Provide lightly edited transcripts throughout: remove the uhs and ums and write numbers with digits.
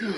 Yo,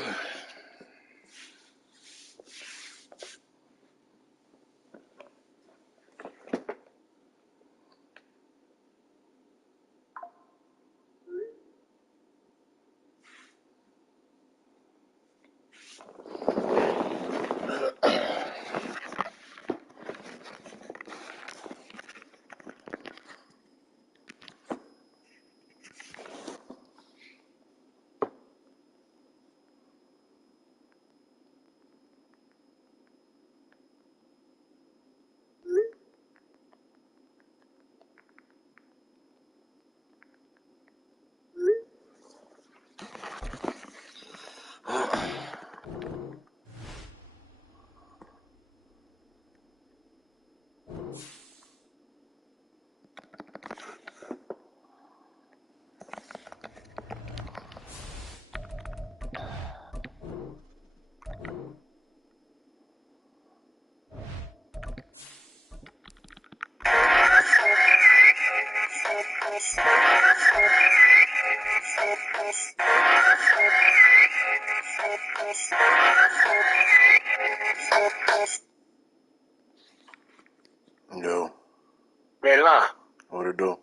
Medlin, what it do?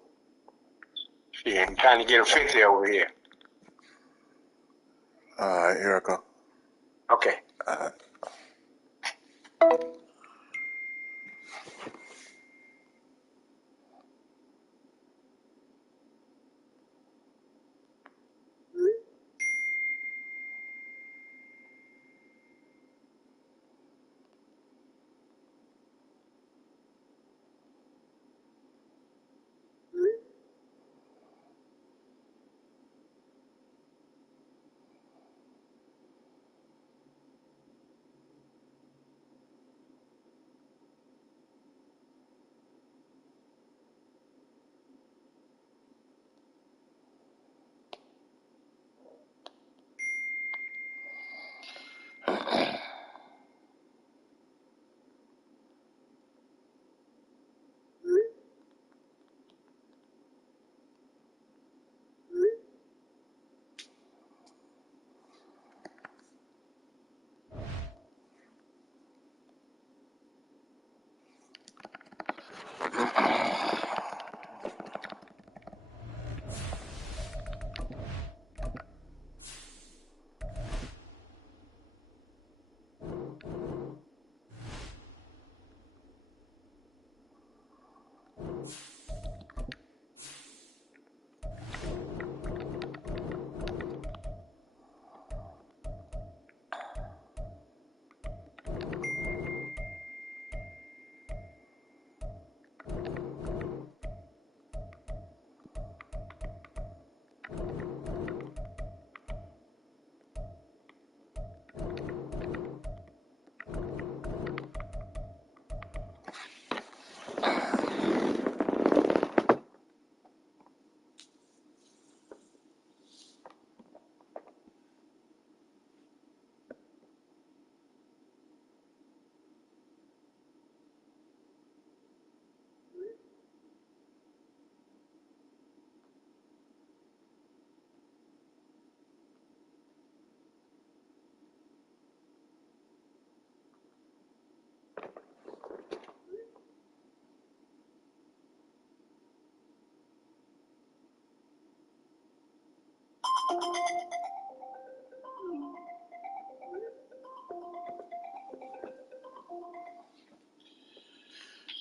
shit, I'm trying to get a 50 over here. Alright, here I come. Okay. Alright.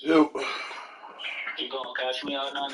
Yo. You gonna catch me out now?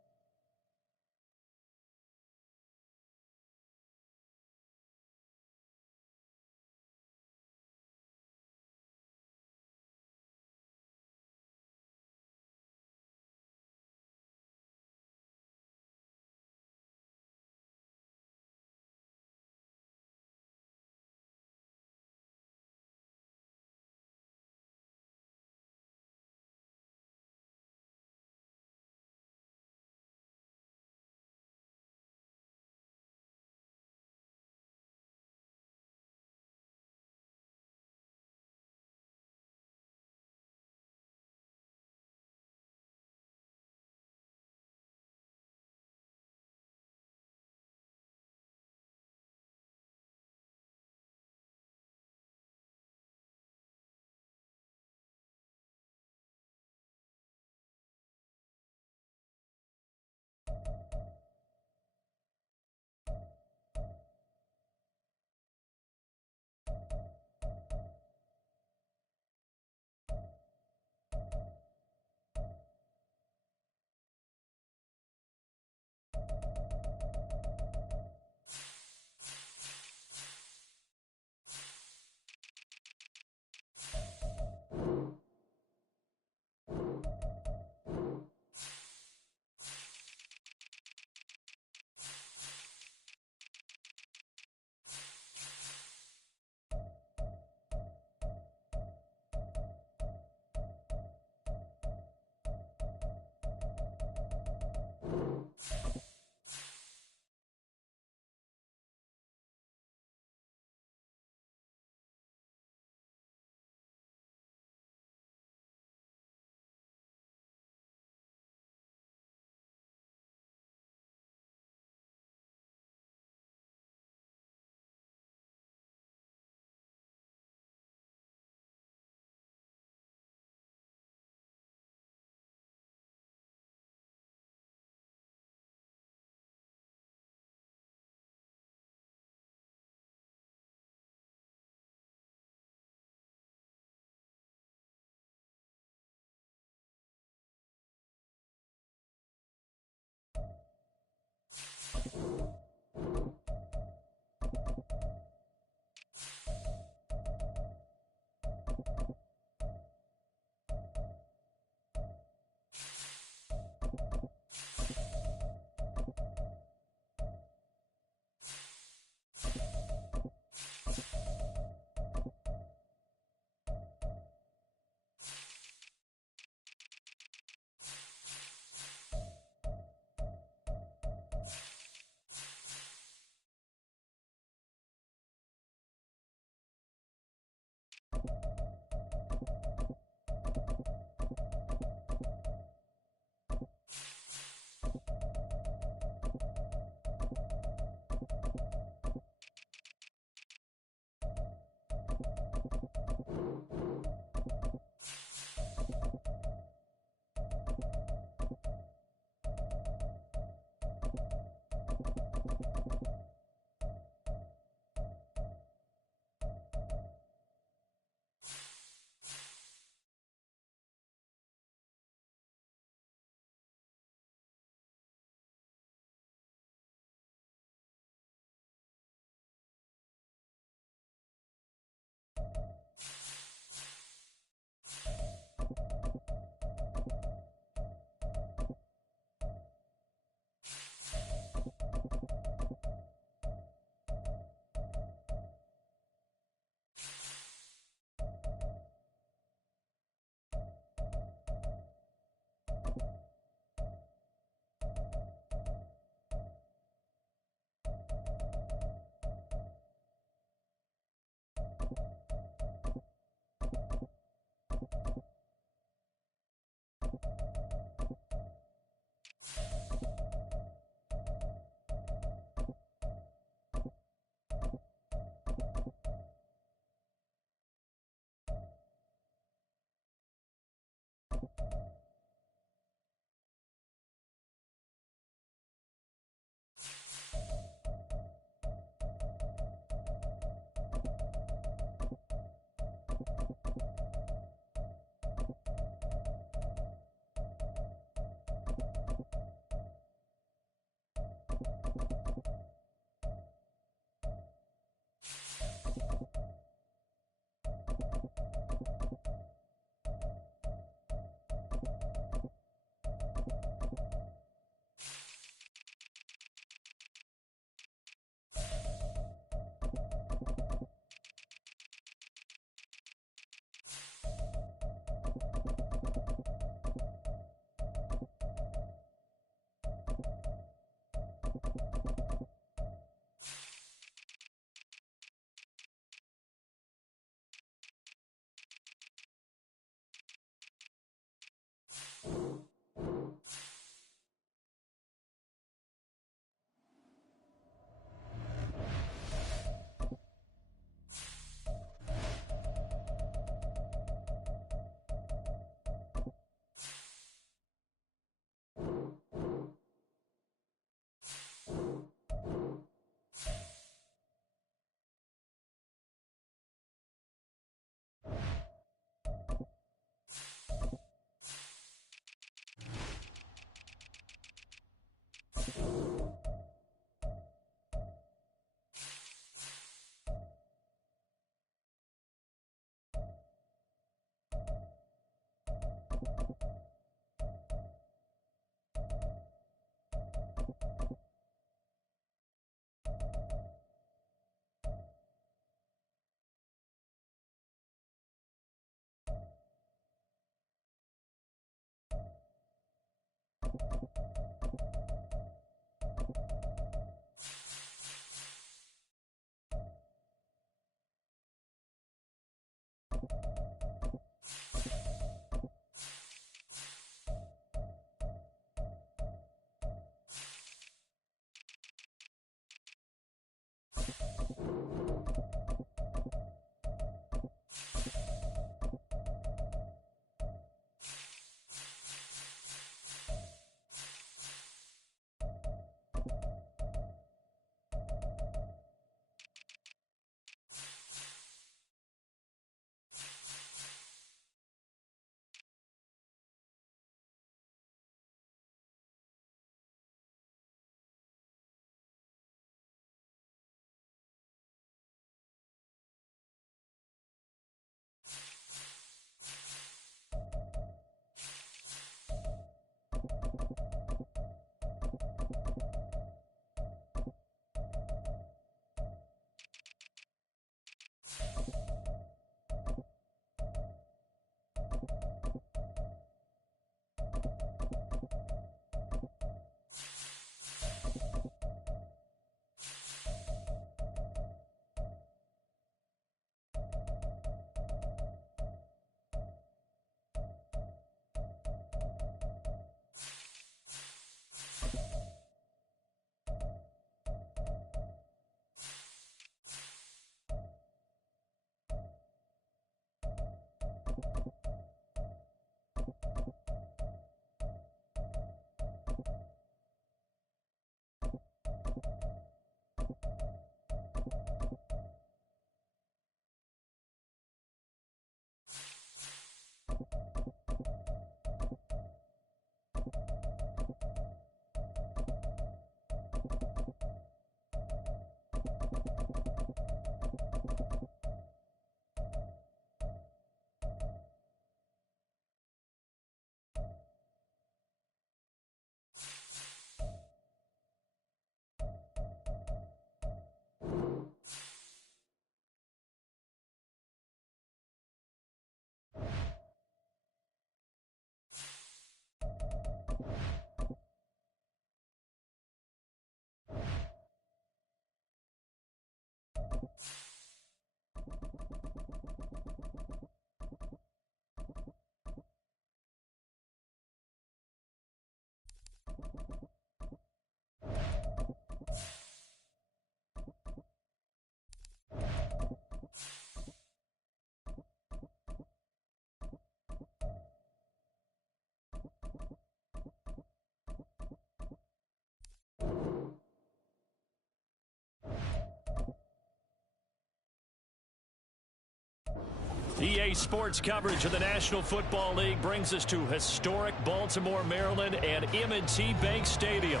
EA Sports coverage of the National Football League brings us to historic Baltimore, Maryland, and M&T Bank Stadium.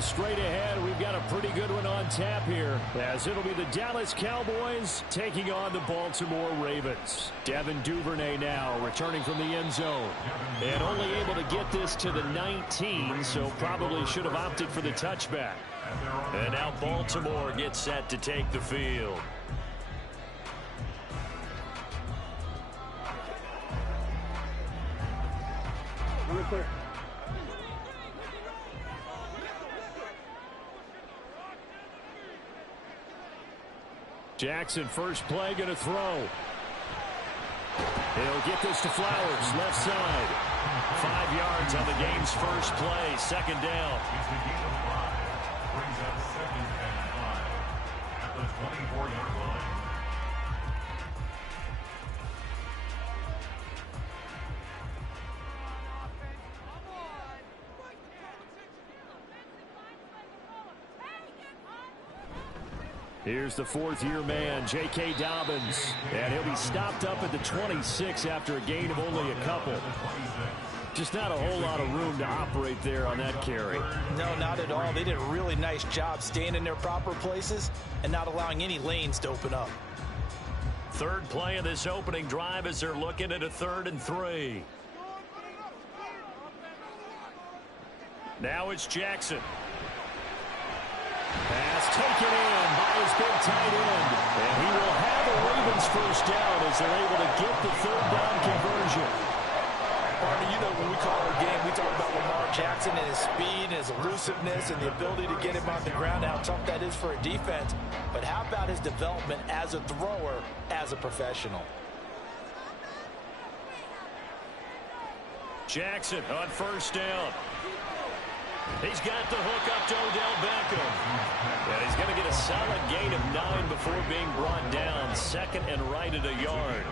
Straight ahead, we've got a pretty good one on tap here, as it'll be the Dallas Cowboys taking on the Baltimore Ravens. Devin Duvernay now returning from the end zone, and only able to get this to the 19, so probably should have opted for the touchback. And now Baltimore gets set to take the field. Jackson, first play, going to throw. He'll get this to Flowers, left side. 5 yards on the game's first play, second down. Brings up 2nd and 5 at the 24-yard line. Here's the 4th-year man, J.K. Dobbins, and he'll be stopped up at the 26 after a gain of only a couple. Just not a whole lot of room to operate there on that carry. No, not at all. They did a really nice job staying in their proper places and not allowing any lanes to open up. Third play of this opening drive as they're looking at a 3rd and 3. Now it's Jackson. Pass taken in by his big tight end. And he will have a Ravens first down as they're able to get the 3rd down conversion. Partner, you know when we call our game, we talk about Lamar Jackson and his speed, and his elusiveness, and the ability to get him on the ground, how tough that is for a defense. But how about his development as a thrower, as a professional? Jackson on first down. He's got the hook up to Odell Beckham. And he's going to get a solid gain of 9 before being brought down. 2nd and right at a yard.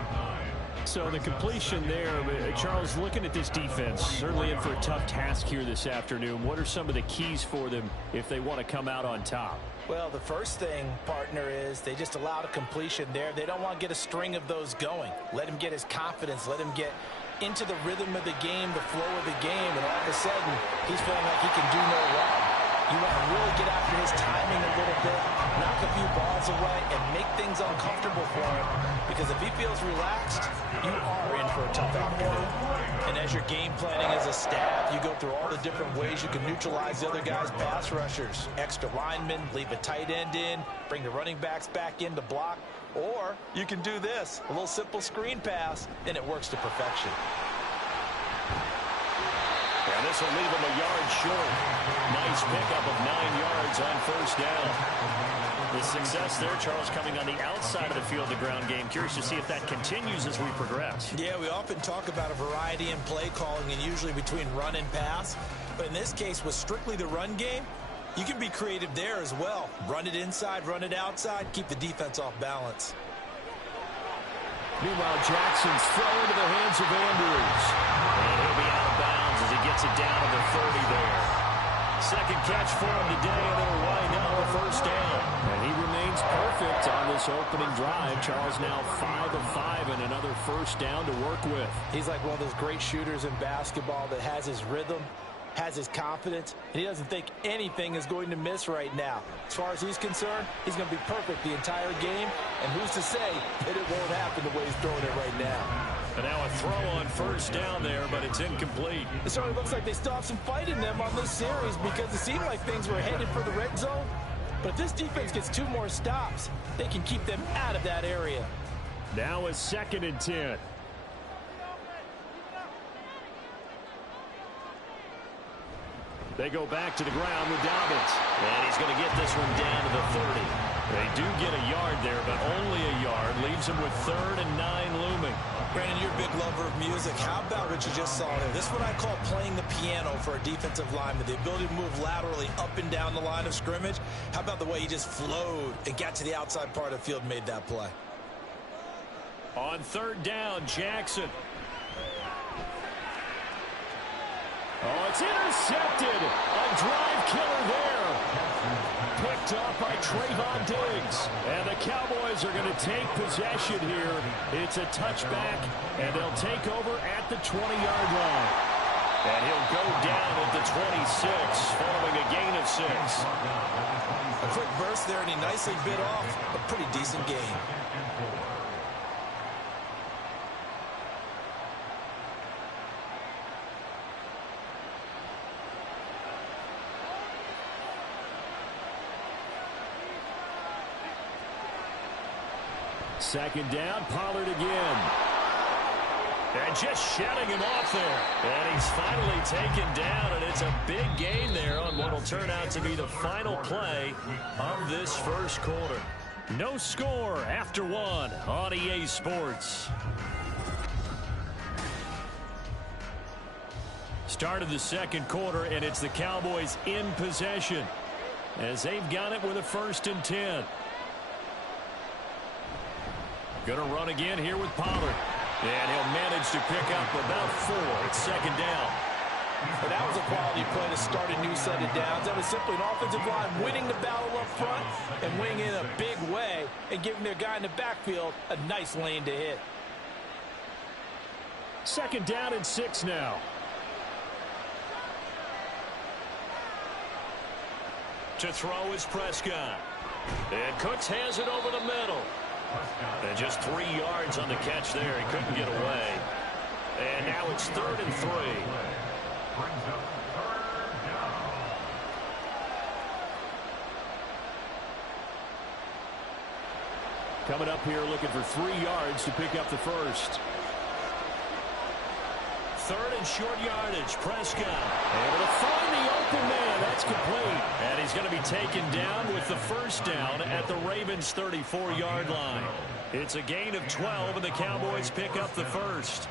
So the completion there, Charles, looking at this defense, certainly in for a tough task here this afternoon. What are some of the keys for them if they want to come out on top? Well, the first thing, partner, is they just allowed a completion there. They don't want to get a string of those going. Let him get his confidence. Let him get into the rhythm of the game, the flow of the game, and all of a sudden, he's feeling like he can do no wrong. You want to really get after his timing a little bit, knock a few balls away, and make things uncomfortable for him. Because if he feels relaxed, you are in for a tough afternoon. And as you're game planning as a staff, you go through all the different ways you can neutralize the other guy's pass rushers. Extra linemen, leave a tight end in, bring the running backs back in to block. Or you can do this, a little simple screen pass, and it works to perfection. And this will leave him a yard short. Nice pickup of 9 yards on first down. The success there, Charles, coming on the outside of the field, the ground game. Curious to see if that continues as we progress. Yeah, we often talk about a variety in play calling and usually between run and pass. But in this case, with strictly the run game, you can be creative there as well. Run it inside, run it outside, keep the defense off balance. Meanwhile, Jackson's throw into the hands of Andrews. And he'll be out of bounds as he gets it down to the 30 there. Second catch for him today, and it'll wind up the first down. And he remains perfect on this opening drive. Charles now 5 of 5 and another first down to work with. He's like one of those great shooters in basketball that has his rhythm, has his confidence, and he doesn't think anything is going to miss right now. As far as he's concerned, he's going to be perfect the entire game, and who's to say that it won't happen the way he's throwing it right now. And now a throw on first down there, but it's incomplete. It certainly looks like they still have some fight in them on this series because it seemed like things were headed for the red zone. But if this defense gets 2 more stops, they can keep them out of that area. Now a 2nd and 10. They go back to the ground with Dobbins. And he's going to get this one down to the 30. They do get a yard there, but only a yard. Leaves them with 3rd and 9 looming. Brandon, you're a big lover of music. How about what you just saw there? This is what I call playing the piano for a defensive lineman. The ability to move laterally up and down the line of scrimmage. How about the way he just flowed and got to the outside part of the field and made that play? On 3rd down, Jackson. Oh, it's intercepted. A drive killer there. picked up by Trayvon Diggs. And the Cowboys are going to take possession here. It's a touchback, and they'll take over at the 20-yard line. And he'll go down at the 26 following a gain of 6. A quick burst there, and he nicely bit off a pretty decent gain. Second down, Pollard again. And just shutting him off there. And he's finally taken down, and it's a big gain there on what will turn out to be the final play of this first quarter. No score after 1 on EA Sports. Start of the second quarter, and it's the Cowboys in possession as they've got it with a 1st and 10. Going to run again here with Pollard. And he'll manage to pick up about 4. It's second down. But that was a quality play to start a new set of downs. That was simply an offensive line winning the battle up front and winning in a big way and giving their guy in the backfield a nice lane to hit. Second down and 6 now. To throw is Prescott. And Cooks has it over the middle. And just 3 yards on the catch there. He couldn't get away. And now it's 3rd and 3. Coming up here looking for 3 yards to pick up the first. 3rd and short yardage. Prescott able to find the open man. That's complete. And he's going to be taken down with the first down at the Ravens' 34-yard line. It's a gain of 12, and the Cowboys pick up the first.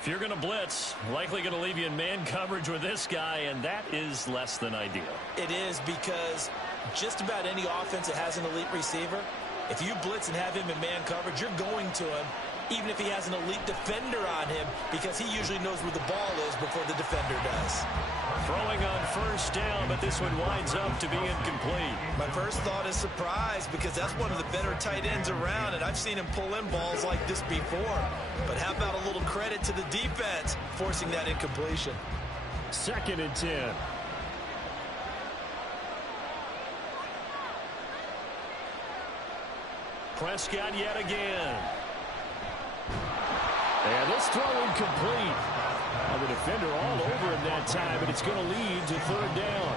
If you're going to blitz, likely going to leave you in man coverage with this guy, and that is less than ideal. It is, because just about any offense that has an elite receiver, if you blitz and have him in man coverage, you're going to him, even if he has an elite defender on him, because he usually knows where the ball is before the defender does. Throwing on first down, but this one winds up to be incomplete. My first thought is surprise, because that's one of the better tight ends around, and I've seen him pull in balls like this before. But how about a little credit to the defense forcing that incompletion? 2nd and 10. Prescott yet again. And this throw incomplete. The defender all over him that time, but it's going to lead to 3rd down.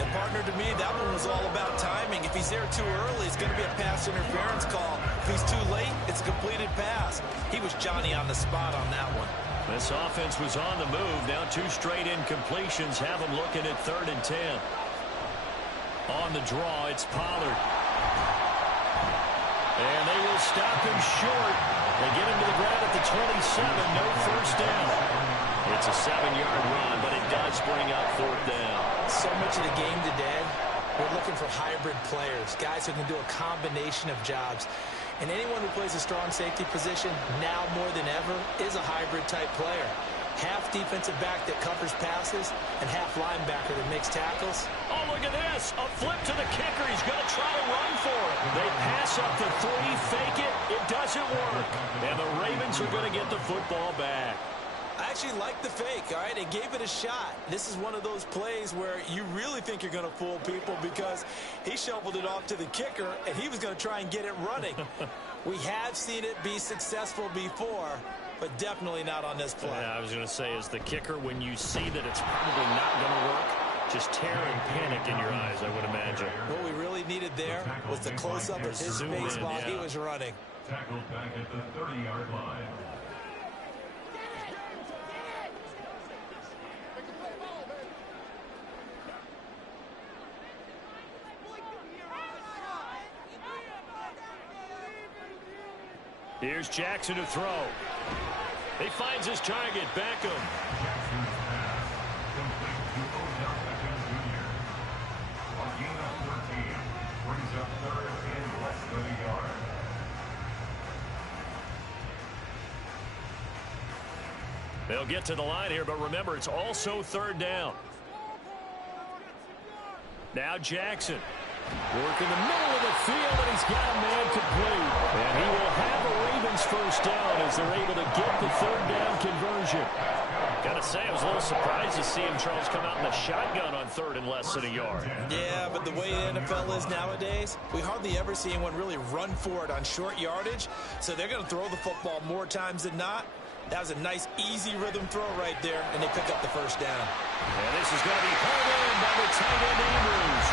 And partner, to me, that one was all about timing. If he's there too early, it's going to be a pass interference call. If he's too late, it's a completed pass. He was Johnny on the spot on that one. This offense was on the move. Now 2 straight incompletions have them looking at 3rd and 10. On the draw, it's Pollard. And they will stop him short. They get him to the ground at the 27. No first down. It's a 7-yard run, but it does bring up 4th down. So much of the game today, we're looking for hybrid players, guys who can do a combination of jobs. And anyone who plays a strong safety position, now more than ever, is a hybrid-type player. Half defensive back that covers passes, and half linebacker that makes tackles. Oh, look at this. A flip to the kicker. He's going to try to run for it. They pass up the 3, fake it. It doesn't work. And the Ravens are going to get the football back. I actually like the fake, all right? They gave it a shot. This is one of those plays where you really think you're going to fool people, because he shoveled it off to the kicker, and he was going to try and get it running. We have seen it be successful before, but definitely not on this play. Yeah, I was going to say, as the kicker, when you see that it's probably not going to work, just terror and panic in your eyes, I would imagine. What we really needed there was the close-up of his face while he was running. Tackled back at the 30-yard line. Here's Jackson to throw. He finds his target, Beckham. They'll get to the line here, but remember, it's also 3rd down. Now Jackson. Work in the middle of the field, and he's got a man complete. And he will have a Ravens first down as they're able to get the third down conversion. Got to say, I was a little surprised to see him, Charles, come out in the shotgun on third and less than a yard. Yeah, but the way the NFL is nowadays, we hardly ever see anyone really run for it on short yardage. So they're going to throw the football more times than not. That was a nice, easy rhythm throw right there, and they pick up the first down. And this is going to be hauled in by the tight end, Andrews.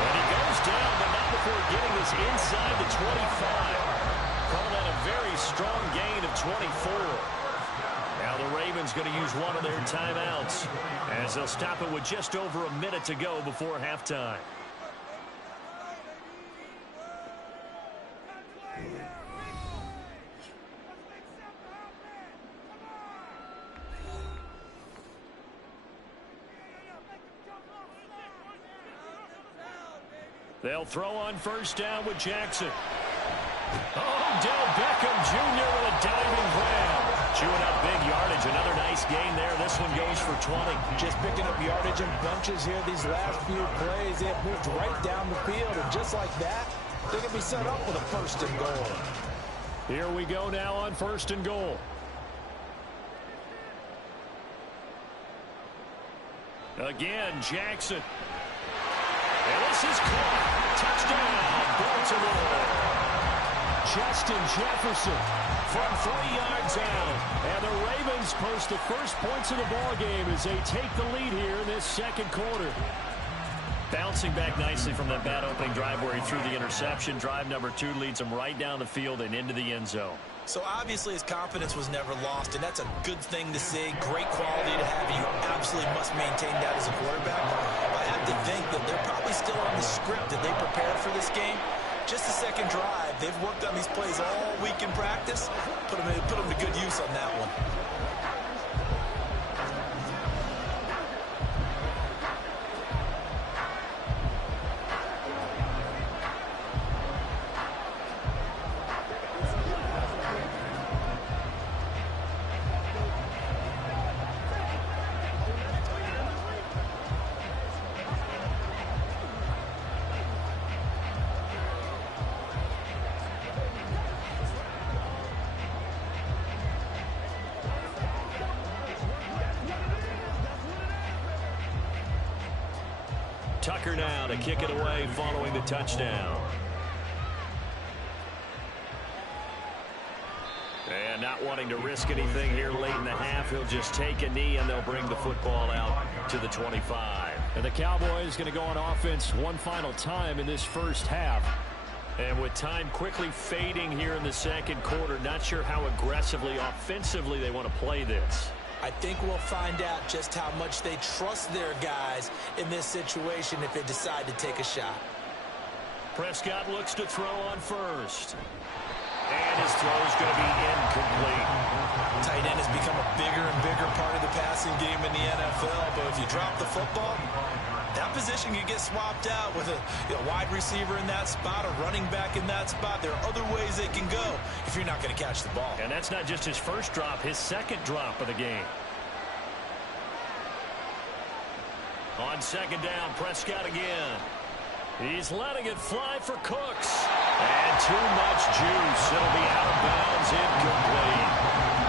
And he goes down, but not before getting this inside the 25. Call that a very strong gain of 24. Now the Ravens going to use one of their timeouts as they'll stop it with just over a minute to go before halftime. They'll throw on first down with Jackson. Odell Beckham Jr. with a diving grab. Chewing up big yardage. Another nice gain there. This one goes for 20. Just picking up yardage in bunches here these last few plays. They have moved right down the field, and just like that, they're going to be set up with a first and goal. Here we go now on first and goal. Again, Jackson. And this is caught. Touchdown, Baltimore. Justin Jefferson from 3 yards out. And the Ravens post the first points of the ball game as they take the lead here in this second quarter. Bouncing back nicely from that bad opening drive where he threw the interception. Drive number 2 leads him right down the field and into the end zone. So obviously his confidence was never lost, and that's a good thing to see. Great quality to have. You absolutely must maintain that as a quarterback. I have to think that they're probably still on the script that they prepared for this game. Just the second drive. They've worked on these plays all week in practice. Put them to good use on that one. Tucker now to kick it away following the touchdown. And not wanting to risk anything here late in the half, he'll just take a knee and they'll bring the football out to the 25. And the Cowboys going to go on offense one final time in this first half. And with time quickly fading here in the second quarter, not sure how aggressively, offensively they want to play this. I think we'll find out just how much they trust their guys in this situation if they decide to take a shot. Prescott looks to throw on first. And his throw is going to be incomplete. Tight end has become a bigger and bigger part of the passing game in the NFL, but if you drop the football, that position can get swapped out with a wide receiver in that spot, a running back in that spot. There are other ways they can go if you're not going to catch the ball. And that's not just his first drop, his second drop of the game. On second down, Prescott again. He's letting it fly for Cooks. And too much juice. It'll be out of bounds, incomplete.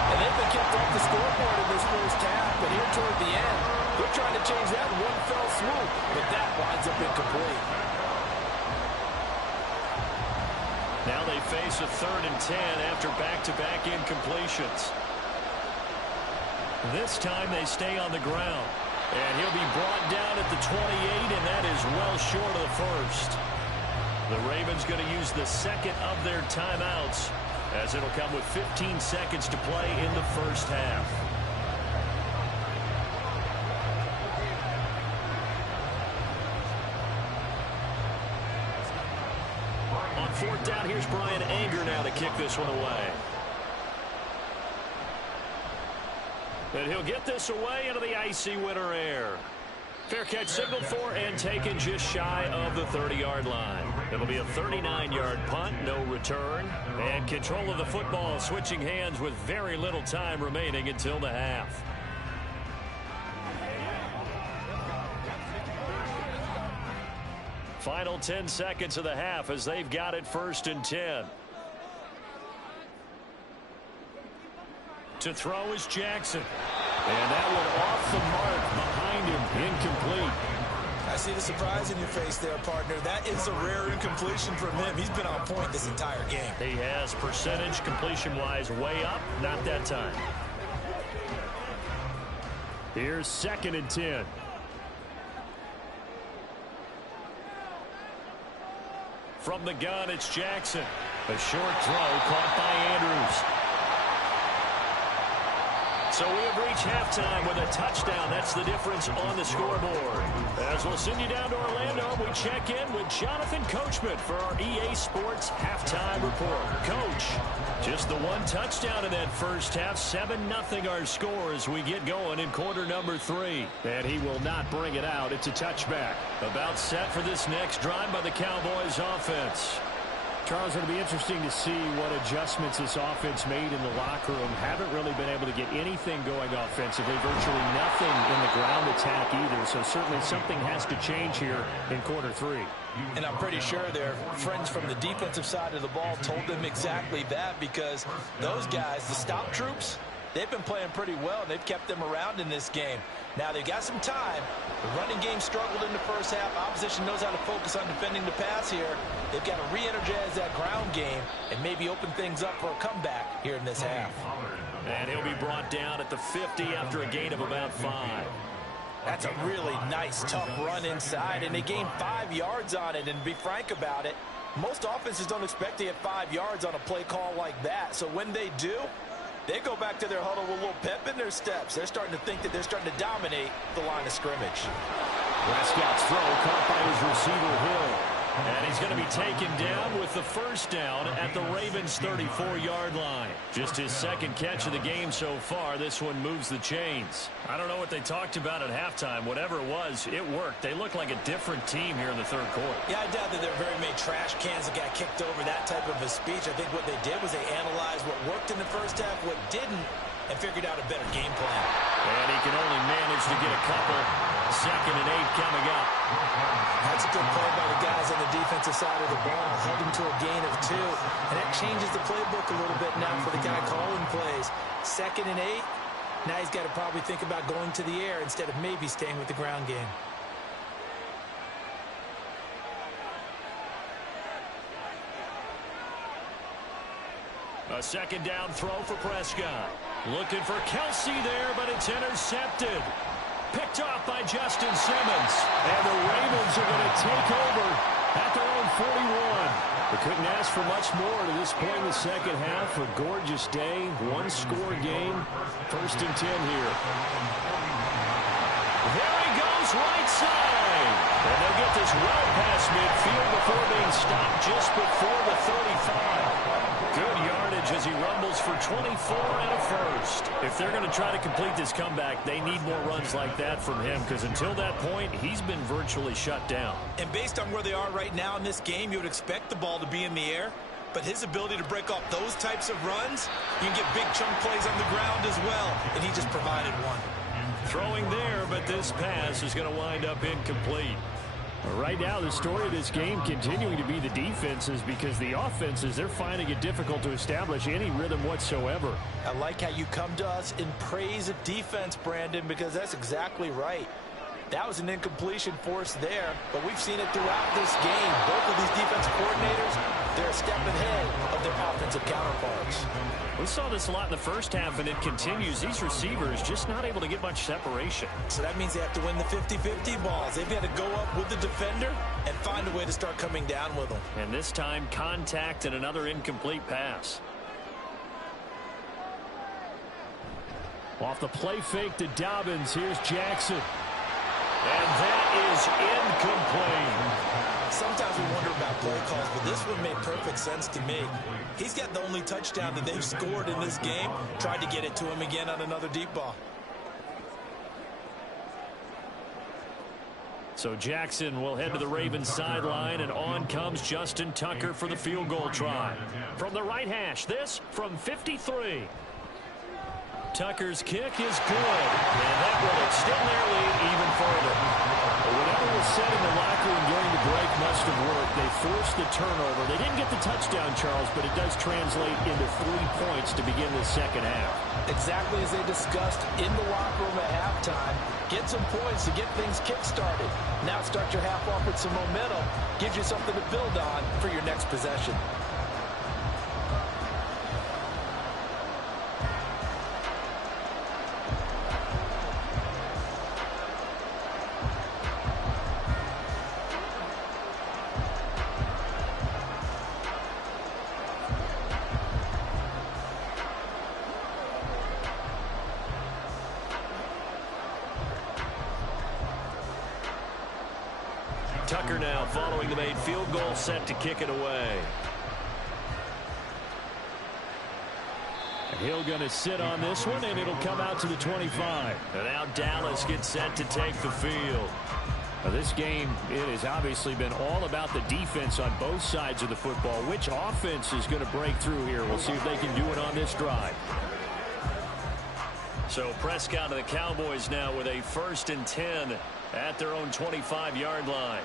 And they've been kept off the scoreboard in this first half, but here toward the end, they're trying to change that in one fell swoop, but that winds up incomplete. Now they face a 3rd and 10 after back-to-back incompletions. This time they stay on the ground. And he'll be brought down at the 28, and that is well short of the first. The Ravens going to use the second of their timeouts as it'll come with 15 seconds to play in the first half. On 4th down, here's Brian Anger now to kick this one away. And he'll get this away into the icy winter air. Fair catch signaled for and taken just shy of the 30-yard line. It'll be a 39-yard punt, no return. And control of the football switching hands with very little time remaining until the half. Final 10 seconds of the half as they've got it 1st and 10. To throw is Jackson. And that one off the mark behind him. Incomplete. I see the surprise in your face there, partner. That is a rare incompletion from him. He's been on point this entire game. He has percentage completion-wise way up. Not that time. Here's 2nd and 10. From the gun, it's Jackson. A short throw caught by Andrews. So we have reached halftime with a touchdown. That's the difference on the scoreboard. As we'll send you down to Orlando, we check in with Jonathan Coachman for our EA Sports Halftime Report. Coach, just the one touchdown in that first half. 7-0 our score as we get going in quarter number 3. And he will not bring it out. It's a touchback. About set for this next drive by the Cowboys offense. Charles, it'll be interesting to see what adjustments this offense made in the locker room. Haven't really been able to get anything going offensively. Virtually nothing in the ground attack either. So certainly something has to change here in quarter 3. And I'm pretty sure their friends from the defensive side of the ball told them exactly that, because those guys, the stop troops, they've been playing pretty well. They've kept them around in this game. Now they've got some time. The running game struggled in the first half. Opposition knows how to focus on defending the pass here. They've got to re-energize that ground game and maybe open things up for a comeback here in this half. And he'll be brought down at the 50 after a gain of about 5. That's a really nice, tough run inside, and they gained 5 yards on it. And to be frank about it, most offenses don't expect to get 5 yards on a play call like that. So when they do, they go back to their huddle with a little pep in their steps. They're starting to think that they're starting to dominate the line of scrimmage. Prescott's throw caught by his receiver, Hill. And he's going to be taken down with the first down at the Ravens' 34-yard line. Just his second catch of the game so far. This one moves the chains. I don't know what they talked about at halftime. Whatever it was, it worked. They look like a different team here in the third quarter. Yeah, I doubt that there are very many trash cans that got kicked over, that type of a speech. I think what they did was they analyzed what worked in the first half, what didn't, and figured out a better game plan. And he can only manage to get a couple. 2nd and 8 coming up. That's a good play by the guys on the defensive side of the ball. Held him to a gain of 2. And that changes the playbook a little bit now for the guy calling plays. 2nd and 8. Now he's got to probably think about going to the air instead of maybe staying with the ground game. A 2nd down throw for Prescott. Looking for Kelsey there, but it's intercepted. Picked off by Justin Simmons. And the Ravens are going to take over at their own 41. They couldn't ask for much more to this point in the second half. A gorgeous day, one-score game. 1st and 10 here. There he goes, right side. And they'll get this well past midfield before being stopped just before the 35. Good yardage as he rumbles for 24 and a first. If they're going to try to complete this comeback, they need more runs like that from him, because until that point, he's been virtually shut down. And based on where they are right now in this game, you would expect the ball to be in the air. But his ability to break off those types of runs, you can get big chunk plays on the ground as well. And he just provided one. Throwing there, but this pass is going to wind up incomplete. Right now, the story of this game continuing to be the defenses, because the offenses, they're finding it difficult to establish any rhythm whatsoever. I like how you come to us in praise of defense, Brandon, because that's exactly right. That was an incompletion forced there, but we've seen it throughout this game. Both of these defensive coordinators, they're a step ahead of their offensive counterparts. We saw this a lot in the first half, and it continues. These receivers just not able to get much separation. So that means they have to win the 50-50 balls. They've got to go up with the defender and find a way to start coming down with them. And this time, contact and another incomplete pass. Off the play fake to Dobbins, here's Jackson. And that is incomplete. Sometimes we wonder about play calls, but this one made perfect sense to me. He's got the only touchdown that they've scored in this game. Tried to get it to him again on another deep ball. So Jackson will head to the Ravens sideline, and on comes Justin Tucker for the field goal try. From the right hash, this from 53. Tucker's kick is good, and that will extend their lead even further. Whatever was said in the locker room during the break must have worked. They forced the turnover. They didn't get the touchdown, Charles, but it does translate into 3 points to begin the second half. Exactly as they discussed in the locker room at halftime. Get some points to get things kick-started. Now start your half off with some momentum. Gives you something to build on for your next possession. Tucker now following the made field goal, set to kick it away. Hill going to sit on this one, and it'll come out to the 25. And now Dallas gets set to take the field. Now this game, it has obviously been all about the defense on both sides of the football. Which offense is going to break through here? We'll see if they can do it on this drive. So Prescott and the Cowboys now with a 1st and 10 at their own 25-yard line.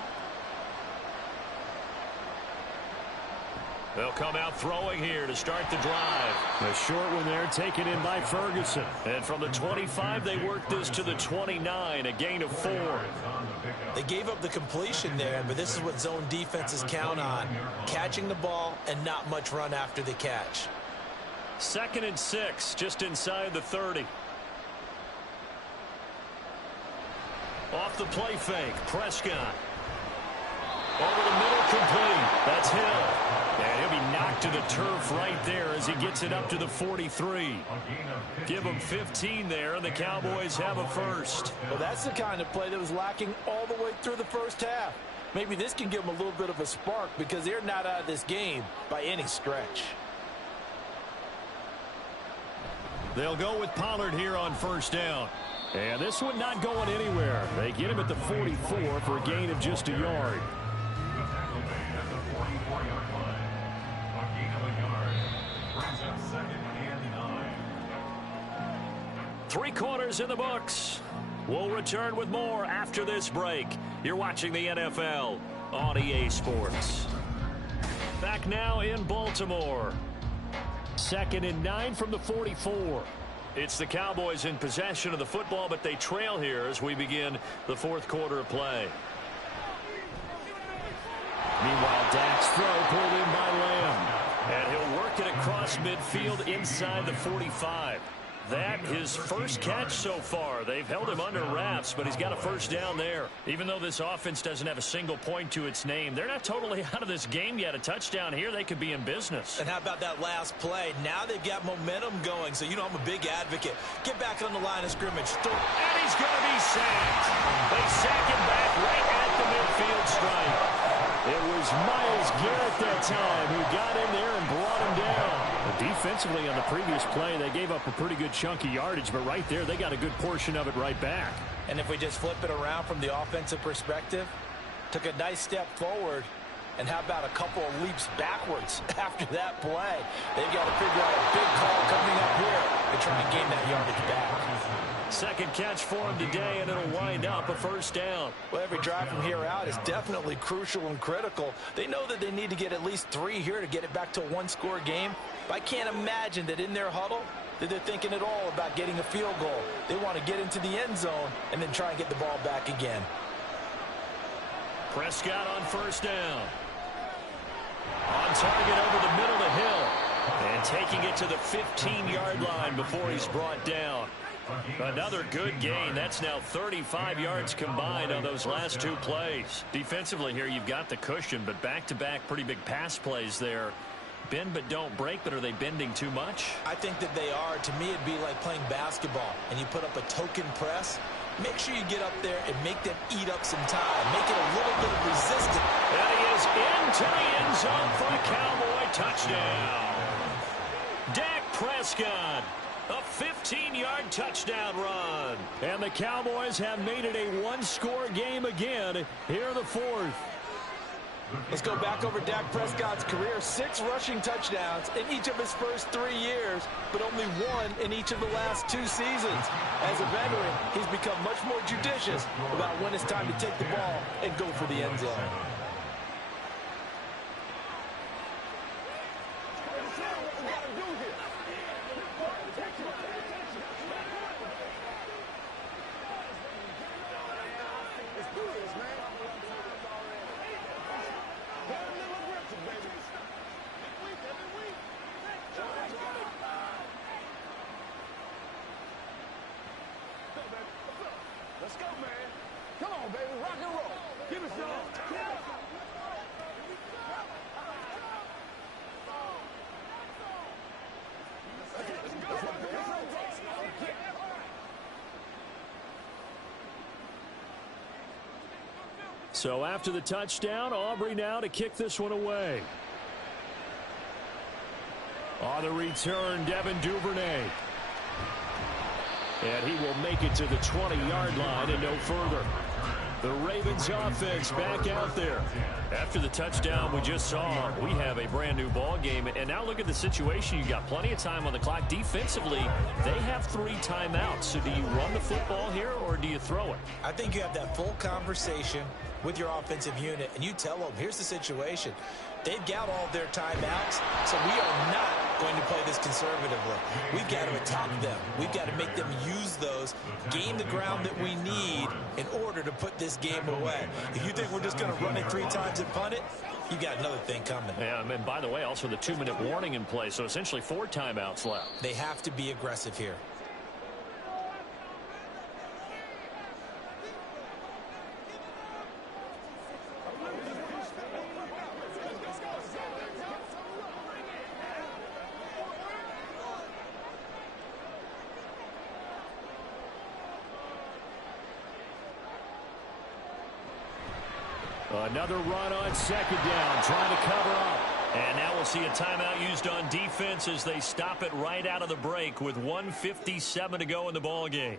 They'll come out throwing here to start the drive. A short one there taken in by Ferguson. And from the 25, they work this to the 29, a gain of 4. They gave up the completion there, but this is what zone defenses count on. Catching the ball and not much run after the catch. 2nd and 6, just inside the 30. Off the play fake, Prescott. Over the middle, complete. That's Hill. And he'll be knocked to the turf right there as he gets it up to the 43. Give him 15 there, and the Cowboys have a first. Well, that's the kind of play that was lacking all the way through the first half. Maybe this can give them a little bit of a spark because they're not out of this game by any stretch. They'll go with Pollard here on 1st down. And this one not going anywhere. They get him at the 44 for a gain of just a yard. Three quarters in the books. We'll return with more after this break. You're watching the NFL on EA Sports. Back now in Baltimore. 2nd and 9 from the 44. It's the Cowboys in possession of the football, but they trail here as we begin the 4th quarter of play. Meanwhile, Dak's throw pulled in by Lamb. And he'll work it across midfield inside the 45. That his first catch so far. They've held him under wraps, but he's got a 1st down there. Even though this offense doesn't have a single point to its name, they're not totally out of this game yet. A touchdown here, they could be in business. And how about that last play? Now they've got momentum going, so you know I'm a big advocate. Get back on the line of scrimmage. And he's going to be sacked. They sack him back right at the midfield stripe. It was Myles Garrett that time who got in there and brought him down. Defensively on the previous play, they gave up a pretty good chunk of yardage, but right there, they got a good portion of it right back. And if we just flip it around from the offensive perspective, took a nice step forward, and how about a couple of leaps backwards after that play? They've got to figure out a big call coming up here to try and gain that yardage back. 2nd catch for him today, and it'll wind up a 1st down. Well, every drive from here out is definitely crucial and critical. They know that they need to get at least 3 here to get it back to a 1-score game. But I can't imagine that in their huddle that they're thinking at all about getting a field goal. They want to get into the end zone and then try and get the ball back again. Prescott on 1st down. On target over the middle to Hill. And taking it to the 15-yard line before he's brought down. Another good gain. That's now 35 yards combined on those last 2 plays. Defensively here, you've got the cushion, but back-to-back pretty big pass plays there. Bend but don't break, but are they bending too much? I think that they are. To me, it'd be like playing basketball, and you put up a token press. Make sure you get up there and make them eat up some time. Make it a little bit of resistance. And he is into the end zone for a Cowboy touchdown. Dak Prescott. A 15-yard touchdown run. And the Cowboys have made it a 1-score game again here in the 4th. Let's go back over Dak Prescott's career. 6 rushing touchdowns in each of his first 3 years, but only 1 in each of the last 2 seasons. As a veteran, he's become much more judicious about when it's time to take the ball and go for the end zone. Let's go, man. Come on, baby. Rock and roll. Give me some. So after the touchdown, Aubrey now to kick this one away. On the return, Devin Duvernay. And he will make it to the 20-yard line and no further. The Ravens offense back out there. After the touchdown we just saw, we have a brand new ball game. And now look at the situation. You got plenty of time on the clock. Defensively, they have 3 timeouts. So do you run the football here or do you throw it? I think you have that full conversation with your offensive unit, and you tell them, here's the situation. They've got all their timeouts, so we are not going to play this conservatively. We've got to attack them. We've got to make them use those, gain the ground that we need in order to put this game away. If you think we're just going to run it 3 times and punt it, you got another thing coming. Yeah, and by the way, also the 2-minute warning in play, so essentially 4 timeouts left. They have to be aggressive here. Another run on 2nd down, trying to cover up. And now we'll see a timeout used on defense as they stop it right out of the break with 1:57 to go in the ball game.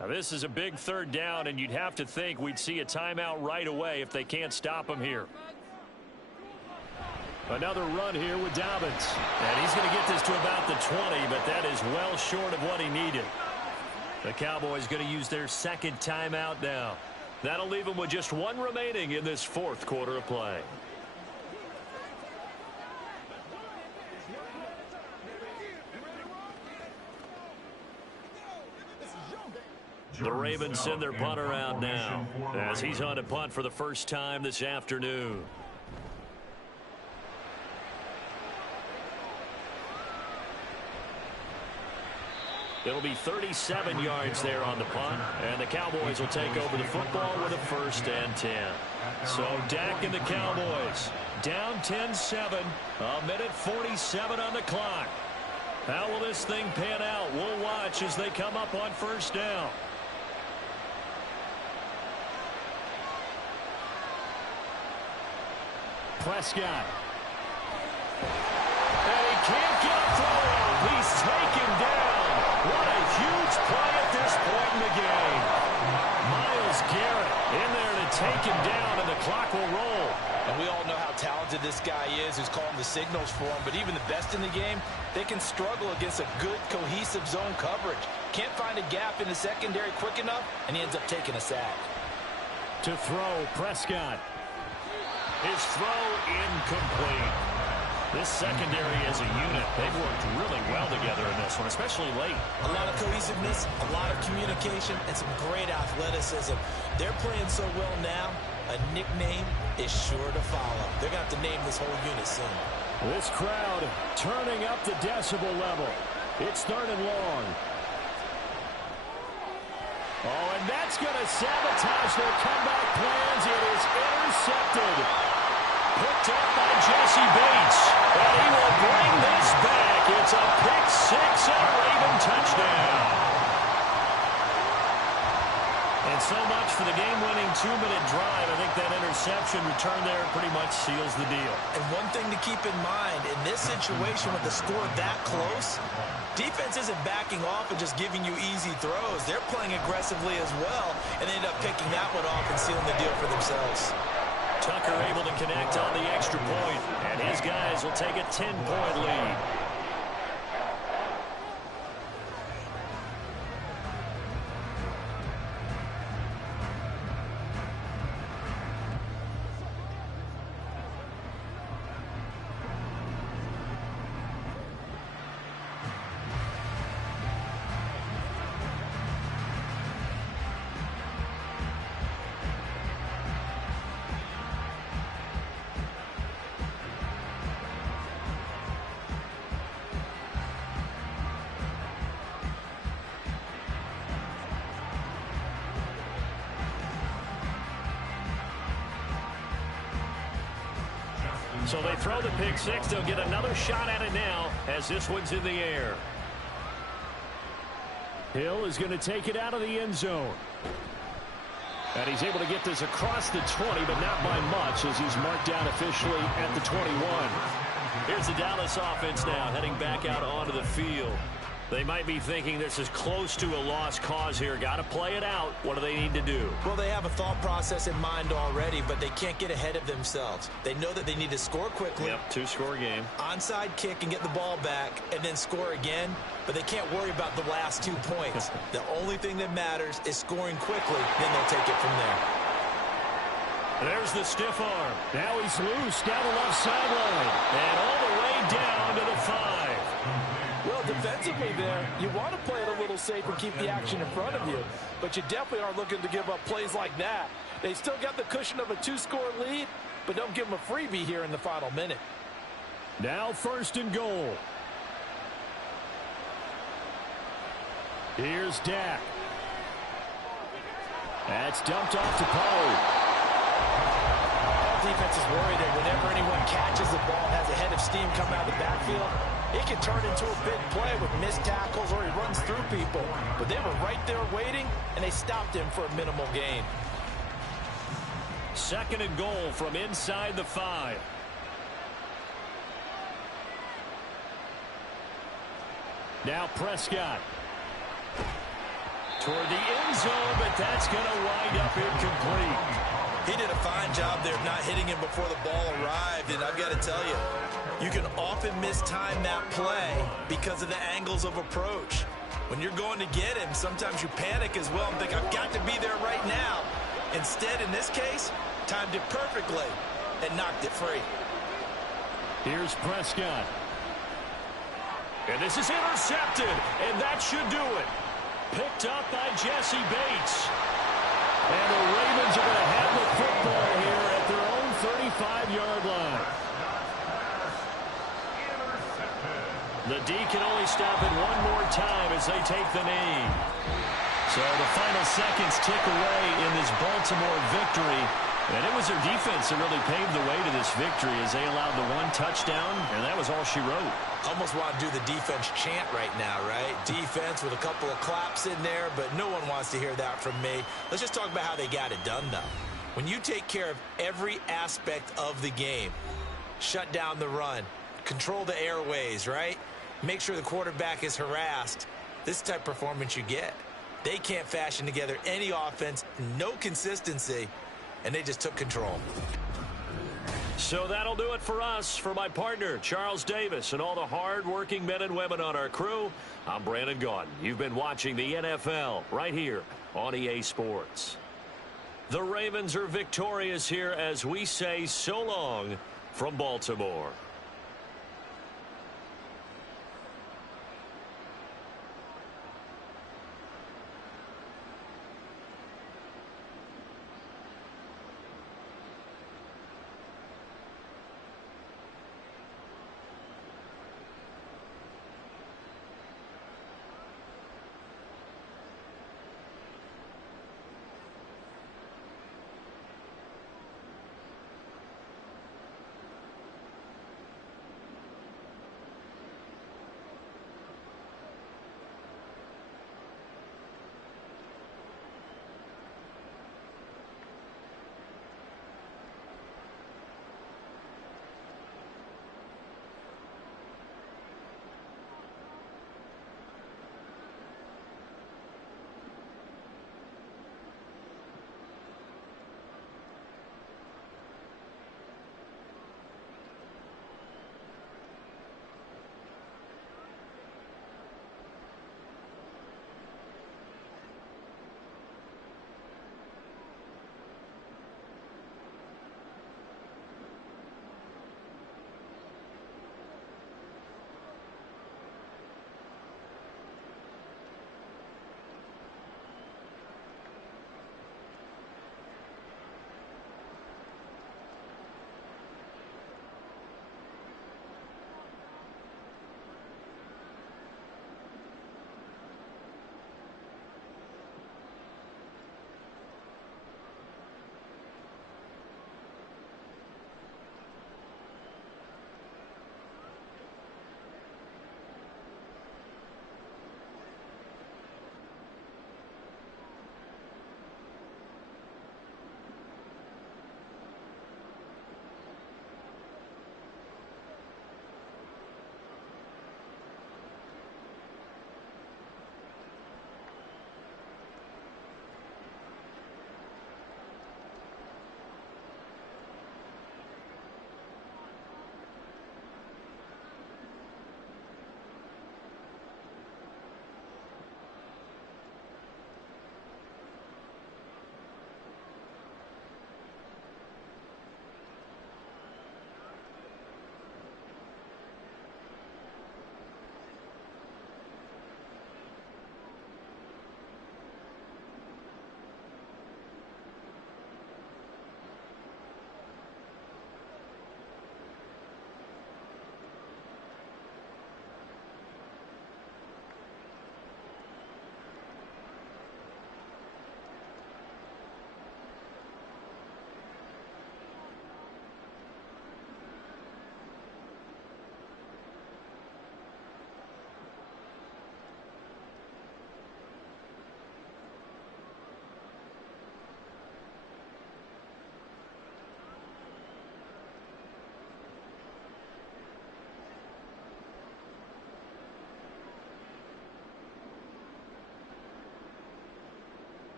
Now this is a big 3rd down, and you'd have to think we'd see a timeout right away if they can't stop them here. Another run here with Dobbins. And he's going to get this to about the 20, but that is well short of what he needed. The Cowboys going to use their 2nd timeout now. That'll leave them with just 1 remaining in this 4th quarter of play. The Ravens send their punter out now as he's on to punt for the first time this afternoon. It'll be 37 yards there on the punt, and the Cowboys will take over the football with a 1st and 10. So Dak and the Cowboys down 10-7, 1:47 on the clock. How will this thing pan out? We'll watch as they come up on 1st down. Prescott. And he can't get a throw off. He's taken down. What a huge play at this point in the game. Myles Garrett in there to take him down, and the clock will roll. And we all know how talented this guy is who's calling the signals for him. But even the best in the game, they can struggle against a good, cohesive zone coverage. Can't find a gap in the secondary quick enough, and he ends up taking a sack. To throw, Prescott. His throw incomplete. This secondary as a unit, they've worked really well together in this one, especially late. A lot of cohesiveness, a lot of communication, and some great athleticism. They're playing so well now, a nickname is sure to follow. They're going to have to name this whole unit soon. This crowd turning up the decibel level. It's 3rd and long. Oh, and that's going to sabotage their comeback plans. It is intercepted. Picked up by Jesse Bates. And he will bring this back. It's a pick 6 and a Raven touchdown. And so much for the the game-winning 2-minute drive, I think that interception return there pretty much seals the deal. And one thing to keep in mind, in this situation with the score that close, defense isn't backing off and just giving you easy throws. They're playing aggressively as well, and they end up picking that one off and sealing the deal for themselves. Tucker able to connect on the extra point, and his guys will take a 10-point lead. So they throw the pick six. They'll get another shot at it now as this one's in the air. Hill is going to take it out of the end zone. And he's able to get this across the 20, but not by much as he's marked down officially at the 21. Here's the Dallas offense now heading back out onto the field. They might be thinking this is close to a lost cause here. Got to play it out. What do they need to do? Well, they have a thought process in mind already, but they can't get ahead of themselves. They know that they need to score quickly. Yep, two-score game. Onside kick and get the ball back and then score again, but they can't worry about the last 2 points. The only thing that matters is scoring quickly, then they'll take it from there. There's the stiff arm. Now he's loose down the left sideline. And all the way down to the 5. Well, defensively there, you want to play it a little safe and keep the action in front of you, but you definitely aren't looking to give up plays like that. They still got the cushion of a 2-score lead, but don't give them a freebie here in the final minute. Now 1st and goal. Here's Dak. That's dumped off to Poe. Defense is worried that whenever anyone catches the ball and has a head of steam coming out of the backfield, it can turn into a big play with missed tackles or he runs through people. But they were right there waiting, and they stopped him for a minimal gain. 2nd and goal from inside the 5. Now Prescott. Toward the end zone, but that's going to wind up incomplete. He did a fine job there of not hitting him before the ball arrived, and I've got to tell you, you can often mistime that play because of the angles of approach. When you're going to get him, sometimes you panic as well and think, I've got to be there right now. Instead, in this case, timed it perfectly and knocked it free. Here's Prescott. And this is intercepted, and that should do it. Picked up by Jesse Bates. And the Ravens are going to have the football here at their own 35-yard line. The D can only stop it one more time as they take the knee. So the final seconds tick away in this Baltimore victory. And it was their defense that really paved the way to this victory as they allowed the 1 touchdown, and that was all she wrote. Almost want to do the defense chant right now, right? Defense with a couple of claps in there, but no one wants to hear that from me. Let's just talk about how they got it done, though. When you take care of every aspect of the game, shut down the run, control the airways, right? Make sure the quarterback is harassed. This is the type of performance you get. They can't fashion together any offense, no consistency, and they just took control. So that'll do it for us. For my partner, Charles Davis, and all the hard-working men and women on our crew, I'm Brandon Gaudin. You've been watching the NFL right here on EA Sports. The Ravens are victorious here as we say so long from Baltimore.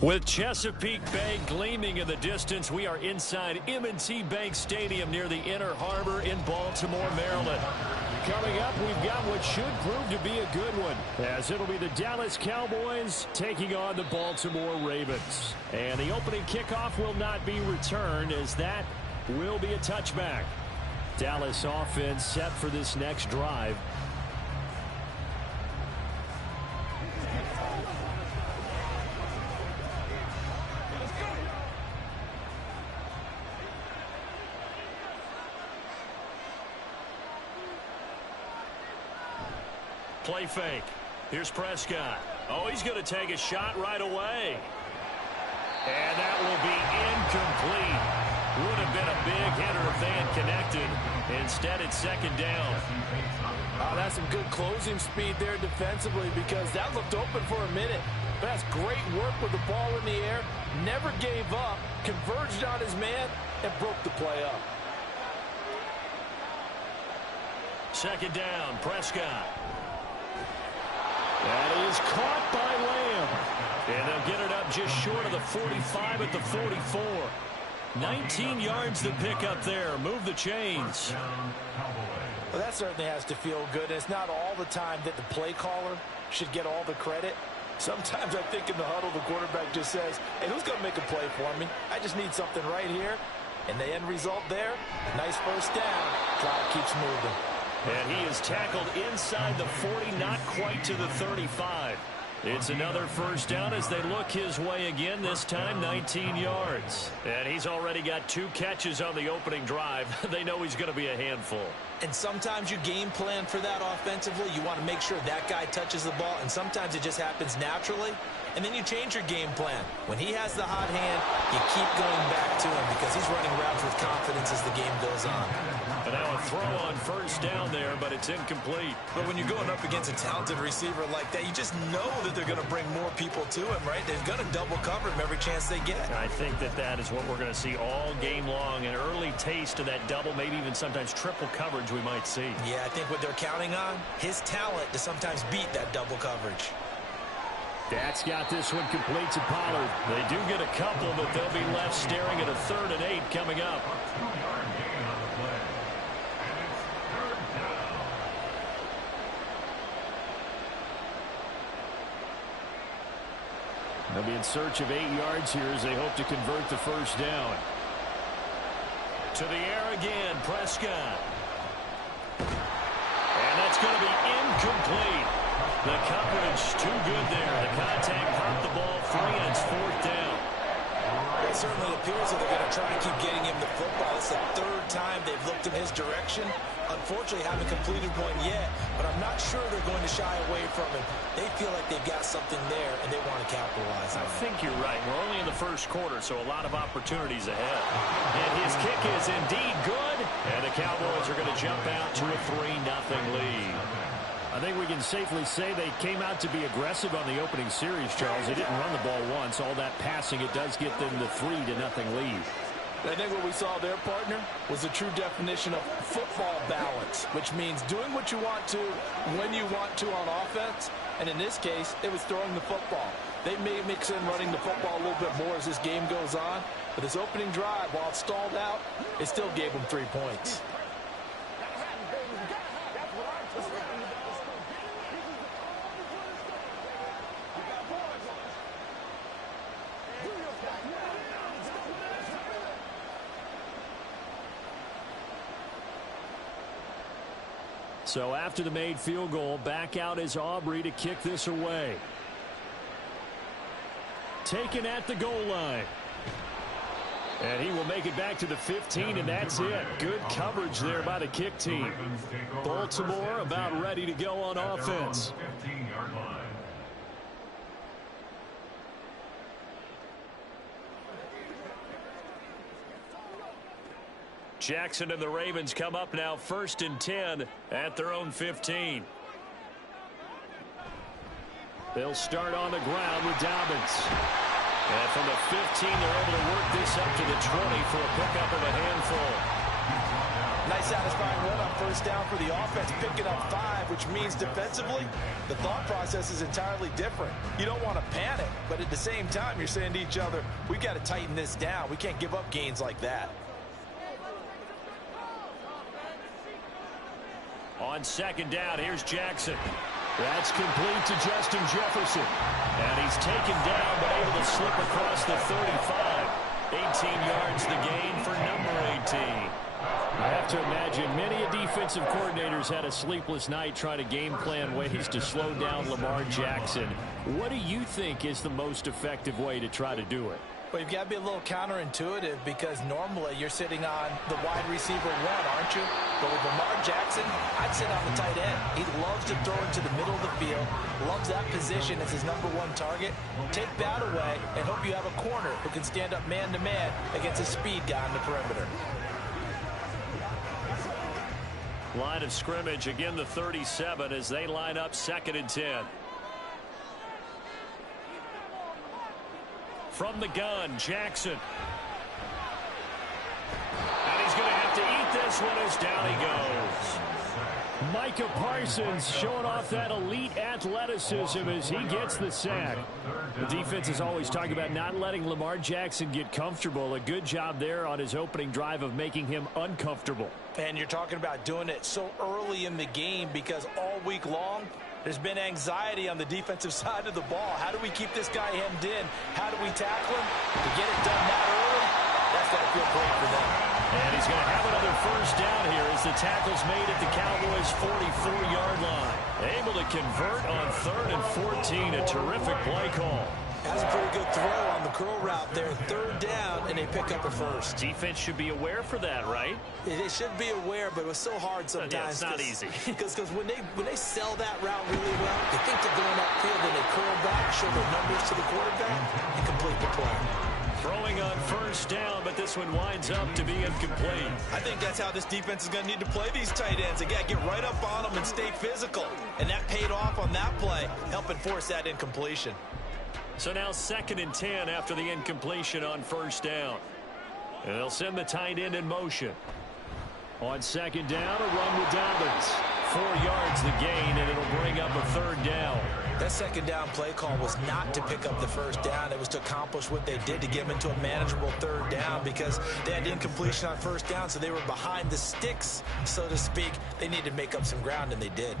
With Chesapeake Bay gleaming in the distance, we are inside M&T Bank Stadium near the Inner Harbor in Baltimore, Maryland. Coming up, we've got what should prove to be a good one, as it'll be the Dallas Cowboys taking on the Baltimore Ravens. And the opening kickoff will not be returned, as that will be a touchback. Dallas offense set for this next drive. Play fake. Here's Prescott. Oh, he's going to take a shot right away. And that will be incomplete. Would have been a big hitter if they had connected. Instead, it's second down. Oh, that's some good closing speed there defensively, because that looked open for a minute. But that's great work with the ball in the air. Never gave up. Converged on his man and broke the play up. Second down, Prescott. That is caught by Lamb. And they'll get it up just short of the 45 at the 44. 19 yards to pick up there. Move the chains. Well, that certainly has to feel good. It's not all the time that the play caller should get all the credit. Sometimes I think in the huddle, the quarterback just says, hey, who's going to make a play for me? I just need something right here. And the end result there, nice first down. Drive keeps moving. And he is tackled inside the 40, not quite to the 35. It's another first down as they look his way again, this time 19 yards. And he's already got 2 catches on the opening drive. They know he's going to be a handful. And sometimes you game plan for that offensively. You want to make sure that guy touches the ball, and sometimes it just happens naturally. And then you change your game plan. When he has the hot hand, you keep going back to him because he's running routes with confidence as the game goes on. And now a throw on first down there, but it's incomplete. But when you're going up against a talented receiver like that, you just know that they're going to bring more people to him, right? They're going to double cover him every chance they get. I think that is what we're going to see all game long. An early taste of that double, maybe even sometimes triple coverage we might see. Yeah, I think what they're counting on, his talent to sometimes beat that double coverage. That's got this one complete to Pollard. They do get a couple, but they'll be left staring at a 3rd and 8 coming up. They'll be in search of 8 yards here as they hope to convert the first down. To the air again, Prescott. And that's going to be incomplete. The coverage too good there. The contact popped the ball free, and it's 4th down. It certainly appears that they're going to try and keep getting him the football. It's the 3rd time they've looked in his direction. Unfortunately, haven't completed one yet, but I'm not sure they're going to shy away from him. They feel like they've got something there, and they want to capitalize on it. I think you're right. We're only in the first quarter, so a lot of opportunities ahead. And his kick is indeed good, and the Cowboys are going to jump out to a 3-0 lead. I think we can safely say they came out to be aggressive on the opening series, Charles. They didn't run the ball once. All that passing, it does get them the 3-0 lead. I think what we saw there, partner, was the true definition of football balance, which means doing what you want to when you want to on offense. And in this case, it was throwing the football. They may mix in running the football a little bit more as this game goes on. But this opening drive, while it stalled out, it still gave them 3 points. So after the made field goal, back out is Aubrey to kick this away. Taken at the goal line. And he will make it back to the 15, and that's it. Good coverage there by the kick team. Baltimore about ready to go on offense. Jackson and the Ravens come up now 1st and 10 at their own 15. They'll start on the ground with Dobbins. And from the 15, they're able to work this up to the 20 for a pickup of a handful. Nice satisfying run on first down for the offense, picking up 5, which means defensively, the thought process is entirely different. You don't want to panic, but at the same time, you're saying to each other, we've got to tighten this down. We can't give up gains like that. On second down, here's Jackson. That's complete to Justin Jefferson. And he's taken down, but able to slip across the 35. 18 yards the gain for number 18. I have to imagine many defensive coordinators had a sleepless night trying to game plan ways to slow down Lamar Jackson. What do you think is the most effective way to try to do it? Well, you've got to be a little counterintuitive because normally you're sitting on the wide receiver 1, aren't you? But with Lamar Jackson, I'd sit on the tight end. He loves to throw into the middle of the field, loves that position as his number 1 target. Take that away and hope you have a corner who can stand up man-to-man against a speed guy on the perimeter. Line of scrimmage, again the 37 as they line up 2nd and 10. From the gun, Jackson. And he's going to have to eat this one as down he goes. Micah Parsons showing off that elite athleticism as he gets the sack. The defense is always talking about not letting Lamar Jackson get comfortable. A good job there on his opening drive of making him uncomfortable. And you're talking about doing it so early in the game because all week long, there's been anxiety on the defensive side of the ball. How do we keep this guy hemmed in? How do we tackle him? To get it done that early, that's got to feel great for them. And he's going to have another first down here as the tackle's made at the Cowboys' 44-yard line. Able to convert on 3rd and 14. A terrific play call. That's a pretty good throw on the curl route there. 3rd down, and they pick up a first. Defense should be aware for that, right? They should be aware, but it was so hard sometimes. Yeah, it's not easy. Because when they sell that route really well, they think they're going upfield, and they curl back, show their numbers to the quarterback, and complete the play. Throwing on first down, but this one winds up to be incomplete. I think that's how this defense is going to need to play these tight ends. They got to get right up on them and stay physical. And that paid off on that play, helping force that incompletion. So now 2nd and 10 after the incompletion on first down. And they'll send the tight end in motion. On 2nd down, a run with Dobbins. 4 yards the gain, and it'll bring up a 3rd down. That 2nd down play call was not to pick up the first down. It was to accomplish what they did to get them into a manageable 3rd down because they had incompletion on first down, so they were behind the sticks, so to speak. They needed to make up some ground, and they did.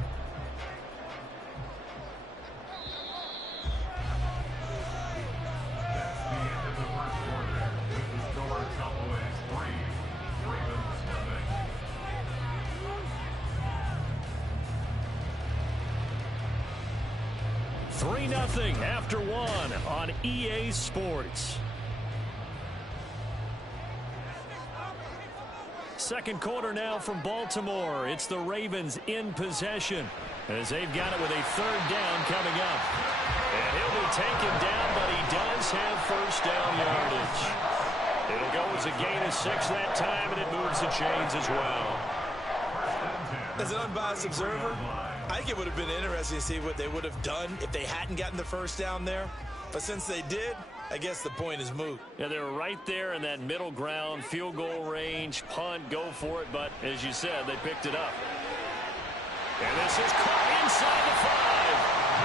Nothing after 1 on EA Sports. Second quarter now from Baltimore. It's the Ravens in possession as they've got it with a 3rd down coming up. And he'll be taken down, but he does have first down yardage. It'll go as a gain of 6 that time, and it moves the chains as well. As an unbiased observer, I think it would have been interesting to see what they would have done if they hadn't gotten the first down there. But since they did, I guess the point is moot. Yeah, they were right there in that middle ground, field goal range, punt, go for it. But as you said, they picked it up. And this is caught inside the 5.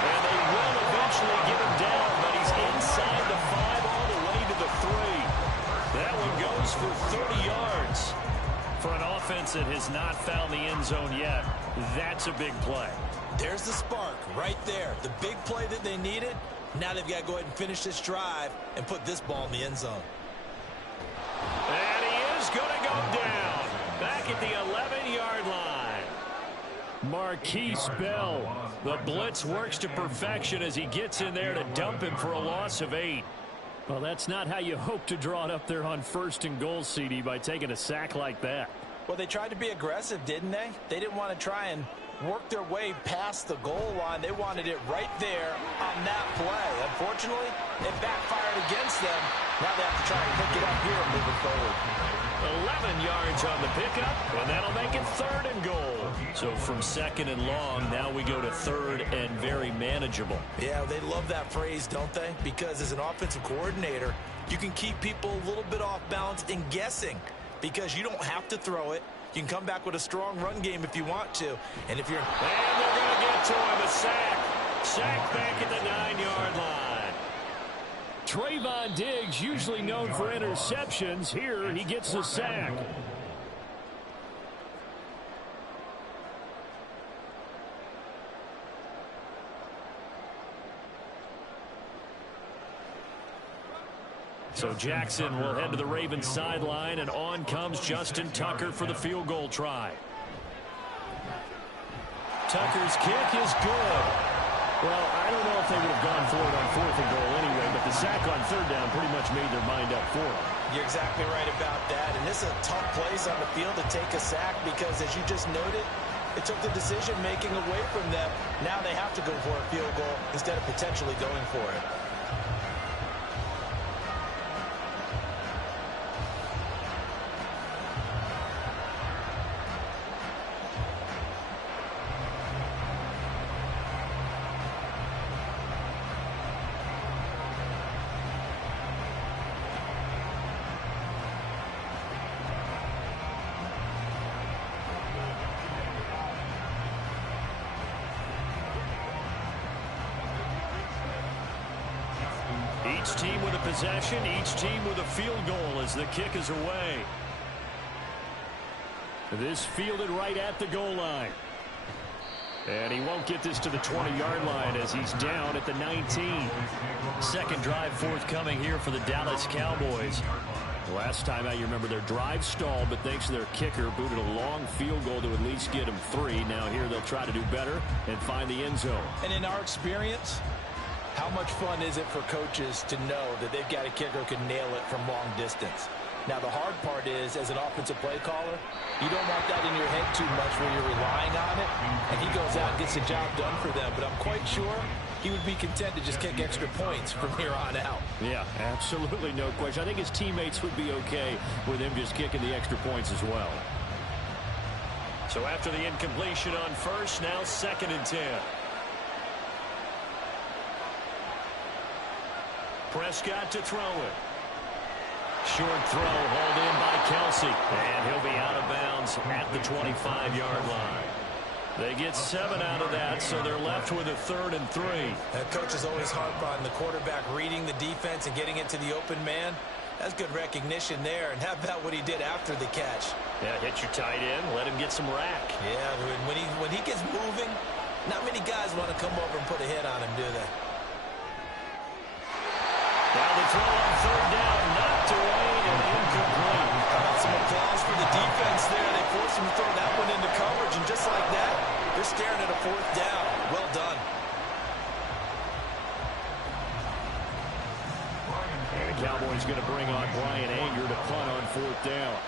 And they will eventually get him down, but he's inside the 5 all the way to the 3. That one goes for 30 yards. For an offense that has not found the end zone yet, that's a big play. There's the spark right there. The big play that they needed. Now they've got to go ahead and finish this drive and put this ball in the end zone. And he is going to go down. Back at the 11-yard line. Marquise Bell. The blitz works to perfection as he gets in there to dump him for a loss of 8. Well, that's not how you hope to draw it up there on 1st and goal, CD, by taking a sack like that. Well, they tried to be aggressive, didn't they? They didn't want to try and work their way past the goal line. They wanted it right there on that play. Unfortunately, it backfired against them. Now they have to try and pick it up here and move it forward. 11 yards on the pickup, and that'll make it 3rd and goal. So from 2nd and long, now we go to 3rd and very manageable. Yeah, they love that phrase, don't they? Because as an offensive coordinator, you can keep people a little bit off balance and guessing. because you don't have to throw it. You can come back with a strong run game if you want to. And if you're... And they're going to get to him. A sack. Sack back at the 9-yard line. Trayvon Diggs, usually known for interceptions. Here he gets a sack. So Jackson will head to the Ravens sideline, and on comes Justin Tucker for the field goal try. Tucker's kick is good. Well, I don't know if they would have gone for it on 4th and goal anyway, but the sack on 3rd down pretty much made their mind up for it. You're exactly right about that, and this is a tough place on the field to take a sack because, as you just noted, it took the decision-making away from them. Now they have to go for a field goal instead of potentially going for it. Each team with a possession, each team with a field goal as the kick is away. This fielded right at the goal line. And he won't get this to the 20-yard line as he's down at the 19. Second drive forthcoming here for the Dallas Cowboys. Last time out, you remember their drive stalled, but thanks to their kicker, booted a long field goal to at least get them 3. Now here they'll try to do better and find the end zone. And in our experience, how much fun is it for coaches to know that they've got a kicker who can nail it from long distance? Now, the hard part is, as an offensive play caller, you don't want that in your head too much where you're relying on it, and he goes out and gets the job done for them. But I'm quite sure he would be content to just kick extra points from here on out. Yeah, absolutely no question. I think his teammates would be okay with him just kicking the extra points as well. So after the incompletion on first, now 2nd and 10. Prescott to throw it. Short throw hauled in by Kelsey. And he'll be out of bounds at the 25-yard line. They get 7 out of that, so they're left with a 3rd and 3. That coach is always harp on the quarterback reading the defense and getting it to the open man. That's good recognition there. And how about what he did after the catch? Yeah, hit your tight end, let him get some rack. Yeah, when he gets moving, not many guys want to come over and put a hit on him, do they? Now the throw on 3rd down, knocked away and incomplete. How about some applause for the defense there? They forced him to throw that one into coverage, and just like that, they're staring at a 4th down. Well done. And the Cowboys going to bring on Brian Anger to punt on 4th down.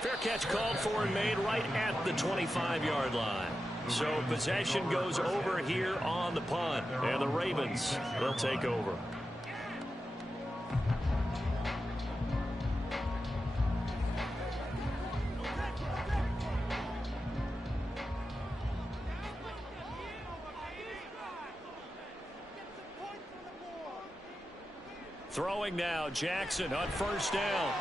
Fair catch called for and made right at the 25-yard line. So possession goes over here on the punt. And the Ravens, they'll take over. Throwing now, Jackson on 1st down.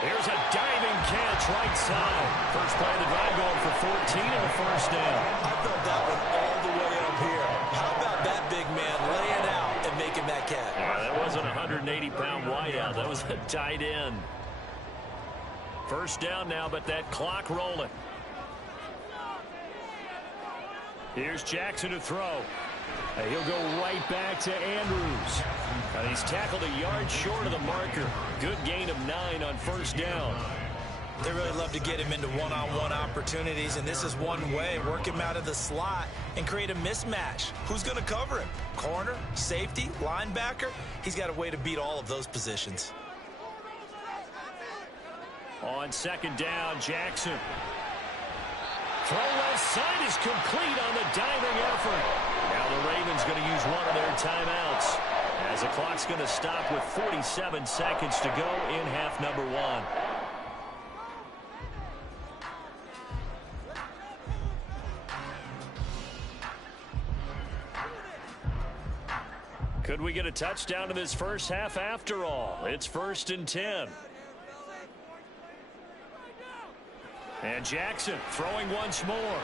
Here's a diving catch right side. First play of the drive going for 14 and a 1st down. I felt that one all the way up here. How about that big man laying out and making that catch? That wasn't a 180-pound wideout. That was a tight end. 1st down now, but that clock rolling. Here's Jackson to throw. He'll go right back to Andrews. He's tackled a yard short of the marker. Good gain of 9 on 1st down. They really love to get him into one-on-one opportunities, and this is one way. Work him out of the slot and create a mismatch. Who's going to cover him? Corner, safety, linebacker? He's got a way to beat all of those positions. On 2nd down, Jackson. Throw left side is complete on the diving effort. Now the Ravens going to use one of their timeouts as the clock's going to stop with 47 seconds to go in half number 1. Could we get a touchdown in this first half after all? It's 1st and 10. And Jackson throwing once more.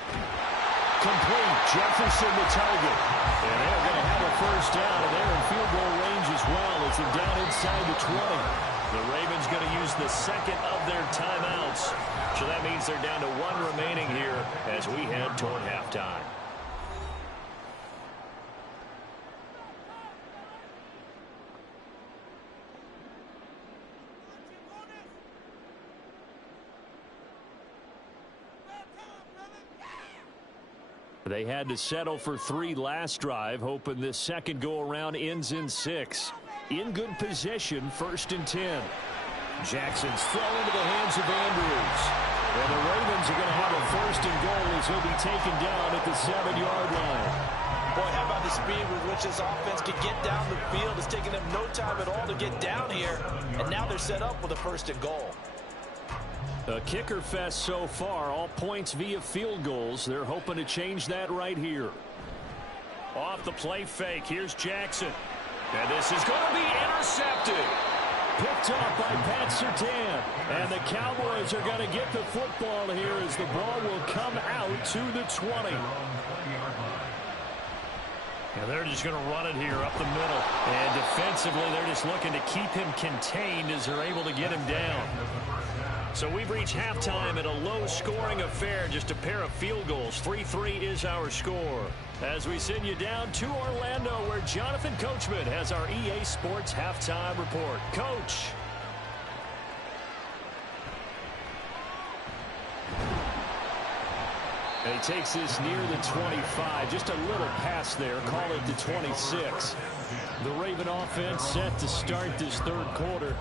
Complete. Jefferson the target. And they're going to have a first down, and they're in field goal range as well as they're down inside the 20. The Ravens going to use the second of their timeouts. So that means they're down to 1 remaining here as we head toward halftime. They had to settle for 3 last drive, hoping this second go-around ends in 6. In good position, 1st and 10. Jackson's throw into the hands of Andrews. And the Ravens are going to have a 1st and goal as he'll be taken down at the 7-yard line. Boy, how about the speed with which this offense can get down the field? It's taking them no time at all to get down here. And now they're set up with a 1st and goal. A kicker fest so far, all points via field goals. They're hoping to change that right here. Off the play fake, here's Jackson. And this is going to be intercepted. Picked up by Pat Surtain. And the Cowboys are going to get the football here as the ball will come out to the 20. And they're just going to run it here up the middle. And defensively, they're just looking to keep him contained as they're able to get him down. So we've reached halftime in a low-scoring affair, just a pair of field goals. 3-3 is our score. As we send you down to Orlando, where Jonathan Coachman has our EA Sports Halftime Report. Coach. And he takes this near the 25. Just a little pass there. Call it the 26. The Raven offense set to start this third quarter.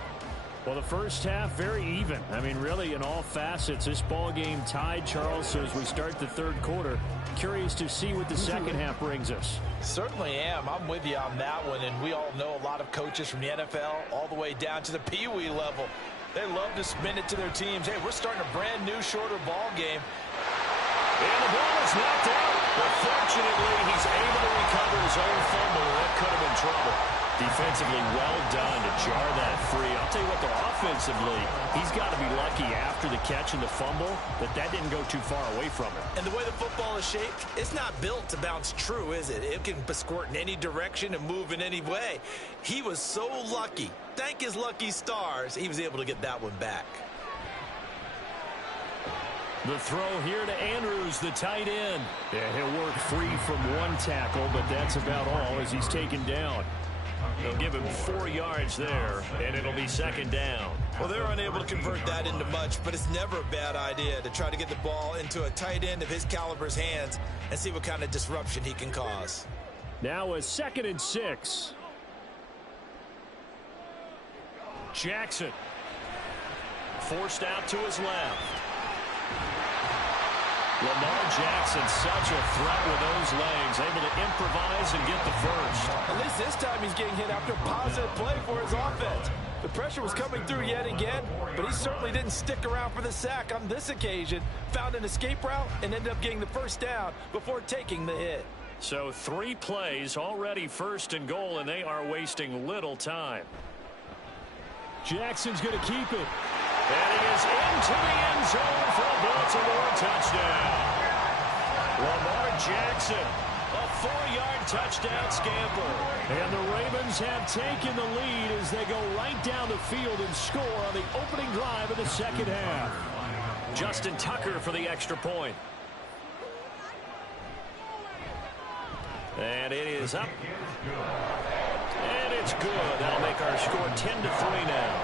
Well, the first half, very even. I mean, really, in all facets, this ball game tied, Charles. So as we start the third quarter, curious to see what the second half brings us. Certainly am. I'm with you on that one. And we all know a lot of coaches from the NFL all the way down to the Pee Wee level. They love to spin it to their teams. Hey, we're starting a brand new, shorter ball game. And the ball is knocked out. But fortunately, he's able to recover his own fumble. That could have been trouble. Defensively, well done to jar that free. I'll tell you what, though, offensively, he's got to be lucky after the catch and the fumble that didn't go too far away from him. And the way the football is shaped, it's not built to bounce true, is it? It can squirt in any direction and move in any way. He was so lucky. Thank his lucky stars, he was able to get that one back. The throw here to Andrews, the tight end. Yeah, he'll work free from one tackle, but that's about all as he's taken down. They'll give him 4 yards there, and it'll be second down. Well, they're unable to convert that into much, but it's never a bad idea to try to get the ball into a tight end of his caliber's hands and see what kind of disruption he can cause. Now a 2nd and 6. Jackson forced out to his left. Lamar Jackson, such a threat with those legs, able to improvise and get the first. At least this time he's getting hit after a positive play for his offense. The pressure was coming through yet again, but he certainly didn't stick around for the sack on this occasion. Found an escape route and ended up getting the first down before taking the hit. So 3 plays, already 1st and goal, and they are wasting little time. Jackson's going to keep it. And he is into the end zone for a Baltimore touchdown. Lamar Jackson, a 4-yard touchdown scamper. And the Ravens have taken the lead as they go right down the field and score on the opening drive of the second half. Justin Tucker for the extra point. And it is up. And it's good. That'll make our score 10-3 now.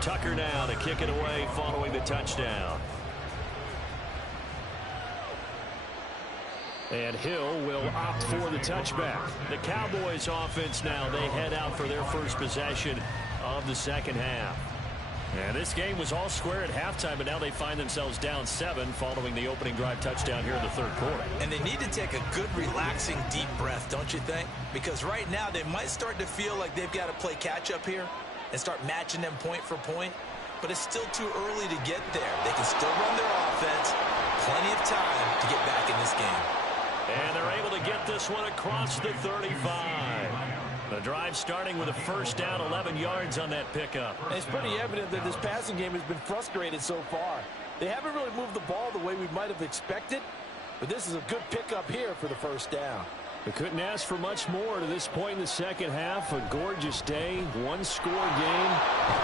Tucker now to kick it away following the touchdown. And Hill will opt for the touchback. The Cowboys offense now, they head out for their first possession of the second half. And this game was all square at halftime, but now they find themselves down 7 following the opening drive touchdown here in the third quarter. And they need to take a good, relaxing, deep breath, don't you think? Because right now they might start to feel like they've got to play catch-up here and start matching them point for point. But it's still too early to get there. They can still run their offense. Plenty of time to get back in this game. And they're able to get this one across the 35. The drive starting with a first down, 11 yards on that pickup. And it's pretty evident that this passing game has been frustrated so far. They haven't really moved the ball the way we might have expected, but this is a good pickup here for the first down. We couldn't ask for much more to this point in the second half. A gorgeous day, one-score game,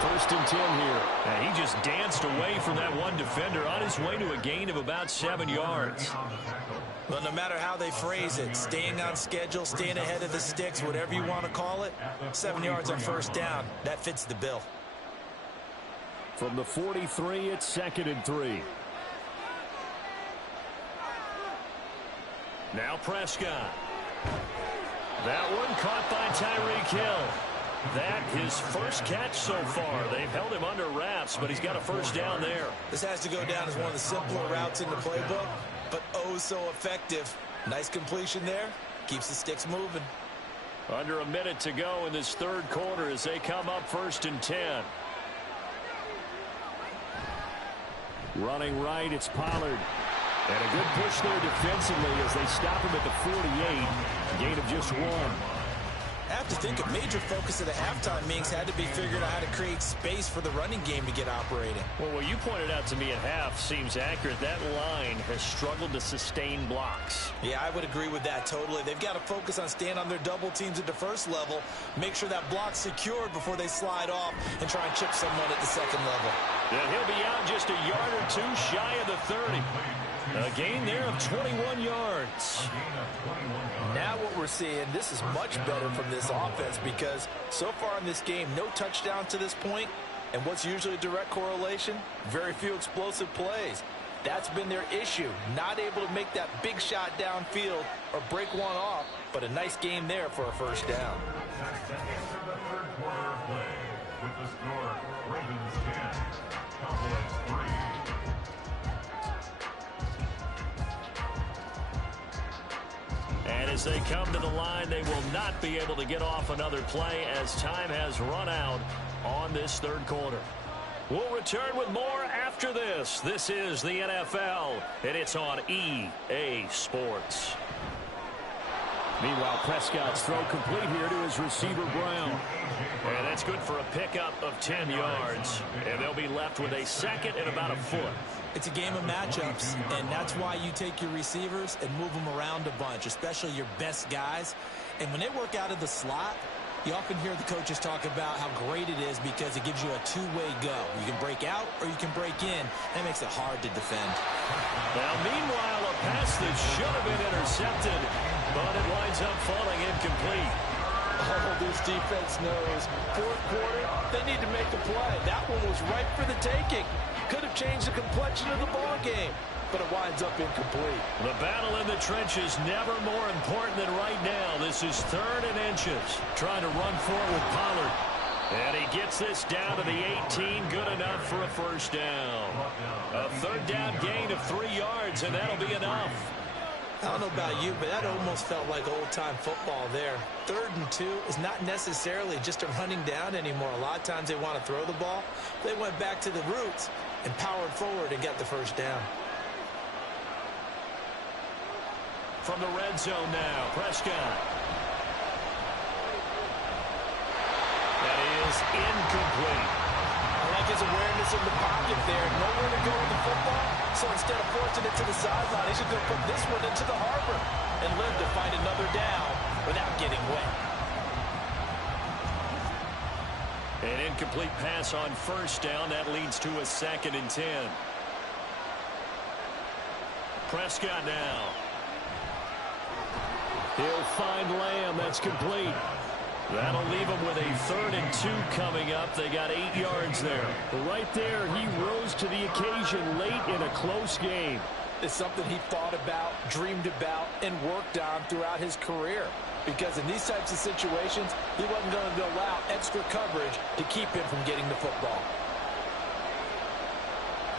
first and 10 here. And he just danced away from that one defender on his way to a gain of about 7 yards. Well, no matter how they phrase it, staying on schedule, staying ahead of the sticks, whatever you want to call it, 7 yards on first down, that fits the bill. From the 43, it's 2nd and 3. Now Prescott. That one caught by Tyreek Hill. That his first catch so far. They've held him under wraps, but he's got a first down there. This has to go down as one of the simpler routes in the playbook, but oh so effective. Nice completion there. Keeps the sticks moving. Under a minute to go in this third quarter as they come up 1st and 10. Running right, it's Pollard. And a good push there defensively as they stop him at the 48. Gain of just 1. I have to think a major focus of the halftime meetings had to be figuring out how to create space for the running game to get operating. Well, what you pointed out to me at half seems accurate. That line has struggled to sustain blocks. Yeah, I would agree with that totally. They've got to focus on staying on their double teams at the first level, make sure that block's secured before they slide off and try and chip someone at the second level. And he'll be out just a yard or two shy of the 30. A gain there of 21 yards. Now what we're seeing, this is much better from this offense because so far in this game, no touchdown to this point. And what's usually a direct correlation? Very few explosive plays. That's been their issue. Not able to make that big shot downfield or break one off, but a nice game there for a first down. Third quarter of play with the score Ravens 10, Cowboys 3. And as they come to the line, they will not be able to get off another play as time has run out on this third quarter. We'll return with more after this. This is the NFL, and it's on EA Sports. Meanwhile, Prescott's throw complete here to his receiver, Brown. And that's good for a pickup of 10 yards. And they'll be left with a second and about a foot. It's a game of matchups, and that's why you take your receivers and move them around a bunch, especially your best guys. And when they work out of the slot, you often hear the coaches talk about how great it is because it gives you a two-way go. You can break out or you can break in. That makes it hard to defend. Now, meanwhile, a pass that should have been intercepted, but it winds up falling incomplete. Oh, this defense knows. Fourth quarter, they need to make a play. That one was ripe for the taking. Could have changed the complexion of the ball game, but it winds up incomplete. The battle in the trenches never more important than right now. This is 3rd and inches. Trying to run for it with Pollard. And he gets this down to the 18. Good enough for a first down. A third down gain of 3 yards, and that'll be enough. I don't know about you, but that almost felt like old-time football there. 3rd and 2 is not necessarily just a running down anymore. A lot of times they want to throw the ball. They went back to the roots and powered forward and got the first down. From the red zone now, Prescott. That is incomplete. I like his awareness in the pocket there. Nowhere to go with the football. So instead of forcing it to the sideline, he's going to put this one into the harbor and live to find another down without getting wet. An incomplete pass on first down. That leads to a 2nd and 10. Prescott now. He'll find Lamb. That's complete. That'll leave them with a 3rd and 2 coming up. They got 8 yards there. Right there, he rose to the occasion late in a close game. It's something he thought about, dreamed about, and worked on throughout his career. Because in these types of situations, he wasn't going to allow extra coverage to keep him from getting the football.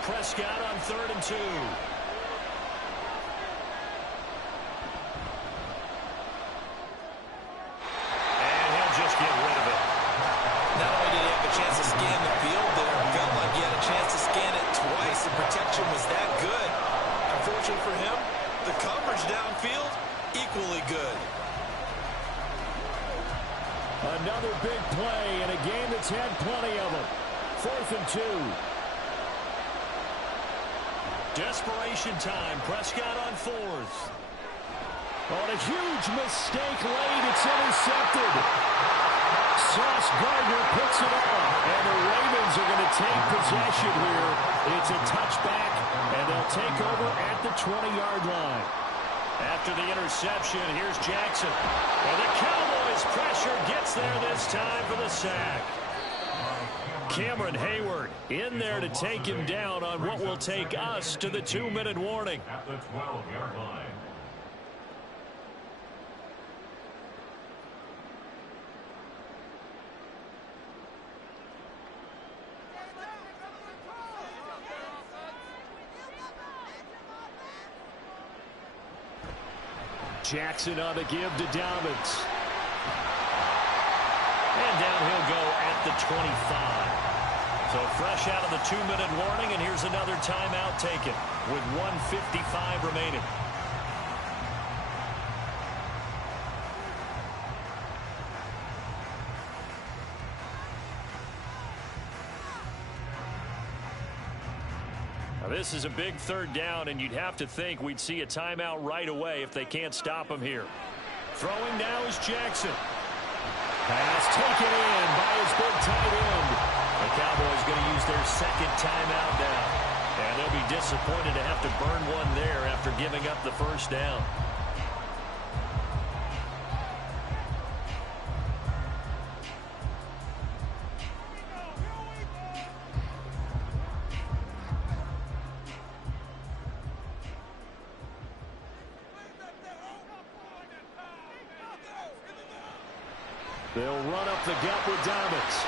Prescott on 3rd and 2. And he'll just get rid of it. Not only did he have a chance to scan the field there, it felt like he had a chance to scan it twice. The protection was that good. Unfortunately for him, the coverage downfield, equally good. Another big play in a game that's had plenty of them. 4th and 2. Desperation time. Prescott on 4th. On a huge mistake late. It's intercepted. Sauce Gardner picks it off. And the Ravens are going to take possession here. It's a touchback, and they'll take over at the 20-yard line. After the interception, here's Jackson. And the Cowboys' pressure gets there this time for the sack. Cameron Hayward in there to take him down on what will take us to the 2-minute warning. At the 12-yard line. Jackson on the give to Dobbins. And down he'll go at the 25. So fresh out of the 2-minute warning, and here's another timeout taken with 1:55 remaining. Now this is a big 3rd down, and you'd have to think we'd see a timeout right away if they can't stop him here. Throwing now is Jackson. Pass taken in by his big tight end. The Cowboys going to use their 2nd timeout now. And they'll be disappointed to have to burn one there after giving up the 1st down. They'll run up the gut with Dobbins.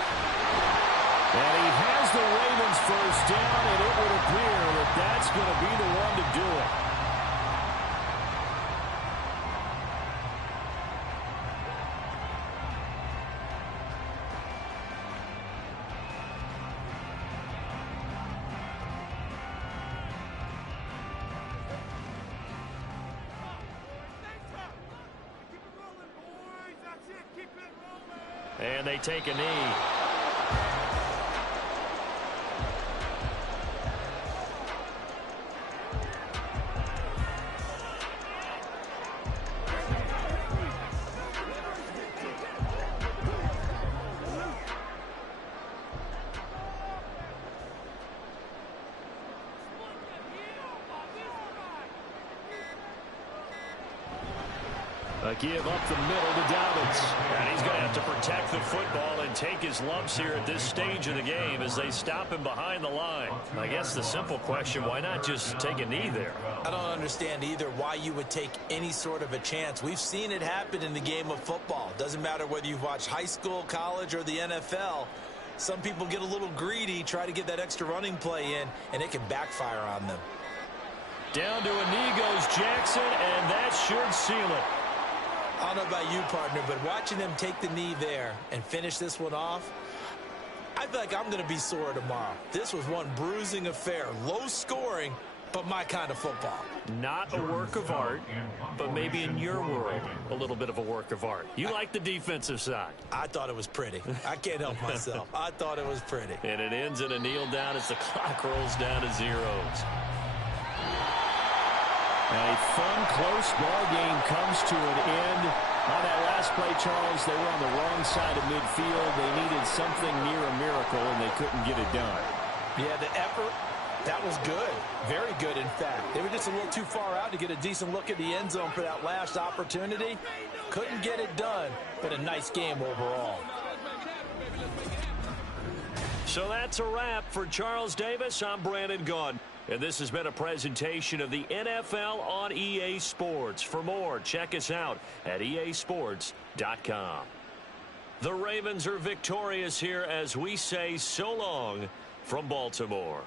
And he has the Ravens 1st down, and it would appear that that's going to be the one to do it. And they take a knee. A give up the middle to Dobbins. And he's going to have to protect the football and take his lumps here at this stage of the game as they stop him behind the line. I guess the simple question, why not just take a knee there? I don't understand either why you would take any sort of a chance. We've seen it happen in the game of football. Doesn't matter whether you've watched high school, college, or the NFL. Some people get a little greedy, try to get that extra running play in, and it can backfire on them. Down to a knee goes Jackson, and that should seal it. I don't know about you, partner, but watching them take the knee there and finish this one off, I feel like I'm going to be sore tomorrow. This was one bruising affair. Low scoring, but my kind of football. Not a work of art, but maybe in your world, a little bit of a work of art. You like the defensive side. I thought it was pretty. I can't help myself. I thought it was pretty. And it ends in a kneel down as the clock rolls down to zeros. A fun, close ball game comes to an end. On that last play, Charles, they were on the wrong side of midfield. They needed something near a miracle, and they couldn't get it done. Yeah, the effort That was good. Very good, in fact. They were just a little too far out to get a decent look at the end zone for that last opportunity. Couldn't get it done, but a nice game overall. So that's a wrap for Charles Davis. I'm Brandon Gaudin. And this has been a presentation of the NFL on EA Sports. For more, check us out at easports.com. The Ravens are victorious here as we say so long from Baltimore.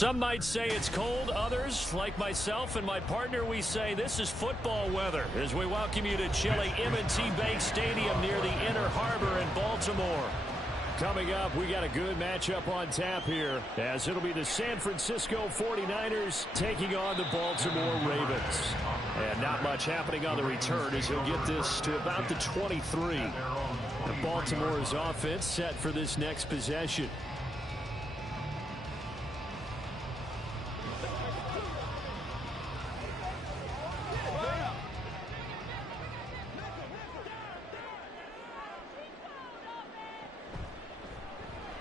Some might say it's cold. Others, like myself and my partner, we say this is football weather as we welcome you to chilly M&T Bank Stadium near the Inner Harbor in Baltimore. Coming up, we got a good matchup on tap here as it'll be the San Francisco 49ers taking on the Baltimore Ravens. And not much happening on the return as he'll get this to about the 23. The Baltimore's offense set for this next possession.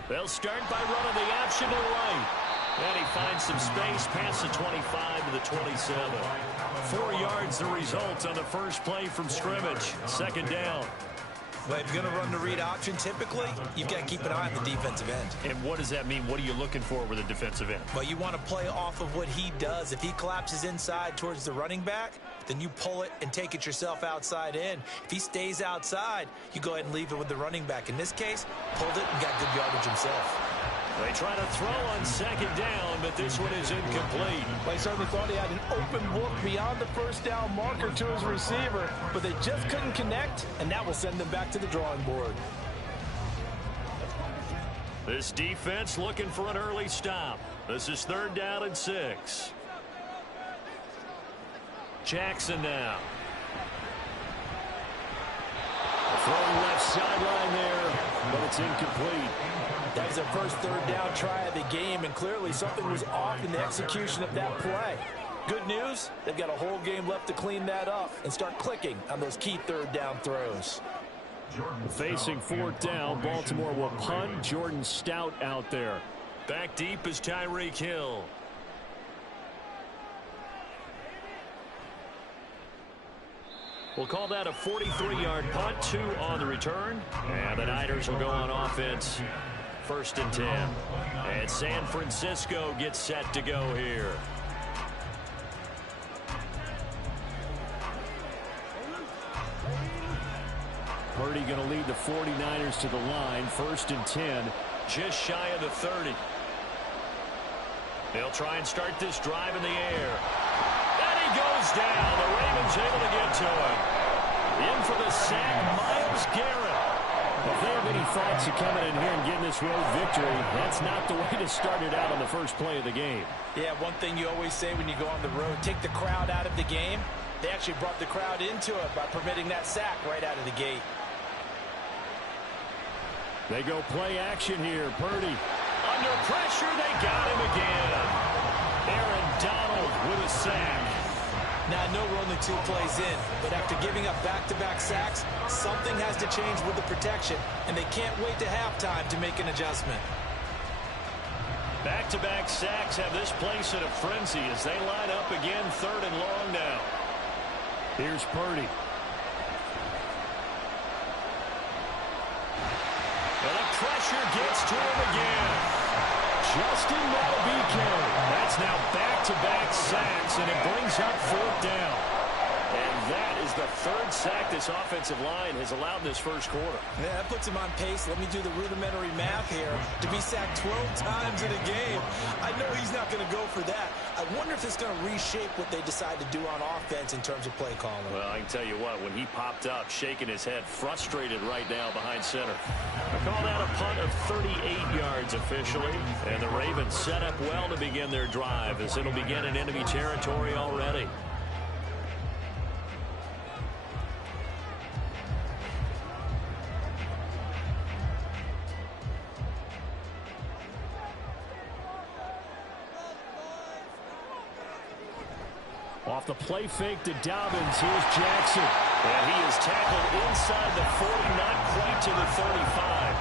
They'll start by running the option to the right. And he finds some space past the 25 to the 27. 4 yards the result on the first play from scrimmage. Second down. Well, if you're going to run the read option, typically, you've got to keep an eye on the defensive end. And what does that mean? What are you looking for with a defensive end? Well, you want to play off of what he does. If he collapses inside towards the running back, then you pull it and take it yourself outside in. If he stays outside, you go ahead and leave it with the running back. In this case, pulled it and got good yardage himself. They try to throw on second down, but this one is incomplete. They certainly thought he had an open look beyond the first down marker to his receiver, but they just couldn't connect, and that will send them back to the drawing board. This defense looking for an early stop. This is 3rd down and 6. Jackson now. Throwing left sideline there, but it's incomplete. That was their first 3rd down try of the game, and clearly something was off in the execution of that play. Good news, they've got a whole game left to clean that up and start clicking on those key 3rd down throws. Facing 4th down, Baltimore will punt. Jordan Stout out there. Back deep is Tyreek Hill. We'll call that a 43-yard punt, 2 on the return. And the Niners will go on offense. 1st and 10. And San Francisco gets set to go here. Purdy going to lead the 49ers to the line. 1st and 10. Just shy of the 30. They'll try and start this drive in the air. And he goes down. The Ravens able to get to him. In for the sack, Myles Garrett. If they have any thoughts of coming in here and getting this road victory, that's not the way to start it out on the first play of the game. Yeah, one thing you always say when you go on the road, take the crowd out of the game. They actually brought the crowd into it by permitting that sack right out of the gate. They go play action here. Purdy under pressure. They got him again. Aaron Donald with a sack. Now, I know we're only 2 plays in, but after giving up back-to-back sacks, something has to change with the protection, and they can't wait to halftime to make an adjustment. Back-to-back sacks have this place in a frenzy as they line up again 3rd and long now. Here's Purdy. And the pressure gets to him again. Justin Madubuike. That's now back-to-back sacks, and it brings up 4th down. And that is the 3rd sack this offensive line has allowed this first quarter. Yeah, that puts him on pace. Let me do the rudimentary math here. To be sacked 12 times in a game, I know he's not going to go for that. I wonder if it's going to reshape what they decide to do on offense in terms of play calling. Well, I can tell you what, when he popped up, shaking his head, frustrated right now behind center. I call that a punt of 38 yards officially. And the Ravens set up well to begin their drive as it'll begin in enemy territory already. Off the play fake to Dobbins, here's Jackson. And he is tackled inside the 40, not quite to the 35.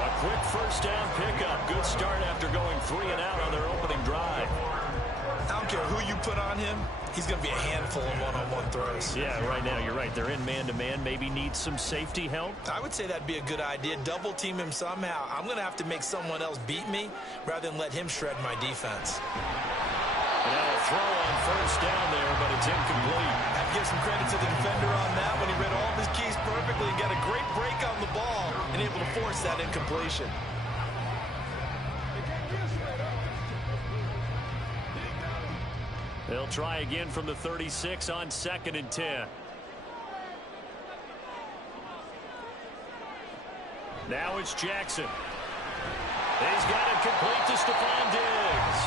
A quick first down pickup. Good start after going 3 and out on their opening drive. I don't care who you put on him, he's going to be a handful of one-on-one throws. Yeah, right now you're right. They're in man-to-man. Maybe need some safety help. I would say that'd be a good idea. Double team him somehow. I'm going to have to make someone else beat me rather than let him shred my defense. And now a throw on first down there, but it's incomplete. I have to give some credit to the defender on that when he read all of his keys perfectly and got a great break on the ball and able to force that incompletion. They'll try again from the 36 on 2nd and 10. Now it's Jackson. He's got it complete to Stephon Diggs.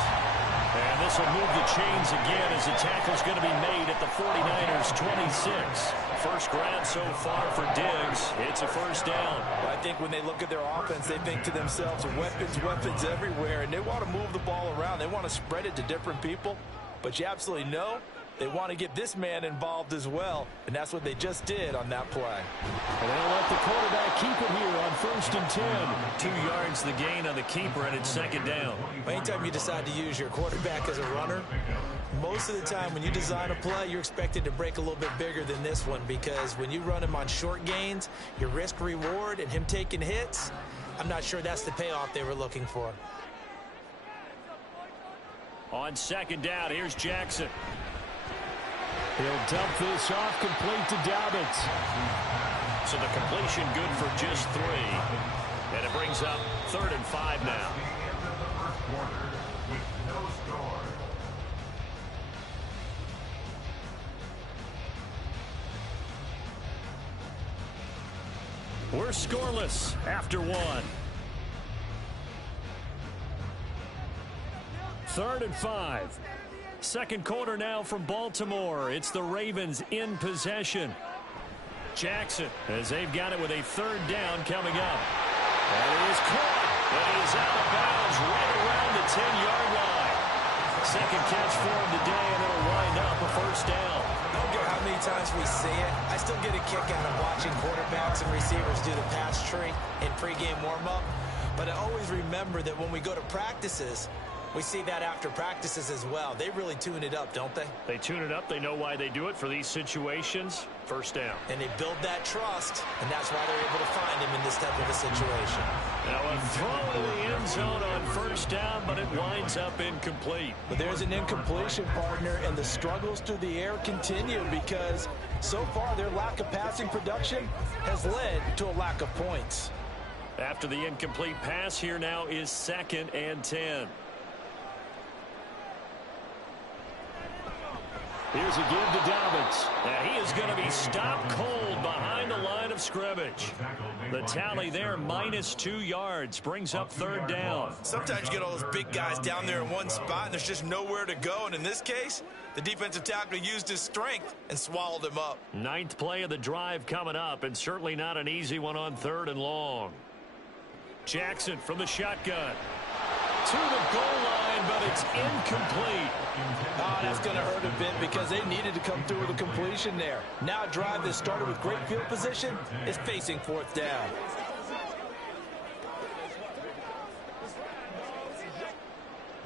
And this will move the chains again as the tackle's going to be made at the 49ers 26. First grab so far for Diggs. It's a first down. I think when they look at their offense, they think to themselves, weapons, weapons everywhere, and they want to move the ball around. They want to spread it to different people. But you absolutely know they want to get this man involved as well, and that's what they just did on that play. And they'll let the quarterback keep it here on 1st and 10. 2 yards the gain on the keeper, and it's 2nd down. Anytime you decide to use your quarterback as a runner, most of the time when you design a play, you're expected to break a little bit bigger than this one, because when you run him on short gains, your risk-reward and him taking hits, I'm not sure that's the payoff they were looking for. On 2nd down, here's Jackson. He'll dump this off complete to Dobbins. So the completion good for just 3. And it brings up 3rd and 5 now. We're scoreless after 1. 3rd and 5. Second quarter now from Baltimore. It's the Ravens in possession. Jackson, as they've got it with a 3rd down coming up. And it is caught. It is out of bounds right around the 10-yard line. Second catch for him today, and it'll wind up a first down. I don't care how many times we see it. I still get a kick out of watching quarterbacks and receivers do the pass tree in pregame warm-up. But I always remember that when we go to practices, we see that after practices as well. They really tune it up, don't they? They tune it up. They know why they do it for these situations. First down. And they build that trust, and that's why they're able to find him in this type of a situation. Now a throw to the end zone on first down, but it winds up incomplete. But there's an incompletion, partner, and the struggles through the air continue because so far their lack of passing production has led to a lack of points. After the incomplete pass, here now is 2nd and 10. Here's a give to Dobbins. And he is going to be stopped cold behind the line of scrimmage. The tally there, -2 yards, brings up 3rd down. Sometimes you get all those big guys down there in one spot, and there's just nowhere to go. And in this case, the defensive tackle used his strength and swallowed him up. 9th play of the drive coming up, and certainly not an easy one on 3rd and long. Jackson from the shotgun. To the goal line, but it's incomplete. Oh, that's going to hurt a bit because they needed to come through with a completion there. Now a drive that started with great field position is facing 4th down.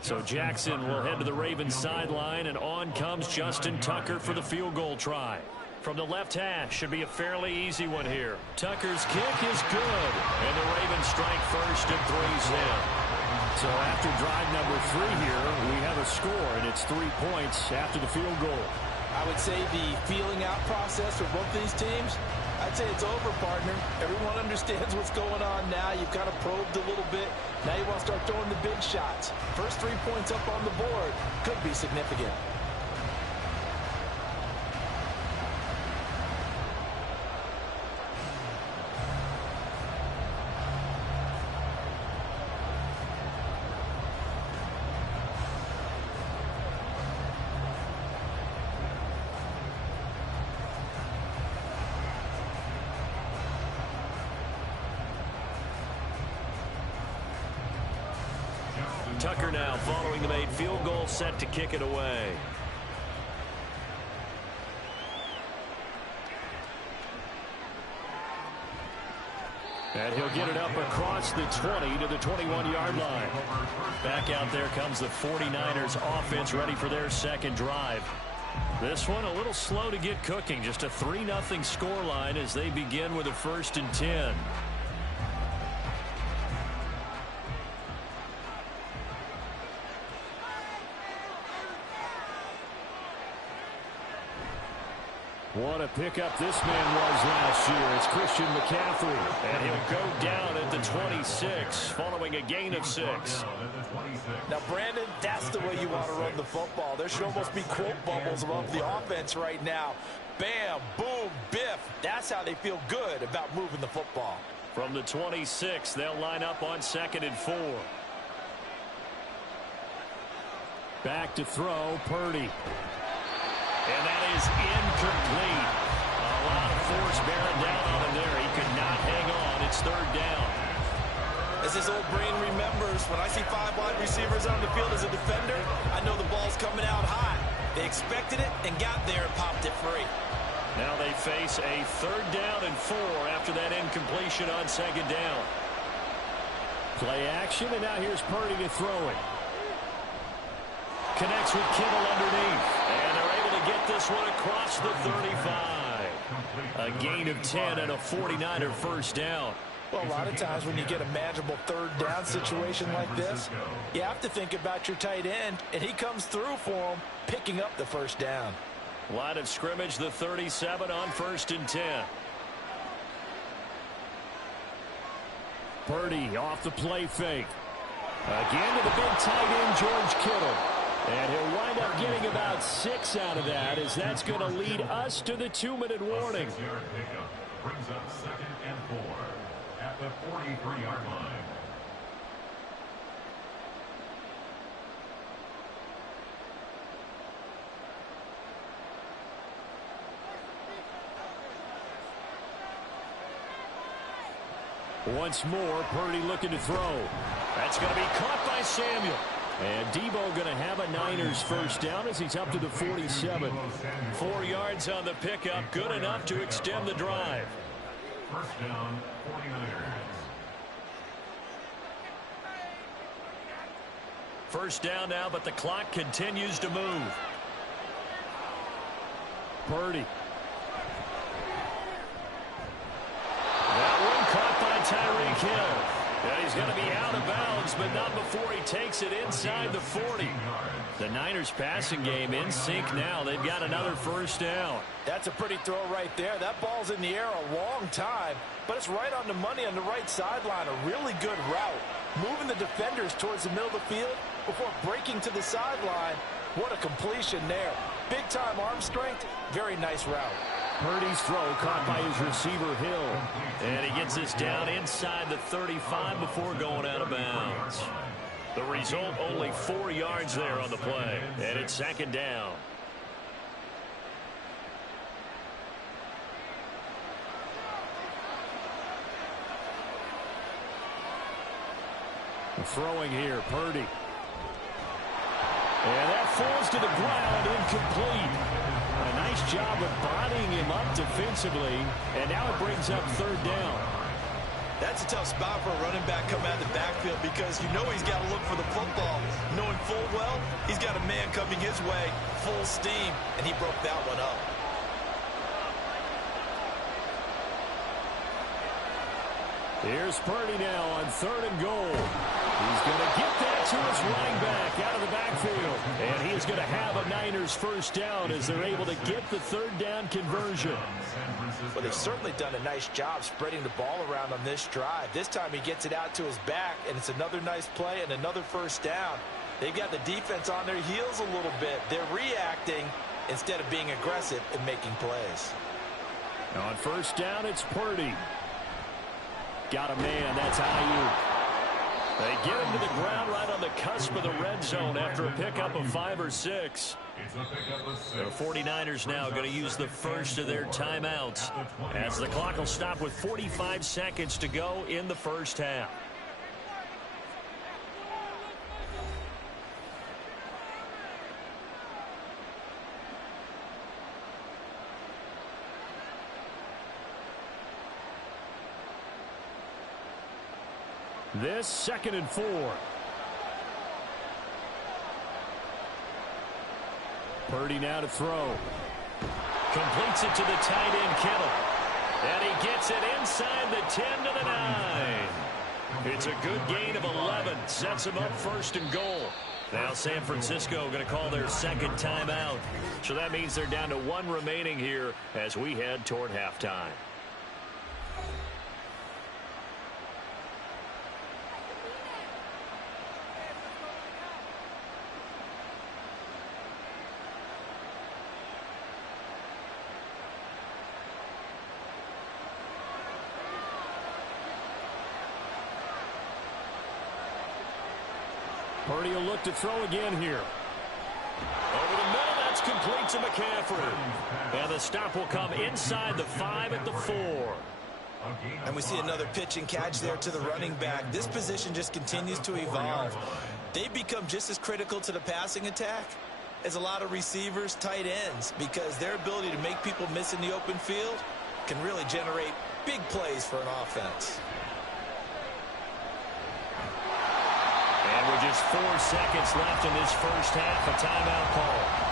So Jackson will head to the Ravens sideline, and on comes Justin Tucker for the field goal try. From the left hash, should be a fairly easy one here. Tucker's kick is good, and the Ravens strike first and 3's in. So after drive number 3 here, we have a score, and it's 3 points after the field goal. I would say the feeling out process for both these teams, I'd say it's over, partner. Everyone understands what's going on now. You've kind of probed a little bit. Now you want to start throwing the big shots. First 3 points up on the board could be significant. Tucker now following the made field goal, set to kick it away. And he'll get it up across the 20 to the 21-yard line. Back out there comes the 49ers offense ready for their second drive. This one a little slow to get cooking. Just a 3-0 scoreline as they begin with a 1st and 10. What a pickup this man was last year. It's Christian McCaffrey. And he'll go down at the 26 following a gain of 6. Now, Brandon, that's the way you want to run the football. There should almost be quote bubbles above the offense right now. Bam, boom, biff. That's how they feel good about moving the football. From the 26, they'll line up on 2nd and 4. Back to throw, Purdy. And that is incomplete. A lot of force bearing down on him there. He could not hang on. It's 3rd down. As this old brain remembers, when I see 5 wide receivers on the field as a defender, I know the ball's coming out high. They expected it and got there and popped it free. Now they face a 3rd down and 4 after that incompletion on 2nd down. Play action, and now here's Purdy to throw it. Connects with Kittle underneath. And they're able to get this one across the 35. A gain of 10 and a 49er first down. Well, a lot of times when you get a manageable 3rd down situation like this, you have to think about your tight end, and he comes through for him, picking up the 1st down. Line of scrimmage, the 37 on 1st and 10. Purdy off the play fake. Again to the big tight end, George Kittle. And he'll wind up getting about 6 out of that, as that's going to lead us to the 2-minute warning. Brings up 2nd and 4 at the 43-yard line. Once more, Purdy looking to throw. That's going to be caught by Samuel. And Debo going to have a Niners first down as he's up to the 47. 4 yards on the pickup, good enough to extend the drive. First down, 49ers. First down now, but the clock continues to move. Purdy. That one caught by Tyreek Hill. And he's going to be out of bounds, but not before he takes it inside the 40. The Niners passing game in sync now. They've got another first down. That's a pretty throw right there. That ball's in the air a long time, but it's right on the money on the right sideline. A really good route. Moving the defenders towards the middle of the field before breaking to the sideline. What a completion there. Big-time arm strength. Very nice route. Purdy's throw caught by his receiver, Hill. And he gets this down inside the 35 before going out of bounds. The result, only 4 yards there on the play. And it's 2nd down. Throwing here, Purdy. And that falls to the ground, incomplete. A nice job of bodying him up defensively, and now it brings up 3rd down. That's a tough spot for a running back coming out of the backfield because you know he's got to look for the football, knowing full well he's got a man coming his way, full steam, and he broke that one up. Here's Purdy now on 3rd and goal. He's going to get that to his running back out of the backfield. And he is going to have a Niners first down as they're able to get the 3rd down conversion. Well, they've certainly done a nice job spreading the ball around on this drive. This time he gets it out to his back, and it's another nice play and another first down. They've got the defense on their heels a little bit. They're reacting instead of being aggressive and making plays. On first down, it's Purdy. Got a man, that's Ayuk. They get him to the ground right on the cusp of the red zone after a pickup of 5 or 6. The 49ers now going to use the first of their timeouts as the clock will stop with 45 seconds to go in the first half. This 2nd and 4. Purdy now to throw. Completes it to the tight end, Kittle. And he gets it inside the 10 to the 9. It's a good gain of 11. Sets him up 1st and goal. Now San Francisco going to call their second timeout. So that means they're down to one remaining here as we head toward halftime. Purdy will look to throw again here. Over the middle, that's complete to McCaffrey. And the stop will come inside the 5 at the 4. And we see another pitch and catch there to the running back. This position just continues to evolve. They've become just as critical to the passing attack as a lot of receivers, tight ends, because their ability to make people miss in the open field can really generate big plays for an offense. And with just 4 seconds left in this first half, a timeout call.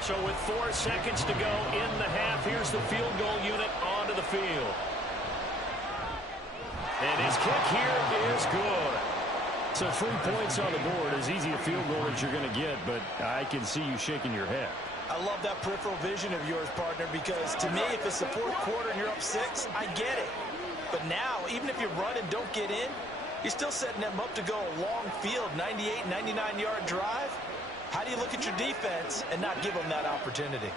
So with 4 seconds to go in the half, here's the field goal unit onto the field. And his kick here is good. So 3 points on the board, as easy a field goal as you're going to get, but I can see you shaking your head. I love that peripheral vision of yours, partner, because to me, if it's the fourth quarter and you're up 6, I get it. But now, even if you run and don't get in, you're still setting them up to go a long field, 98, 99-yard drive. How do you look at your defense and not give them that opportunity?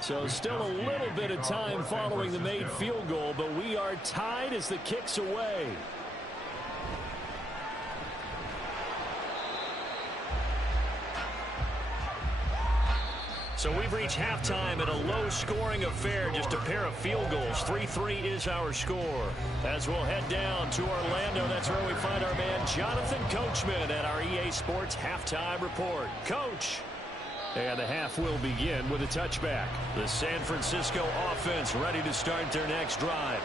So still a little bit of time following the made field goal, but we are tied as the kick's away. So we've reached halftime in a low-scoring affair, just a pair of field goals. 3-3 is our score. As we'll head down to Orlando, that's where we find our man Jonathan Coachman at our EA Sports Halftime Report. Coach. And the half will begin with a touchback. The San Francisco offense ready to start their next drive.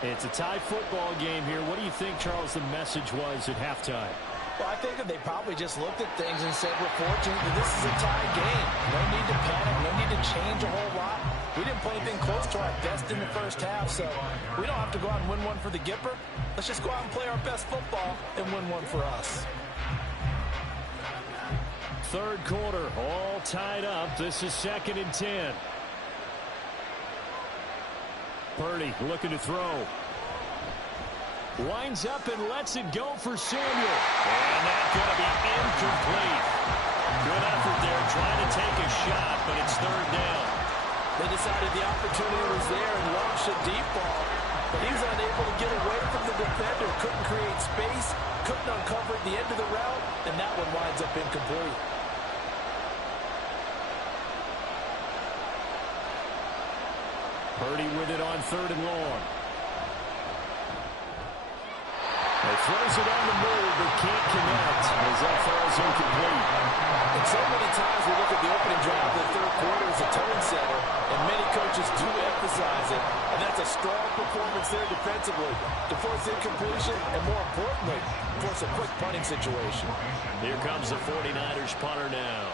It's a tie football game here. What do you think, Charles, the message was at halftime? Well, I think that they probably just looked at things and said, we're fortunate that this is a tie game. No need to panic. No need to change a whole lot. We didn't play anything close to our best in the first half, so we don't have to go out and win one for the Gipper. Let's just go out and play our best football and win one for us. Third quarter, all tied up. This is 2nd and 10. Purdy looking to throw. Winds up and lets it go for Samuel. And that's going to be incomplete. Good effort there trying to take a shot, but it's 3rd down. They decided the opportunity was there and launched a deep ball, but he was unable to get away from the defender. Couldn't create space, couldn't uncover at the end of the route, and that one winds up incomplete. Purdy with it on 3rd and long. He throws it on the move, but can't connect as that falls incomplete. And so many times we look at the opening drive of the 3rd quarter as a tone setter, and many coaches do emphasize it, and that's a strong performance there defensively to force incompletion and, more importantly, force a quick punting situation. Here comes the 49ers punter now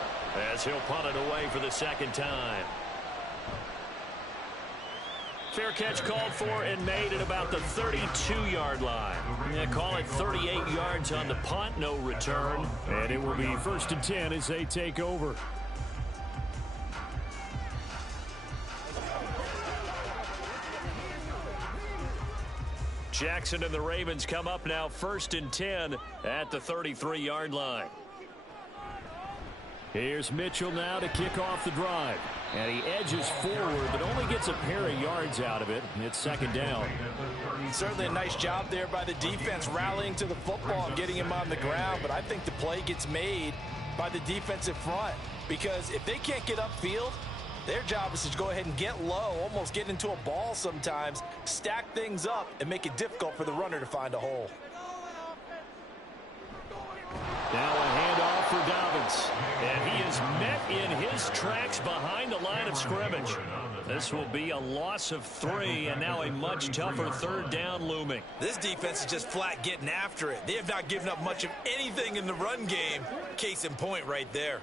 as he'll punt it away for the 2nd time. Fair catch called for and made at about the 32-yard line. They call it 38 yards on the punt, no return. And it will be 1st and 10 as they take over. Jackson and the Ravens come up now 1st and 10 at the 33-yard line. Here's Mitchell now to kick off the drive. And he edges forward, but only gets a pair of yards out of it. It's 2nd down. Certainly a nice job there by the defense rallying to the football and getting him on the ground. But I think the play gets made by the defensive front. Because if they can't get upfield, Their job is to go ahead and get low, almost get into a ball sometimes, stack things up, and make it difficult for the runner to find a hole. Now a handoff for Dobbins. And he is met in his tracks behind the line of scrimmage. This will be a loss of 3, and now a much tougher third down looming. This defense is just flat getting after it. They have not given up much of anything in the run game. Case in point right there.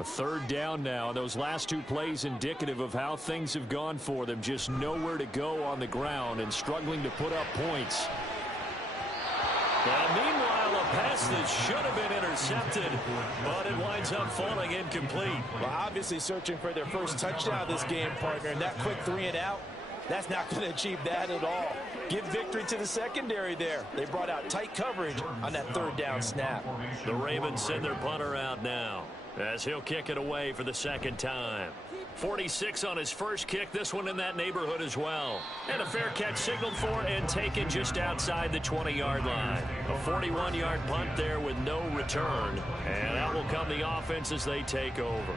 A third down now. Those last 2 plays indicative of how things have gone for them. Just nowhere to go on the ground and struggling to put up points. Now, meanwhile, a pass that should have been intercepted, but it winds up falling incomplete. Well, obviously searching for their first touchdown this game, partner, and that quick 3 and out, that's not going to achieve that at all. Give victory to the secondary there. They brought out tight coverage on that third down snap. The Ravens send their punter out now as he'll kick it away for the second time. 46 on his first kick, this one in that neighborhood as well. And a fair catch signaled for and taken just outside the 20-yard line. A 41-yard punt there with no return. And out will come the offense as they take over.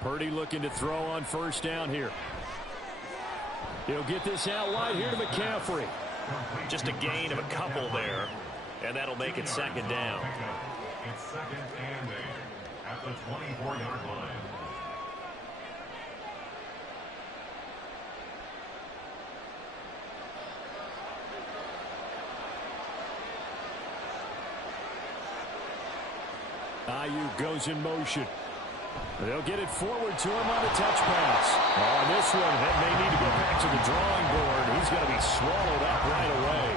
Purdy looking to throw on first down here. He'll get this out wide here to McCaffrey. Just a gain of a couple there, and that'll make it second down. It's 2nd and 8 at the 24-yard line. Ayuk goes in motion. They'll get it forward to him on a touch pass. On this one, that may need to go back to the drawing board. He's going to be swallowed up right away.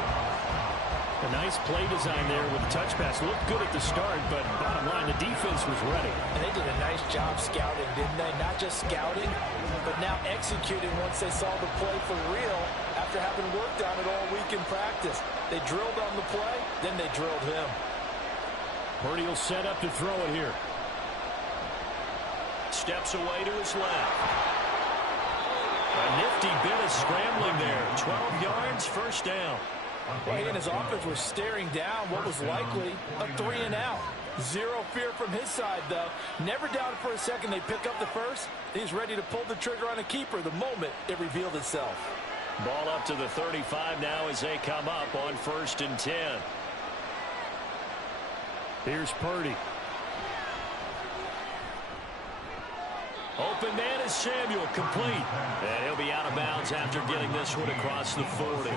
A nice play design there with the touch pass. Looked good at the start, but bottom line, the defense was ready. And they did a nice job scouting, didn't they? Not just scouting, but now executing once they saw the play for real after having worked on it all week in practice. They drilled on the play, then they drilled him. Purdy will set up to throw it here. Steps away to his left. A nifty bit of scrambling there. 12 yards, first down. Well, he and his offense were staring down what was likely a 3 and out. Zero fear from his side, though. Never doubted for a second they pick up the first. He's ready to pull the trigger on a keeper the moment it revealed itself. Ball up to the 35 now as they come up on 1st and 10. Here's Purdy. Open man is Samuel, complete. And he'll be out of bounds after getting this one across the 40.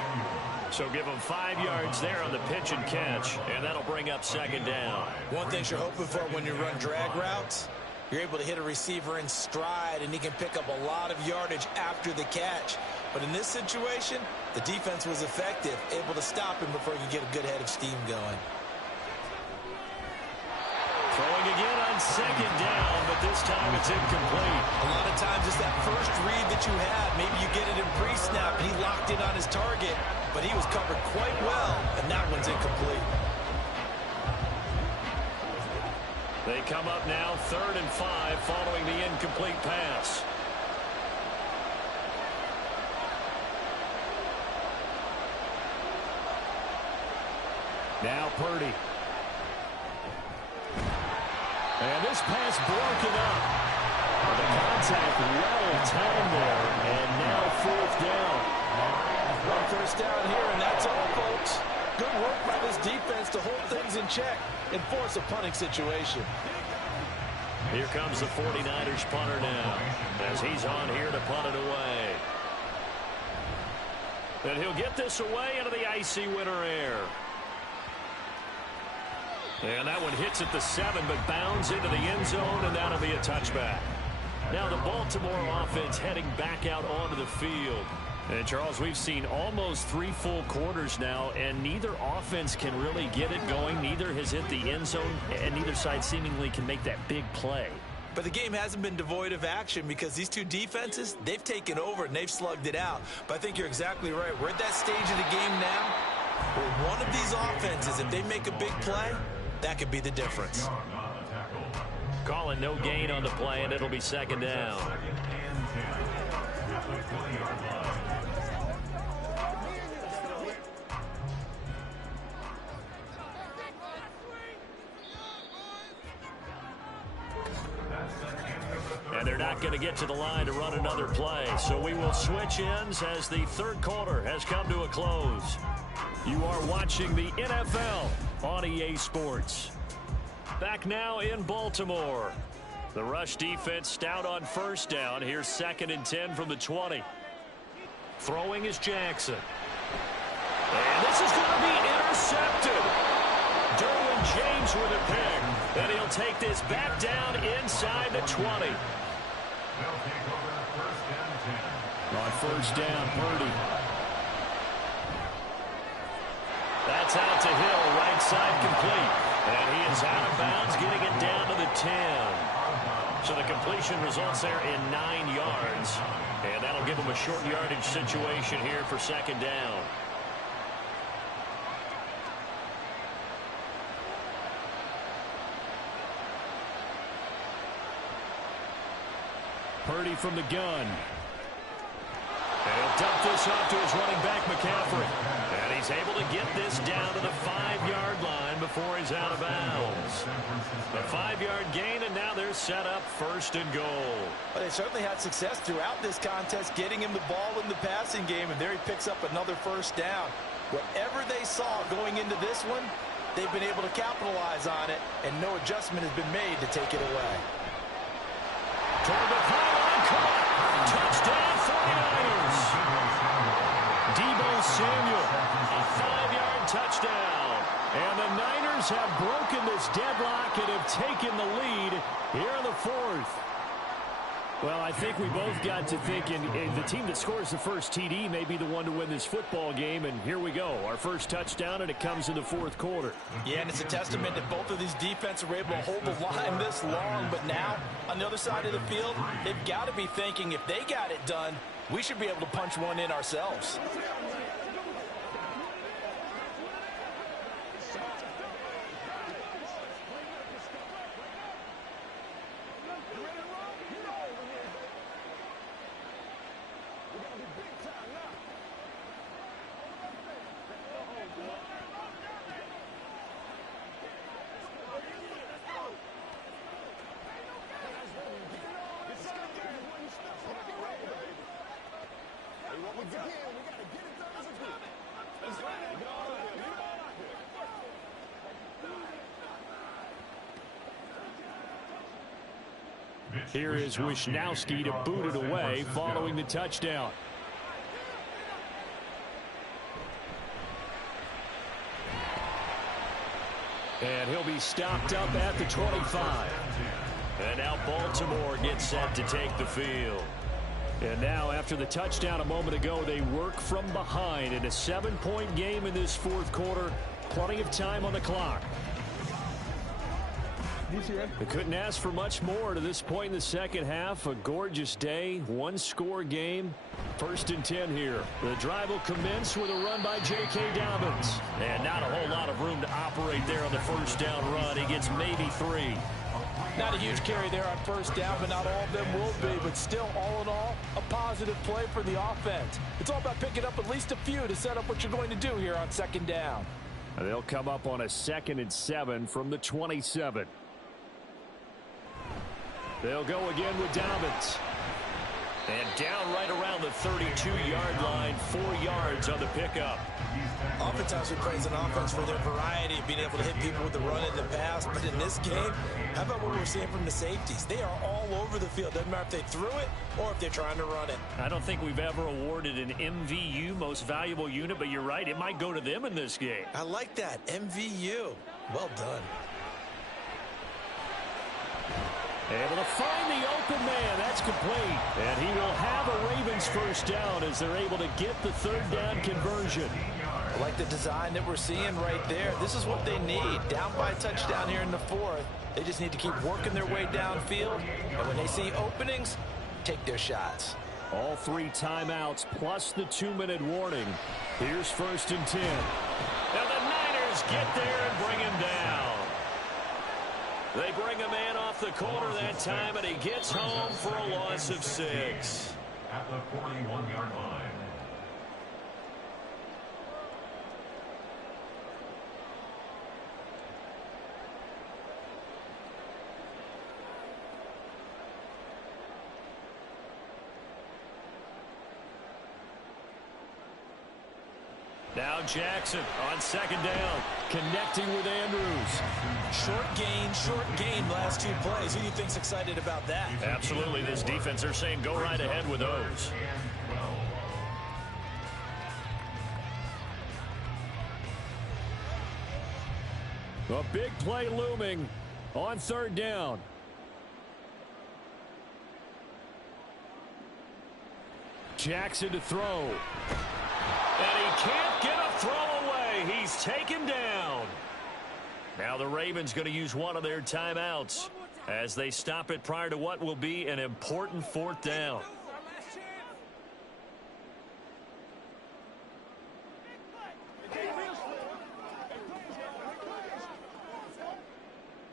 So give him 5 yards there on the pitch and catch, and that'll bring up second down. One thing you're hoping for when you run drag routes, you're able to hit a receiver in stride, and he can pick up a lot of yardage after the catch. But in this situation, the defense was effective, able to stop him before he could get a good head of steam going. Throwing again on second down, but this time it's incomplete. A lot of times it's that first read that you had. Maybe you get it in pre-snap, and he locked in on his target, but he was covered quite well, and that one's incomplete. They come up now 3rd and 5 following the incomplete pass. Now Purdy. And this pass broken up. The contact well timed there, and now 4th down. One first down here, and that's all, folks. Good work by this defense to hold things in check and force a punting situation. Here comes the 49ers punter now, as he's on here to punt it away. And he'll get this away into the icy winter air. And that one hits at the 7, but bounds into the end zone, and that'll be a touchback. Now the Baltimore offense heading back out onto the field. And, Charles, we've seen almost 3 full quarters now, and neither offense can really get it going. Neither has hit the end zone, and neither side seemingly can make that big play. But the game hasn't been devoid of action because these two defenses, they've taken over and they've slugged it out. But I think you're exactly right. We're at that stage of the game now where one of these offenses, if they make a big play, that could be the difference. calling no gain on the play, and it'll be second down. And they're not going to get to the line to run another play. So we will switch ends as the third quarter has come to a close. You are watching the NFL on EA Sports. Back now in Baltimore. The rush defense stout on first down. Here's 2nd and 10 from the 20. Throwing is Jackson. And this is going to be intercepted. Derwin James with a pick. And he'll take this back down inside the 20. On first down, Purdy. That's out to Hill, right side complete. And he is out of bounds, getting it down to the 10. So the completion results there in 9 yards. And that'll give him a short yardage situation here for second down. Purdy from the gun. And he'll dump this off to his running back, McCaffrey. And he's able to get this down to the 5-yard line before he's out of bounds. A 5-yard gain, and now they're set up 1st and goal. Well, they certainly had success throughout this contest, getting him the ball in the passing game, and there he picks up another first down. Whatever they saw going into this one, they've been able to capitalize on it, and no adjustment has been made to take it away. Toward the pylon, caught. Touchdown, 49ers. Deebo Samuel, a 5-yard touchdown. And the Niners have broken this deadlock and have taken the lead here in the 4th. Well, I think we both got to thinking the team that scores the first TD may be the one to win this football game, and here we go. Our first touchdown, and it comes in the 4th quarter. Yeah, and it's a testament that both of these defenses were able to hold the line this long, but now, on the other side of the field, they've got to be thinking if they got it done, we should be able to punch one in ourselves. Here is Wisnowski to boot it away following the touchdown. And he'll be stopped up at the 25. And now Baltimore gets set to take the field. And now, after the touchdown a moment ago, they work from behind in a 7-point game in this 4th quarter. Plenty of time on the clock. They couldn't ask for much more to this point in the second half. A gorgeous day, 1-score game. 1st and 10 here. The drive will commence with a run by J.K. Dobbins. And not a whole lot of room to operate there on the first down run. He gets maybe 3. Not a huge carry there on first down, but not all of them will be. But still, all in all, a positive play for the offense. It's all about picking up at least a few to set up what you're going to do here on second down. They'll come up on a 2nd and 7 from the 27. They'll go again with Dobbins. And down right around the 32-yard line, 4 yards on the pickup. Oftentimes we praise an offense for their variety of being able to hit people with the run and the pass. But in this game, how about what we're seeing from the safeties? They are all over the field. Doesn't matter if they threw it or if they're trying to run it. I don't think we've ever awarded an MVU, most valuable unit, but you're right. It might go to them in this game. I like that. MVU. Well done. Able to find the open man. That's complete. And he will have a Ravens first down as they're able to get the 3rd down conversion. I like the design that we're seeing right there. This is what they need. Down by a touchdown here in the 4th. They just need to keep working their way downfield. And when they see openings, take their shots. All 3 timeouts plus the 2-minute warning. Here's 1st and 10. And the Niners get there and bring him down. They bring a man off the corner that time, and he gets home for a loss of 6. At the 41-yard line. Now Jackson on second down, connecting with Andrews. Short gain last 2 plays. Who do you think's excited about that? Absolutely, this defense, they're saying go right ahead with those. A big play looming on third down. Jackson to throw. And he can't get a throw away. He's taken down. Now the Ravens going to use one of their timeouts as they stop it prior to what will be an important fourth down.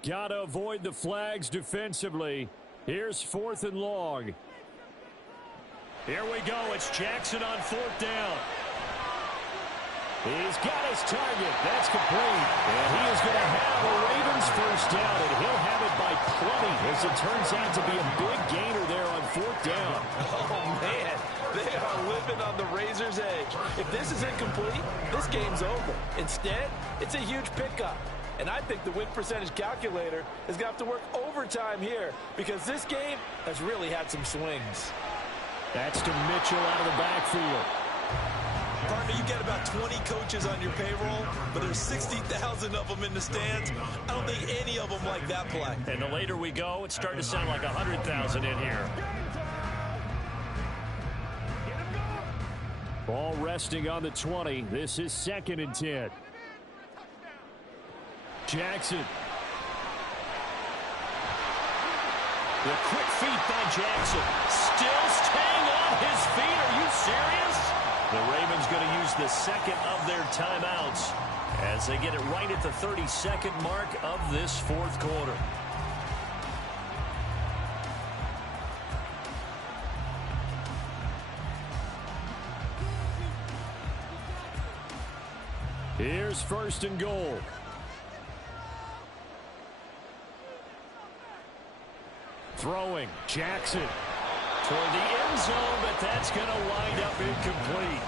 Got to avoid the flags defensively. Here's 4th and long. Here we go. It's Jackson on 4th down. He's got his target. That's complete. And he is going to have the Ravens first down, and he'll have it by plenty, as it turns out to be a big gainer there on 4th down. Oh, man. They are living on the razor's edge. If this is incomplete, this game's over. Instead, it's a huge pickup. And I think the win percentage calculator is going to have to work overtime here, because this game has really had some swings. That's to Mitchell out of the backfield. Partner, you get about 20 coaches on your payroll, but there's 60,000 of them in the stands. I don't think any of them like that play. And the later we go, it's starting to sound like 100,000 in here. Ball resting on the 20. This is 2nd and 10. Jackson. The quick feet by Jackson. Still staying on his feet. Are you serious? The Ravens going to use the second of their timeouts as they get it right at the 32nd mark of this fourth quarter. Here's 1st and goal. Throwing, Jackson toward the end zone, but that's going to wind up incomplete.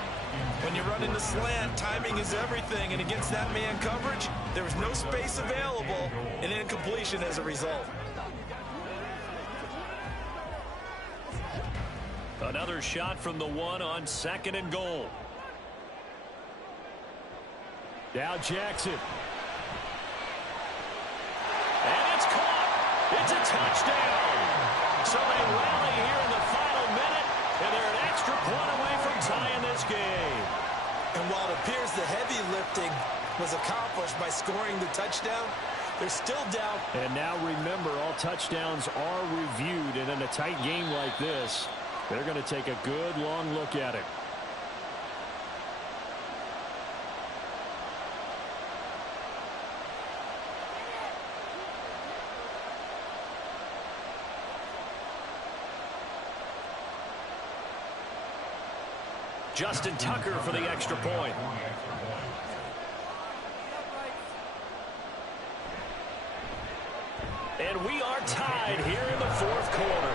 When you're running the slant, timing is everything, and against that man coverage, there was no space available, and incompletion as a result. Another shot from the 1 on 2nd and goal. Now Jackson. And it's caught. It's a touchdown. So they rally here in the final minute, and they're an extra point away from tying this game. And while it appears the heavy lifting was accomplished by scoring the touchdown, there's still doubt. And now remember, all touchdowns are reviewed, and in a tight game like this, they're going to take a good long look at it. Justin Tucker for the extra point. And we are tied here in the fourth quarter.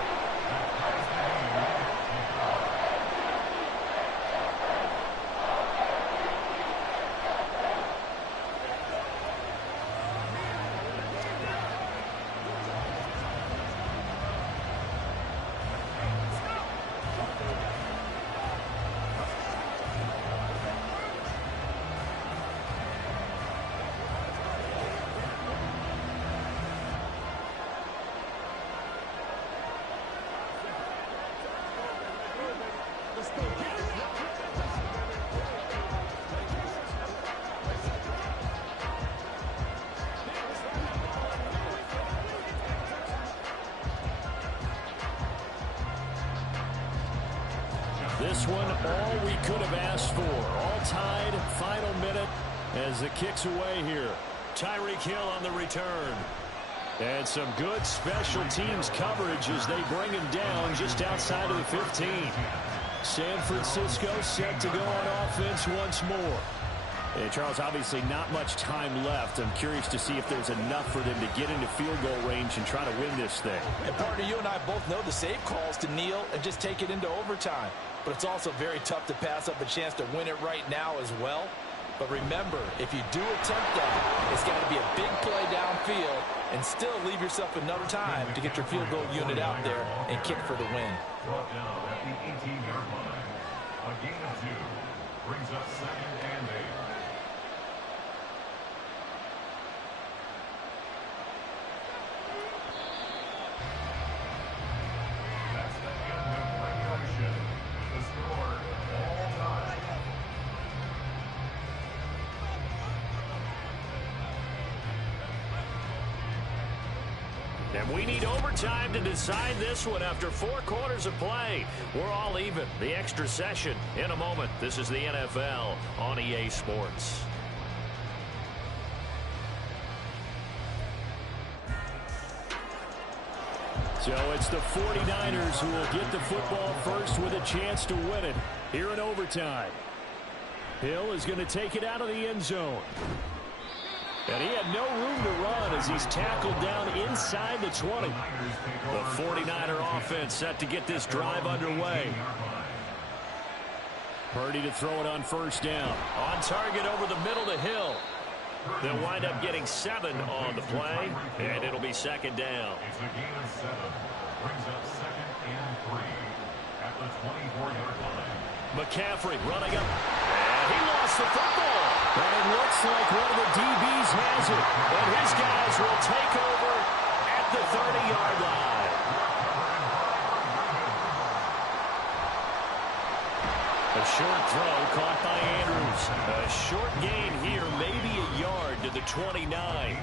This one, all we could have asked for. All tied, final minute as it kicks away here. Tyreek Hill on the return. And some good special teams coverage as they bring him down just outside of the 15. San Francisco set to go on offense once more. And Charles, obviously not much time left. I'm curious to see if there's enough for them to get into field goal range and try to win this thing. And partner, you and I both know the save calls to kneel and just take it into overtime. But it's also very tough to pass up a chance to win it right now as well. But remember, if you do attempt that, it's got to be a big play downfield and still leave yourself another time to get your field goal unit out there and kick for the win. Brought down at the 18-yard line. A gain of 2 brings up 2nd and 8. That's the end of regulation. The score, all time. And we need overtime to decide this one after 4 quarters of play. We're all even. The extra session in a moment. This is the NFL on EA Sports. So it's the 49ers who will get the football first with a chance to win it here in overtime. Hill is going to take it out of the end zone. And he had no room to run as he's tackled down inside the 20. The 49er offense set to get this drive underway. Purdy to throw it on first down. On target over the middle to Hill. They'll wind up getting 7 on the play, and it'll be 2nd down. It's a gain of 7. Brings up 2nd and 3 at the 24-yard line. McCaffrey running up, and he lost the football. But it looks like one of the DBs has it, and his guys will take over at the 30-yard line. A short throw caught by Andrews. A short gain here, maybe a yard to the 29.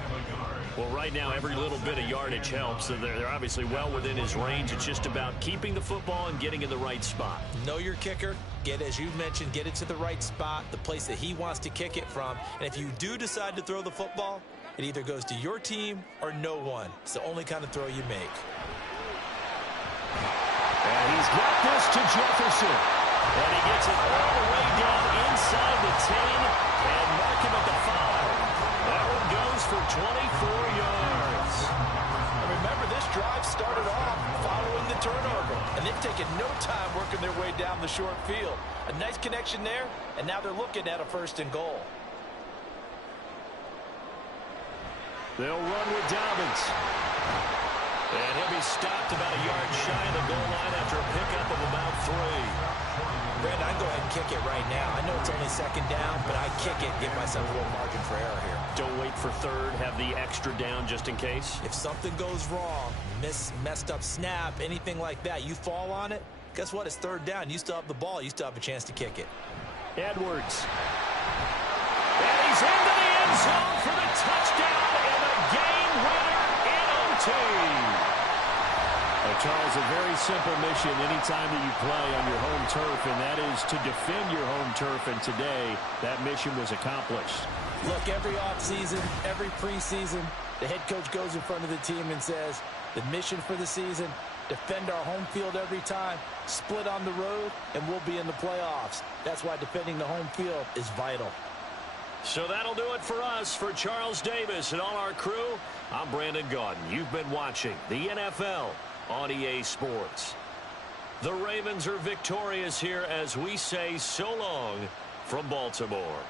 Well, right now, every little bit of yardage helps. So they're obviously well within his range. It's just about keeping the football and getting in the right spot. Know your kicker. Get, as you mentioned, get it to the right spot, the place that he wants to kick it from. And if you do decide to throw the football, it either goes to your team or no one. It's the only kind of throw you make. And he's got this to Jefferson. And he gets it all the way down inside the 10 and mark him at the 5. That one goes for 24 yards. And remember, this drive started off following the turnover, and they've taken no time working their way down the short field. A nice connection there, and now they're looking at a 1st and goal. They'll run with Dobbins. And he'll be stopped about a yard shy of the goal line after a pickup of about 3. Brandon, I'd go ahead and kick it right now. I know it's only 2nd down, but I kick it, give myself a little margin for error here. Don't wait for 3rd, have the extra down just in case. If something goes wrong, messed up snap, anything like that, you fall on it, guess what? It's 3rd down. You still have the ball. You still have a chance to kick it. Edwards. And he's into the end zone for the touchdown and a game winner in OT. Charles, a very simple mission anytime that you play on your home turf, and that is to defend your home turf, and today that mission was accomplished. Look, every offseason, every preseason, the head coach goes in front of the team and says, the mission for the season, defend our home field every time, split on the road, and we'll be in the playoffs. That's why defending the home field is vital. So that'll do it for us. For Charles Davis and all our crew, I'm Brandon Gaudin. You've been watching the NFL on EA Sports. The Ravens are victorious here as we say so long from Baltimore.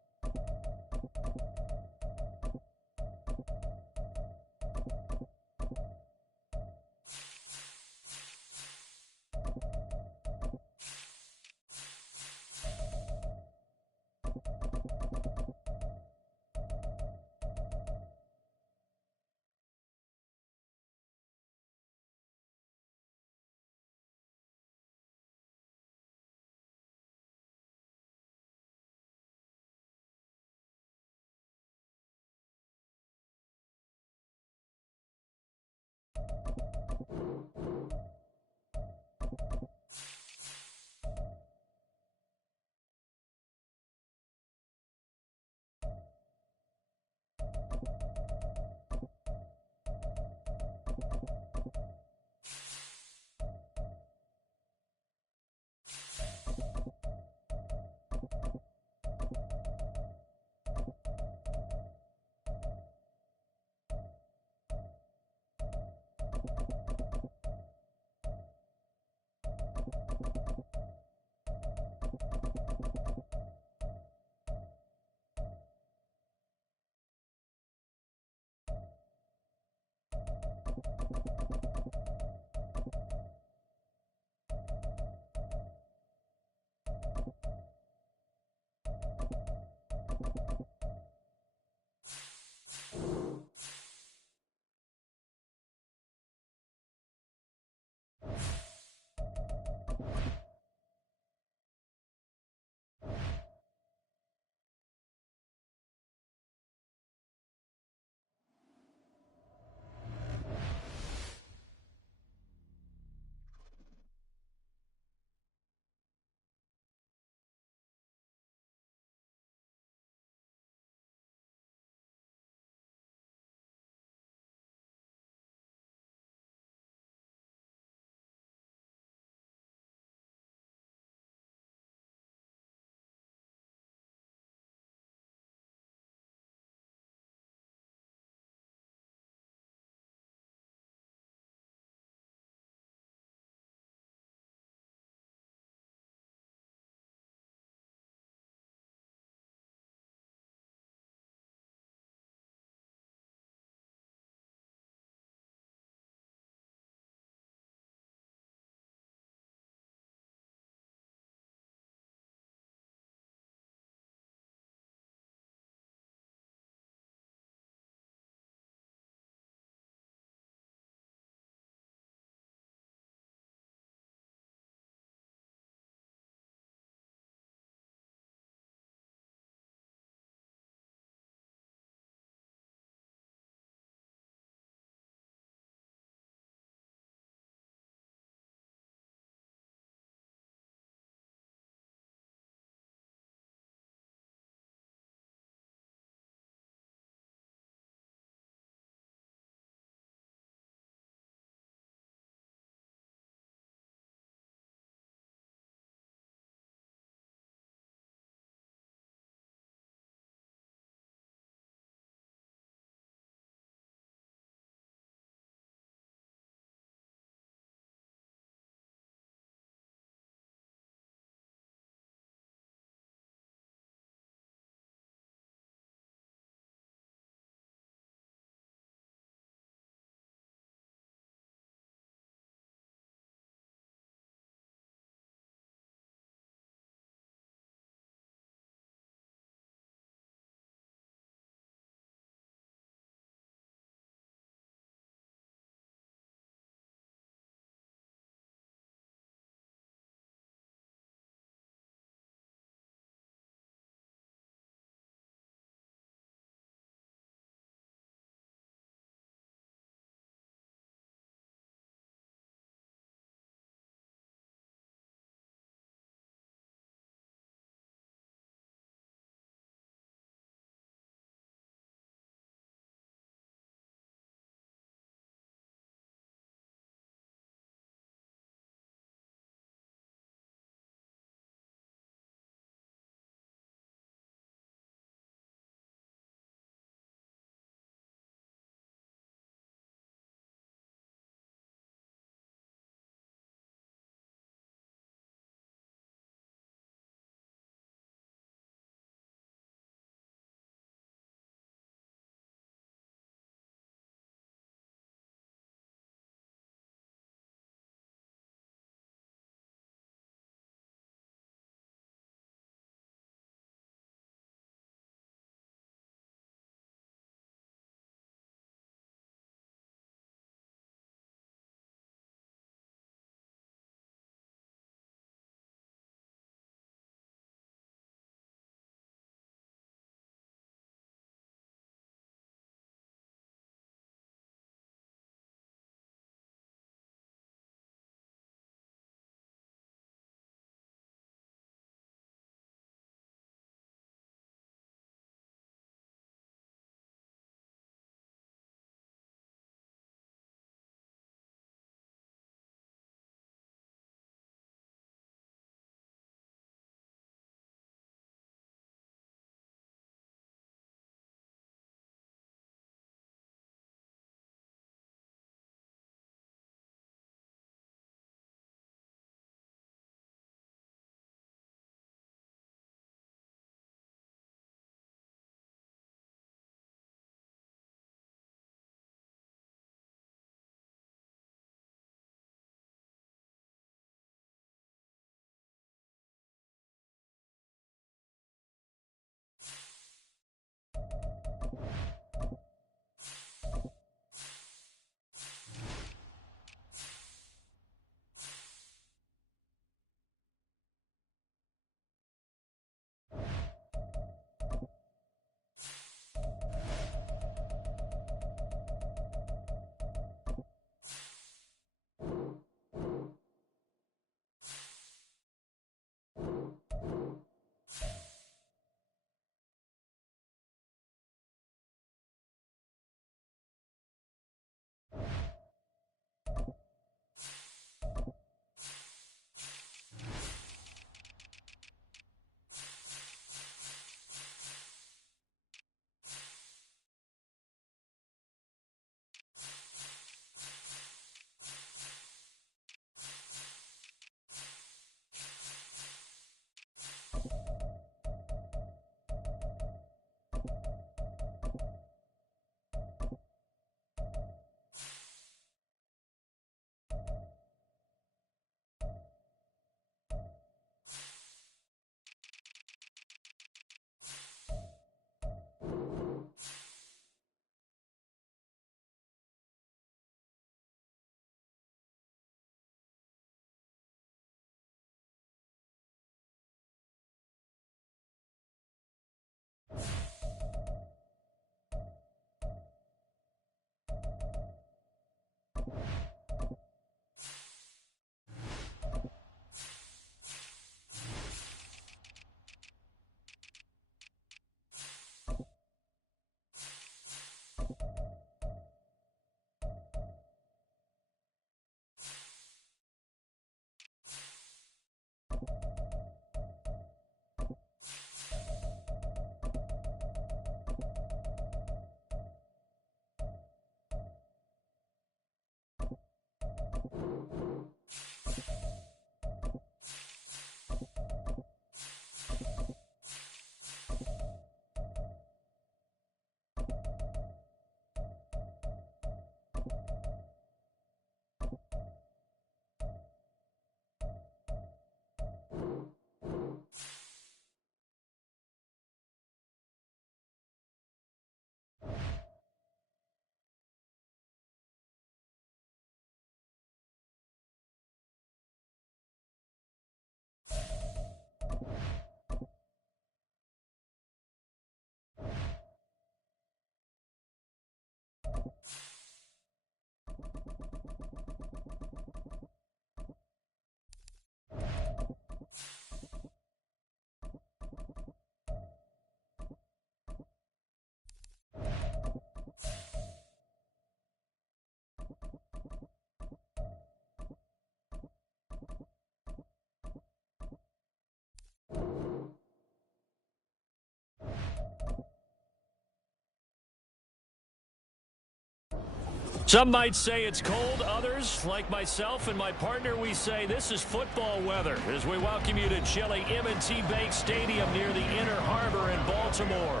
Some might say it's cold. Others, like myself and my partner, we say this is football weather as we welcome you to chilly M&T Bank Stadium near the Inner Harbor in Baltimore.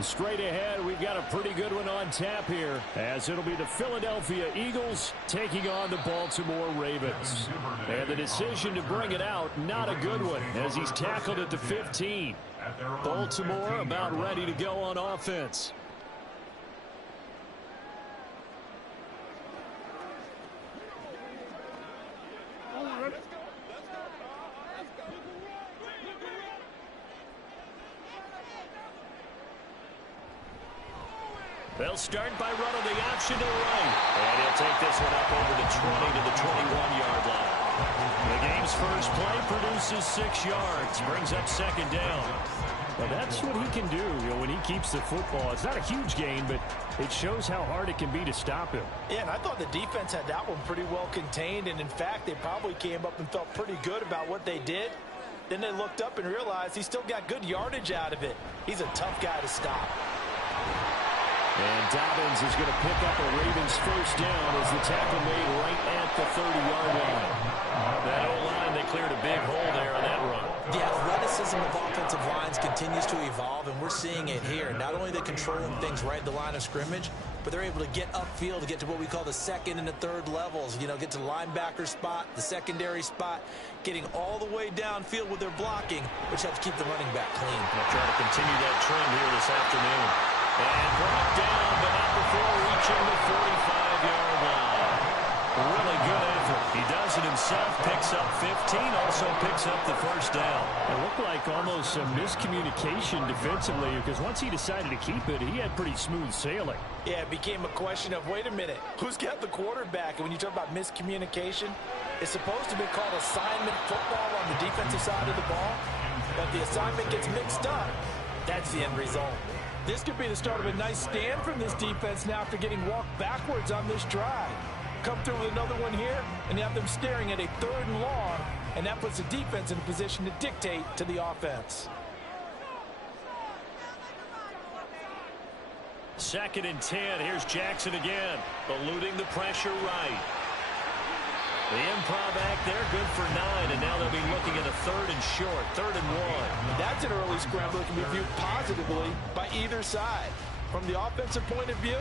Straight ahead, we've got a pretty good one on tap here, as it'll be the Philadelphia Eagles taking on the Baltimore Ravens. And the decision to bring it out, not a good one, as he's tackled at the 15. Baltimore about ready to go on offense. They'll start by running the option to the right. And he'll take this one up over the 20 to the 21-yard line. The game's first play produces 6 yards, brings up second down. Well, that's what he can do, when he keeps the football. It's not a huge gain, but it shows how hard it can be to stop him. Yeah, and I thought the defense had that one pretty well contained, and in fact, they probably came up and felt pretty good about what they did. Then they looked up and realized he still got good yardage out of it. He's a tough guy to stop. And Dobbins is going to pick up a Ravens first down as the tackle made right at the 30-yard line. That O-line, they cleared a big hole there on that run. The athleticism of offensive lines continues to evolve, and we're seeing it here. Not only are they controlling things right at the line of scrimmage, but they're able to get upfield to get to what we call the second and the third levels. Get to the linebacker spot, the secondary spot, getting all the way downfield with their blocking, which helps keep the running back clean. They'll try to continue that trend here this afternoon. And brought down, but not before reaching the 45-yard line. Really good effort. He does it himself, picks up 15, also picks up the first down. It looked like almost some miscommunication defensively, because once he decided to keep it, he had pretty smooth sailing. Yeah, it became a question of, wait a minute, who's got the quarterback? And when you talk about miscommunication, it's supposed to be called assignment football on the defensive side of the ball. But the assignment gets mixed up. That's the end result. This could be the start of a nice stand from this defense now after getting walked backwards on this drive. Come through with another one here, and you have them staring at a 3rd and long, and that puts the defense in a position to dictate to the offense. 2nd and 10. Here's Jackson again, eluding the pressure right. The improv act there, good for 9, and now they'll be looking at a 3rd and short, 3rd and 1. That's an early scramble that can be viewed positively by either side. From the offensive point of view,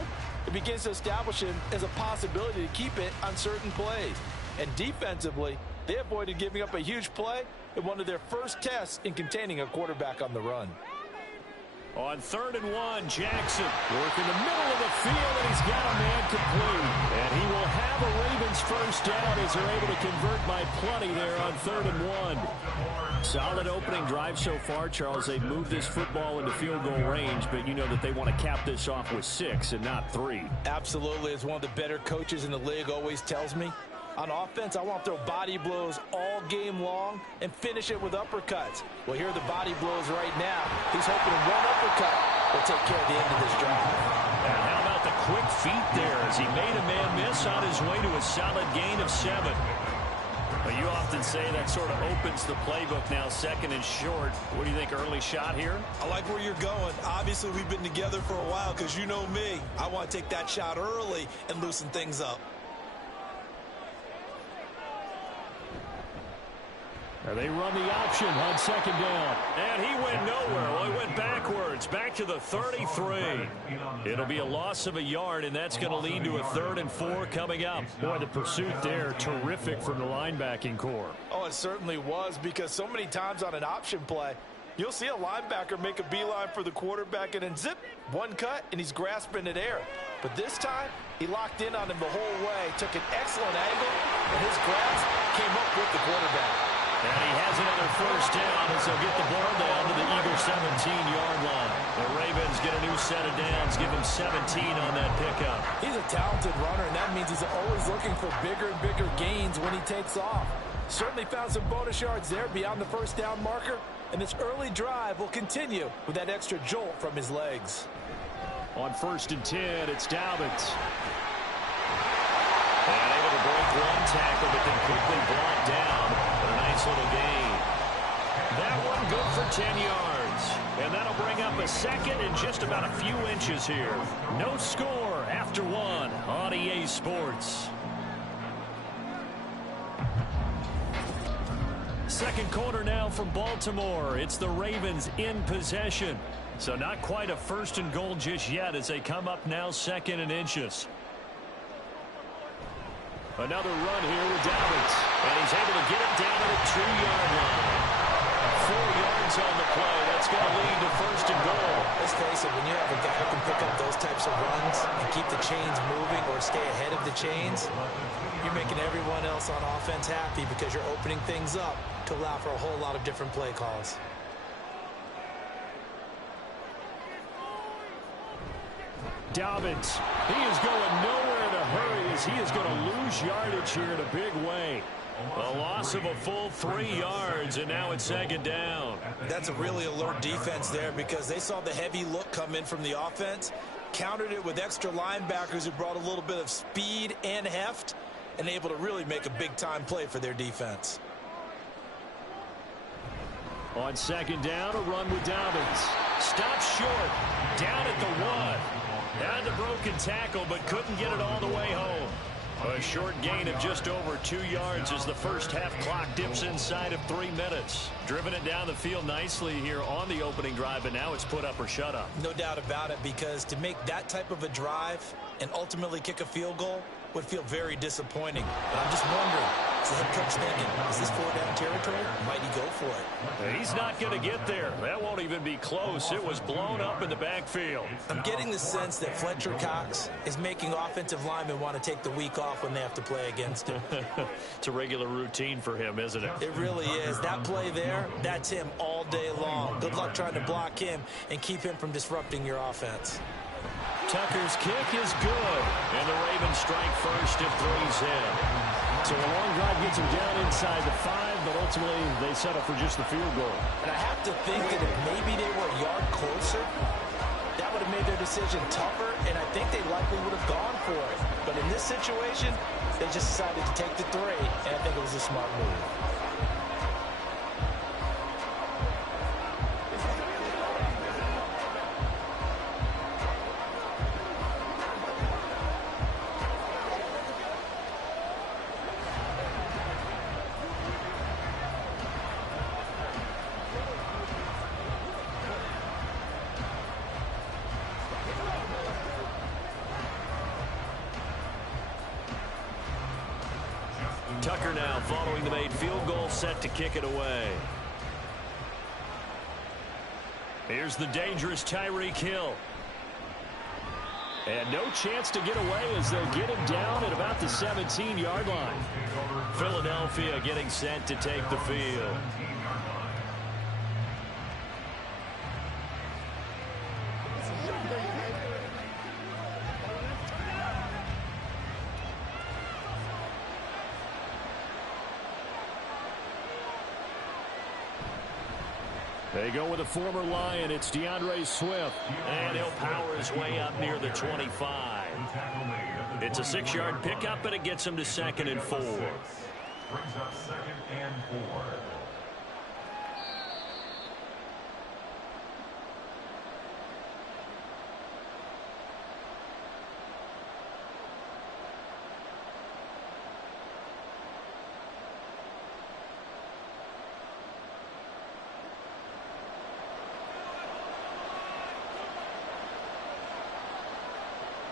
it begins to establish him as a possibility to keep it on certain plays. And defensively, they avoided giving up a huge play in one of their first tests in containing a quarterback on the run. On 3rd and 1, Jackson working the middle of the field, and he's got a man complete. And he will have a Ravens first down as they're able to convert by plenty there on 3rd and 1. Solid opening drive so far, Charles. They've moved this football into field goal range, but you know that they want to cap this off with 6 and not 3. Absolutely. As one of the better coaches in the league always tells me, on offense, I want to throw body blows all game long and finish it with uppercuts. Well, here are the body blows right now. He's hoping one uppercut will take care of the end of this drive. And how about the quick feet there as he made a man miss on his way to a solid gain of 7. But you often say that sort of opens the playbook now, 2nd and short. What do you think, early shot here? I like where you're going. Obviously, we've been together for a while because you know me. I want to take that shot early and loosen things up. They run the option on 2nd down. And he went nowhere. Well, he went backwards, back to the 33. It'll be a loss of a yard, and that's going to lead to a 3rd and 4 coming up. Boy, the pursuit there, terrific from the linebacking core. Oh, it certainly was, because so many times on an option play, you'll see a linebacker make a beeline for the quarterback and then zip, one cut, and he's grasping at air. But this time, he locked in on him the whole way, took an excellent angle, and his grasp came up with the quarterback. And he has another first down as they'll get the ball down to the Eagles' 17-yard line. The Ravens get a new set of downs, give him 17 on that pickup. He's a talented runner, and that means he's always looking for bigger and bigger gains when he takes off. Certainly found some bonus yards there beyond the first down marker, and this early drive will continue with that extra jolt from his legs. On 1st and 10, it's Dobbins. And able to break one tackle, but then quickly brought down. But a nice little gain. That one good for 10 yards. And that'll bring up a second and just about a few inches here. No score after one on EA Sports. Second quarter now from Baltimore. It's the Ravens in possession. So not quite a first and goal just yet as they come up now second and inches. Another run here with Dobbins. And he's able to get it down to the 2-yard line. 4 yards on the play. That's going to lead to first and goal. Let's face it, when you have a guy who can pick up those types of runs and keep the chains moving or stay ahead of the chains, you're making everyone else on offense happy because you're opening things up to allow for a whole lot of different play calls. Dobbins, he is going nowhere in a hurry as he is going to lose yardage here in a big way. A loss of a full 3 yards, and now it's second down. That's a really alert defense there because they saw the heavy look come in from the offense, countered it with extra linebackers who brought a little bit of speed and heft, and able to really make a big-time play for their defense. On second down, a run with Dobbins. Stops short, down at the 1. Had the broken tackle, but couldn't get it all the way home. A short gain of just over 2 yards as the first half clock dips inside of 3 minutes. Driven it down the field nicely here on the opening drive, but now it's put up or shut up. No doubt about it, because to make that type of a drive and ultimately kick a field goal would feel very disappointing. But I'm just wondering, is the head coach thinking, is this 4-down territory? Might he go for it? He's not going to get there. That won't even be close. It was blown up in the backfield. I'm getting the sense that Fletcher Cox is making offensive linemen want to take the week off when they have to play against him. It's a regular routine for him, isn't it? It really is. That play there, that's him all day long. Good luck trying to block him and keep him from disrupting your offense. Tucker's kick is good, and the Ravens strike first at 3's in. So a long drive gets them down inside the 5, but ultimately they settle for just the field goal. And I have to think that if maybe they were a yard closer, that would have made their decision tougher, and I think they likely would have gone for it. But in this situation, they just decided to take the 3, and I think it was a smart move. Tucker now following the made field goal, set to kick it away. Here's the dangerous Tyreek Hill. And no chance to get away as they'll get him down at about the 17-yard line. Philadelphia getting set to take the field. They go with a former Lion. It's DeAndre Swift. And he'll power his way up near the 25. It's a 6-yard pickup, and it gets him to 2nd and 4. Brings up 2nd and 4.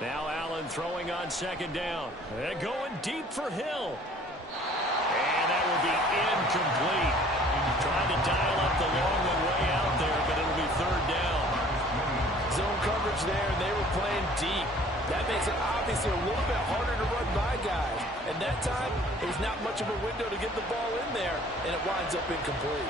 Now Allen throwing on 2nd down. And going deep for Hill. And that will be incomplete. Trying to dial up the long one way out there, but it'll be 3rd down. Zone coverage there, and they were playing deep. That makes it obviously a little bit harder to run by guys. And that time, there's not much of a window to get the ball in there, and it winds up incomplete.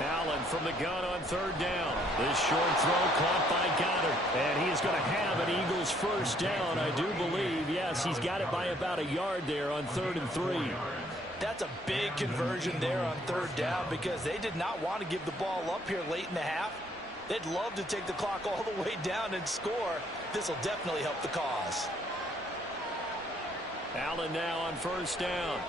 Allen from the gun on 3rd down. This short throw caught by Goddard. And he is going to have an Eagles first down, I do believe. Yes, he's got it by about a yard there on 3rd and 3. That's a big conversion there on 3rd down because they did not want to give the ball up here late in the half. They'd love to take the clock all the way down and score. This will definitely help the cause. Allen now on 1st down.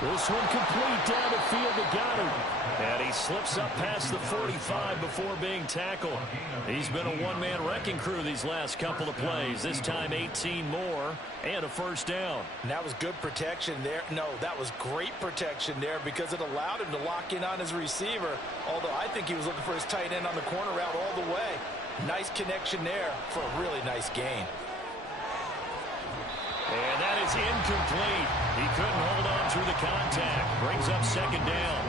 This one complete down the field to Goddard. And he slips up past the 45 before being tackled. He's been a one-man wrecking crew these last couple of plays. This time 18 more and a first down. And that was good protection there. No, that was great protection there because it allowed him to lock in on his receiver. Although I think he was looking for his tight end on the corner route all the way. Nice connection there for a really nice gain. And that is incomplete. He couldn't hold on through the contact. Brings up second down.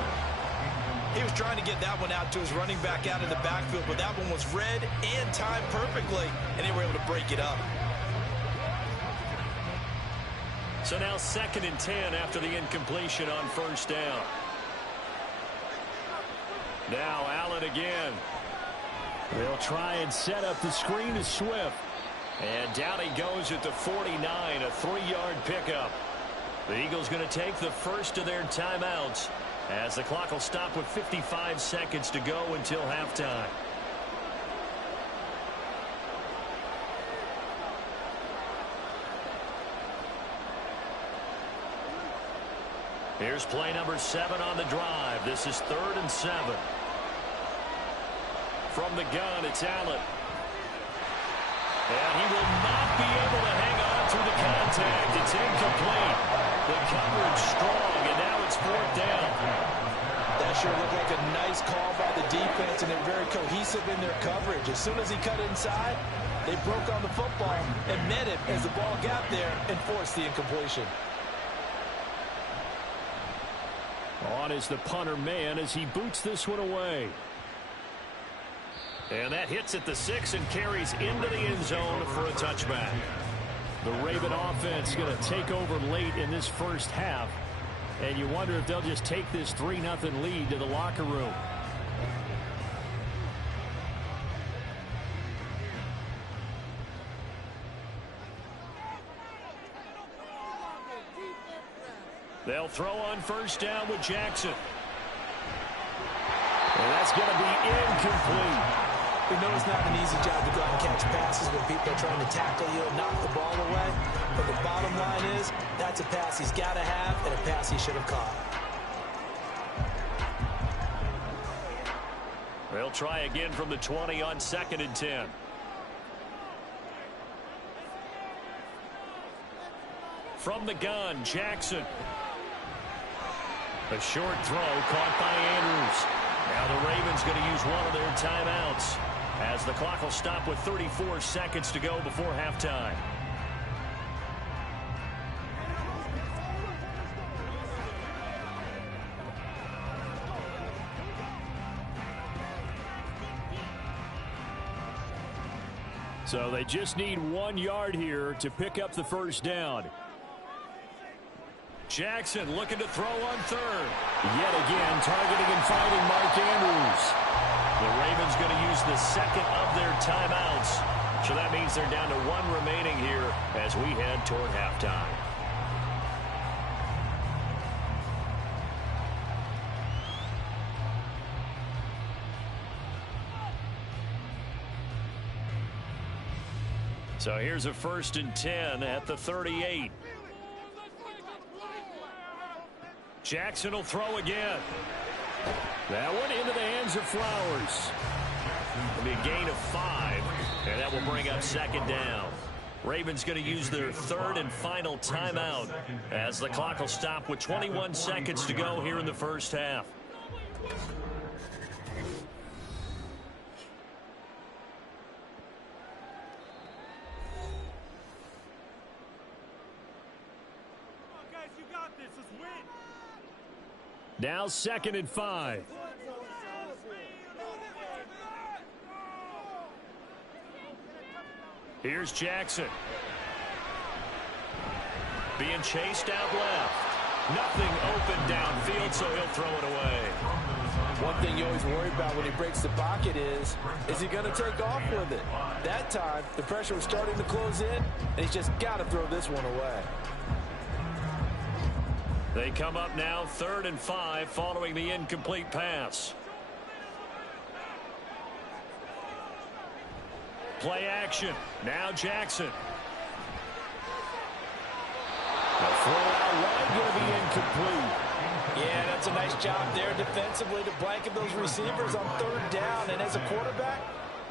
He was trying to get that one out to his running back out in the backfield, but that one was read and timed perfectly, and they were able to break it up. So now 2nd and 10 after the incompletion on first down. Now Allen again. They'll try and set up the screen to Swift. And down he goes at the 49, a 3-yard pickup. The Eagles going to take the first of their timeouts as the clock will stop with 55 seconds to go until halftime. Here's play number 7 on the drive. This is 3rd and 7. From the gun, it's Allen. And he will not be able to hang on through the contact. It's incomplete. The coverage strong, and now it's 4th down. That sure looked like a nice call by the defense, and they're very cohesive in their coverage. As soon as he cut inside, they broke on the football and met it as the ball got there and forced the incompletion. On is the punter man as he boots this one away. And that hits at the 6 and carries into the end zone for a touchback. The Raven offense going to take over late in this first half. And you wonder if they'll just take this 3-0 lead to the locker room. They'll throw on first down with Jackson. And that's going to be incomplete. We know it's not an easy job to go out and catch passes when people are trying to tackle you and knock the ball away. But the bottom line is, that's a pass he's got to have and a pass he should have caught. They'll try again from the 20 on 2nd and 10. From the gun, Jackson. A short throw caught by Andrews. Now the Ravens going to use one of their timeouts as the clock will stop with 34 seconds to go before halftime. So they just need 1 yard here to pick up the first down. Jackson looking to throw on 3rd. Yet again, targeting and finding Mark Andrews. The Ravens going to use the 2nd of their timeouts. So that means they're down to 1 remaining here as we head toward halftime. So here's a 1st and 10 at the 38. Jackson will throw again. That one into the hands of Flowers. It'll be a gain of 5, and that will bring up 2nd down. Ravens going to use their 3rd and final timeout as the clock will stop with 21 seconds to go here in the first half. Now 2nd and 5. Here's Jackson. Being chased out left. Nothing open downfield, so he'll throw it away. One thing you always worry about when he breaks the pocket is he going to take off with it? That time, the pressure was starting to close in, and he's just got to throw this one away. They come up now 3rd and 5 following the incomplete pass. Play action. Now Jackson. The throw out wide going to be incomplete. Yeah, that's a nice job there defensively to blanket those receivers on third down. And as a quarterback,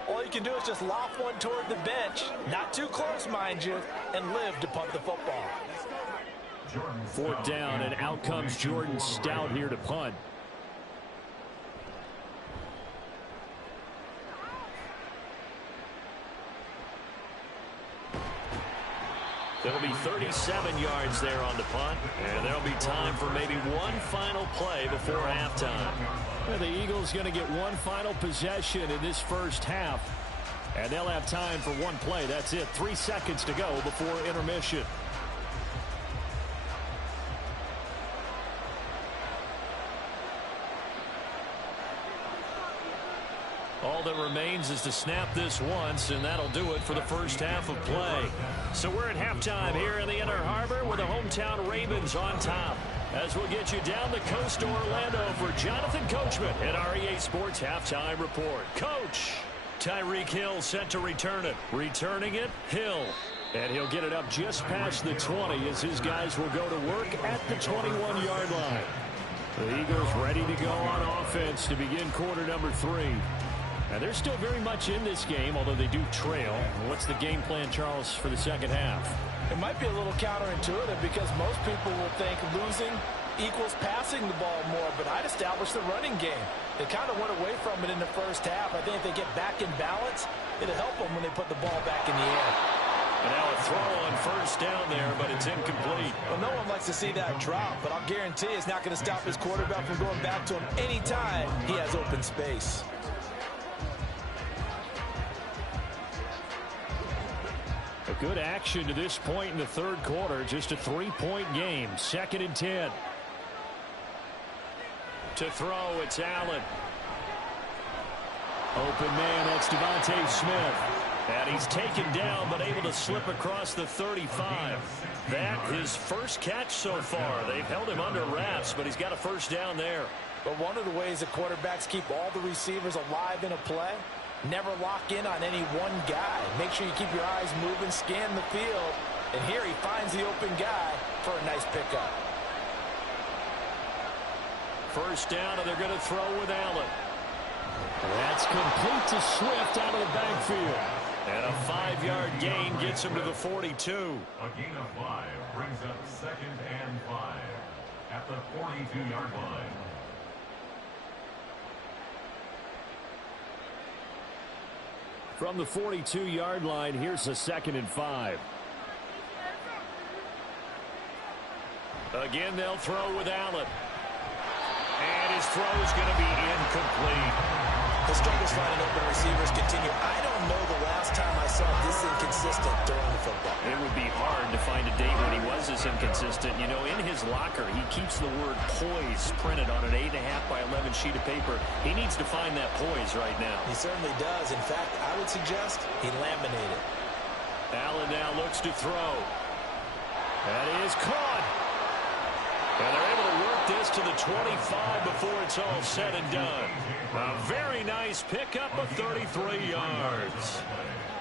all you can do is just loft one toward the bench, not too close, mind you, and live to punt the football. Fourth down, and out comes Jordan Stout here to punt. There'll be 37 yards there on the punt, and there'll be time for maybe one final play before halftime. The Eagles going to get one final possession in this first half, and they'll have time for one play. That's it. 3 seconds to go before intermission. All that remains is to snap this once, and that'll do it for the first half of play. So we're at halftime here in the Inner Harbor with the hometown Ravens on top. As we'll get you down the coast to Orlando for Jonathan Coachman at our EA Sports Halftime Report. Coach, Tyreek Hill set to return it. Returning it, Hill. And he'll get it up just past the 20 as his guys will go to work at the 21-yard line. The Eagles ready to go on offense to begin quarter number 3. Now, they're still very much in this game, although they do trail. What's the game plan, Charles, for the second half? It might be a little counterintuitive because most people will think losing equals passing the ball more, but I'd establish the running game. They kind of went away from it in the first half. I think if they get back in balance, it'll help them when they put the ball back in the air. And now a throw on first down there, but it's incomplete. Well, no one likes to see that drop, but I'll guarantee it's not going to stop his quarterback from going back to him anytime he has open space. A good action to this point in the third quarter. Just a 3-point game. 2nd and 10. To throw, it's Allen. Open man, that's Devontae Smith. And he's taken down, but able to slip across the 35. That his first catch so far. They've held him under wraps, but he's got a first down there. But one of the ways that quarterbacks keep all the receivers alive in a play, never lock in on any one guy. Make sure you keep your eyes moving, scan the field. And here he finds the open guy for a nice pickup. First down, and they're going to throw with Allen. That's complete to Swift out of the backfield. And a 5-yard gain gets him to the 42. A gain of 5 brings up 2nd and 5 at the 42-yard line. From the 42-yard line, here's a 2nd and 5. Again, they'll throw with Allen. And his throw is going to be incomplete. The struggles finding open receivers continue. I don't know the last time I saw this inconsistent during the football. It would be hard to find a day when he was this inconsistent. You know, in his locker, he keeps the word poise printed on an 8.5 by 11 sheet of paper. He needs to find that poise right now. He certainly does. In fact, I would suggest he laminated. Allen now looks to throw. That is caught. And they're able to work this to the 25 before it's all said and done. A very nice pickup of 33 yards.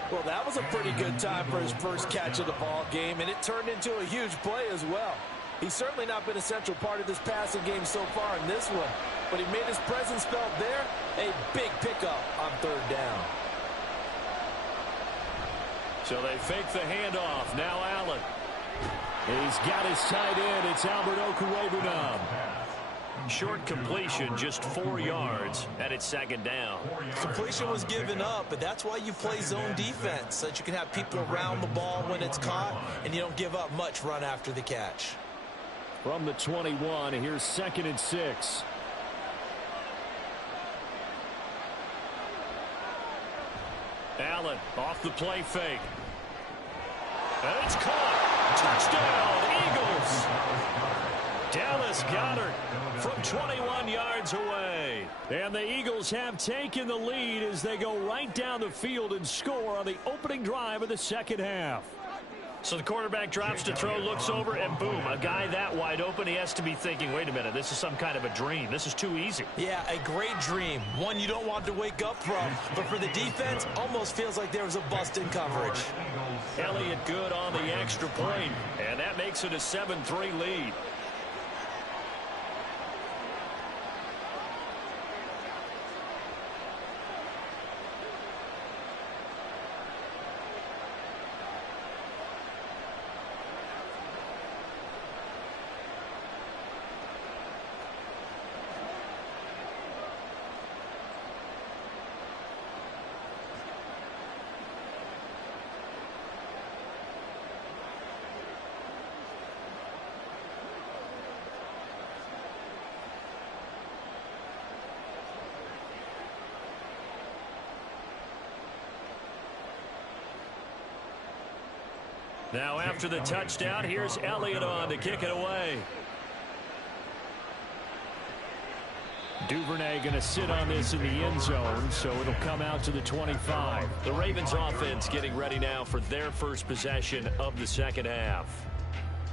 Well, that was a pretty good time for his first catch of the ball game, and it turned into a huge play as well. He's certainly not been a central part of this passing game so far in this one, but he made his presence felt there. A big pickup on third down. So they fake the handoff. Now Allen. He's got his tight end. It's Albert Okwuegbunam. Short completion, just 4 yards, and it's 2nd down. Completion was given up, but that's why you play zone defense, so that you can have people around the ball when it's caught, and you don't give up much run after the catch. From the 21, here's 2nd and 6. Allen off the play fake. And it's caught. Touchdown, Eagles. Dallas Goedert from 21 yards away. And the Eagles have taken the lead as they go right down the field and score on the opening drive of the second half. So the quarterback drops to throw, looks over, and boom, a guy that wide open, he has to be thinking, wait a minute, this is some kind of a dream. This is too easy. Yeah, a great dream. One you don't want to wake up from. But for the defense, almost feels like there was a bust in coverage. Elliott good on the extra point, and that makes it a 7-3 lead. Now after the touchdown, here's Elliott on to kick it away. Duvernay going to sit on this in the end zone, so it'll come out to the 25. The Ravens offense getting ready now for their first possession of the second half.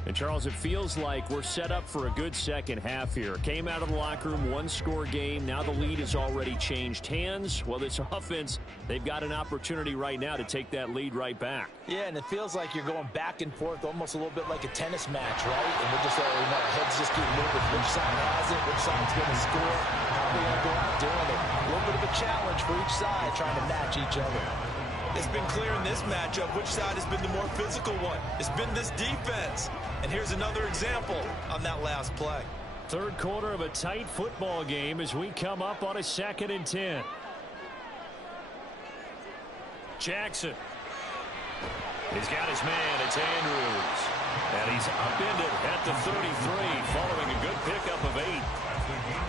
And, Charles, it feels like we're set up for a good second half here. Came out of the locker room, one-score game. Now the lead has already changed hands. Well, this offense, they've got an opportunity right now to take that lead right back. Yeah, and it feels like you're going back and forth almost a little bit like a tennis match, right? And we're just, heads just keep moving. Which side has it? Which side's going to score? How are we going to go out doing it? A little bit of a challenge for each side, trying to match each other. It's been clear in this matchup which side has been the more physical one. It's been this defense. And here's another example on that last play. Third quarter of a tight football game as we come up on a 2nd and 10. Jackson. He's got his man. It's Andrews. And he's upended at the 33 following a good pickup of 8.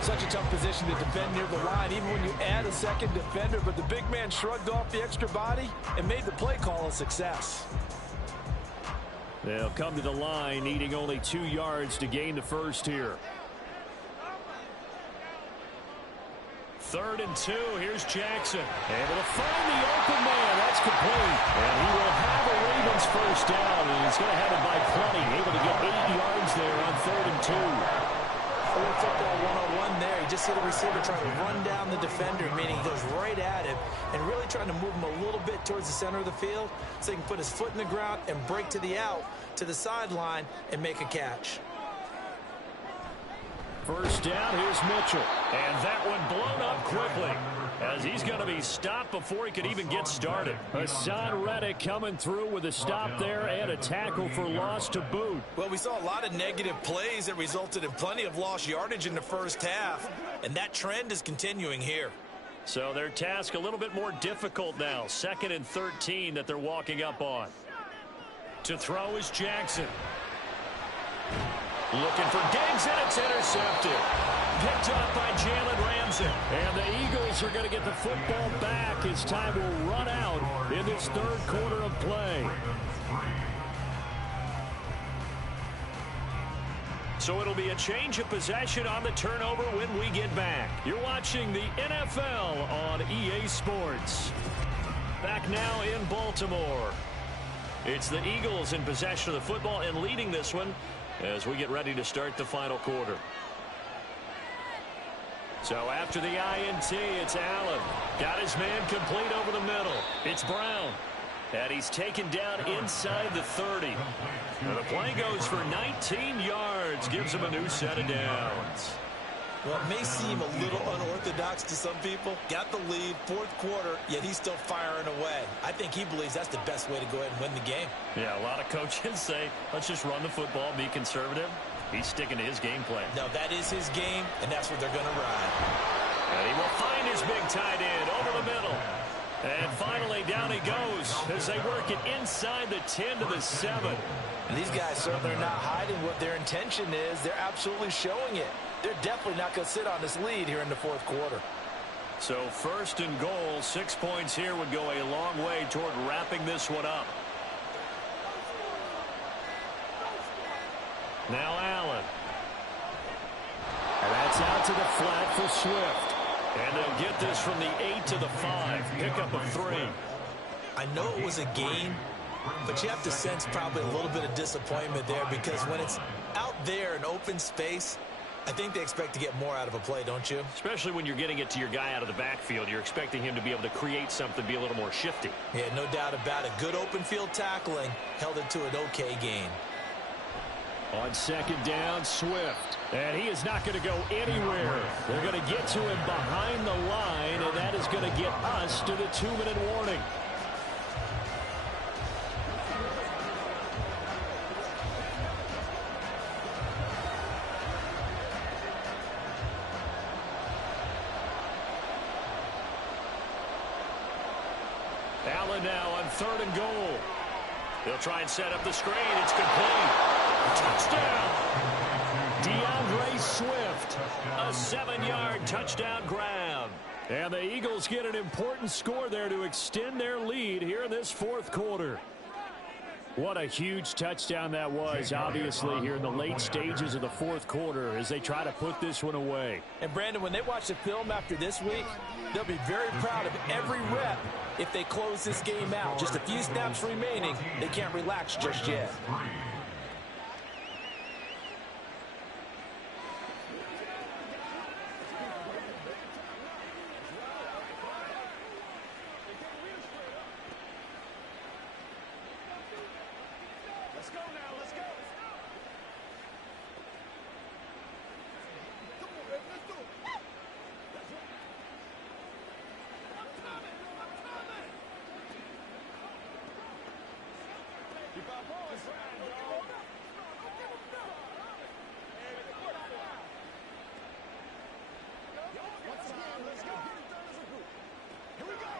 Such a tough position to defend near the line, even when you add a second defender. But the big man shrugged off the extra body and made the play call a success. They'll come to the line, needing only 2 yards to gain the first here. 3rd and 2. Here's Jackson. Able to find the open man. That's complete. And he will have a Ravens first down. And he's going to have it by plenty. Able to get 8 yards there on 3rd and 2. Football 101 there. You just see the receiver trying to run down the defender, meaning he goes right at him and really trying to move him a little bit towards the center of the field so he can put his foot in the ground and break to the out, to the sideline, and make a catch. First down, here's Mitchell. And that one blown up quickly as he's going to be stopped before he could even get started. Hassan Reddick coming through with a stop there and a tackle for loss to boot. Well, we saw a lot of negative plays that resulted in plenty of lost yardage in the first half, and that trend is continuing here. So their task a little bit more difficult now. 2nd and 13 that they're walking up on. To throw is Jackson. Looking for Diggs, and it's intercepted. Picked up by Jalen Ramsey. And the Eagles are going to get the football back as time will run out in this 3rd quarter of play. So it'll be a change of possession on the turnover when we get back. You're watching the NFL on EA Sports. Back now in Baltimore. It's the Eagles in possession of the football and leading this one as we get ready to start the final quarter. So after the INT, it's Allen. Got his man complete over the middle. It's Brown. And he's taken down inside the 30. Now the play goes for 19 yards. Gives him a new set of downs. Well, it may seem a little unorthodox to some people. Got the lead, 4th quarter, yet he's still firing away. I think he believes that's the best way to go ahead and win the game. Yeah, a lot of coaches say, let's just run the football, be conservative. He's sticking to his game plan. No, that is his game, and that's what they're going to ride. And he will find his big tight end over the middle. And finally, down he goes as they work it inside the 10 to the 7. And these guys certainly are not hiding what their intention is. They're absolutely showing it. They're definitely not going to sit on this lead here in the 4th quarter. So 1st and goal, 6 points here would go a long way toward wrapping this one up. Now Allen. And that's out to the flat for Swift. And they'll get this from the 8 to the 5. Pickup of 3. I know it was a gain, But you have to sense probably a little bit of disappointment there because when it's out there in open space, I think they expect to get more out of a play, don't you? Especially when you're getting it to your guy out of the backfield. You're expecting him to be able to create something, be a little more shifty. Yeah, no doubt about it. Good open field tackling held it to an okay gain. On second down, Swift. And he is not going to go anywhere. They're going to get to him behind the line, and that is going to get us to the 2-minute warning. Allen now on 3rd and goal. They'll try and set up the screen. It's complete. Touchdown. DeAndre Swift. A 7-yard touchdown grab. And the Eagles get an important score there to extend their lead here in this 4th quarter. What a huge touchdown that was, obviously, here in the late stages of the 4th quarter as they try to put this one away. And, Brandon, when they watch the film after this week, they'll be very proud of every rep if they close this game out. Just a few snaps remaining. They can't relax just yet. Let's go now, let's go. Come on, baby, let's do it. That's right. I'm coming. Keep our boys riding, dog. Once again, let's go. Get it done as a group. Here we go.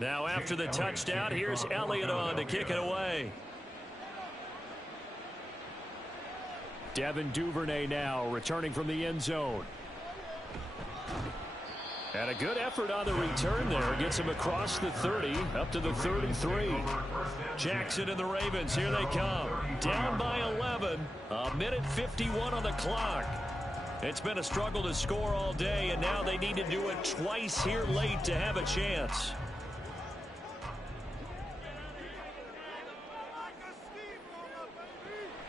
Now after the touchdown, here's Elliott on to kick it away. Devin Duvernay now returning from the end zone. And a good effort on the return there. Gets him across the 30, up to the 33. Jackson and the Ravens, here they come. Down by 11, a minute 51 on the clock. It's been a struggle to score all day, and now they need to do it twice here late to have a chance.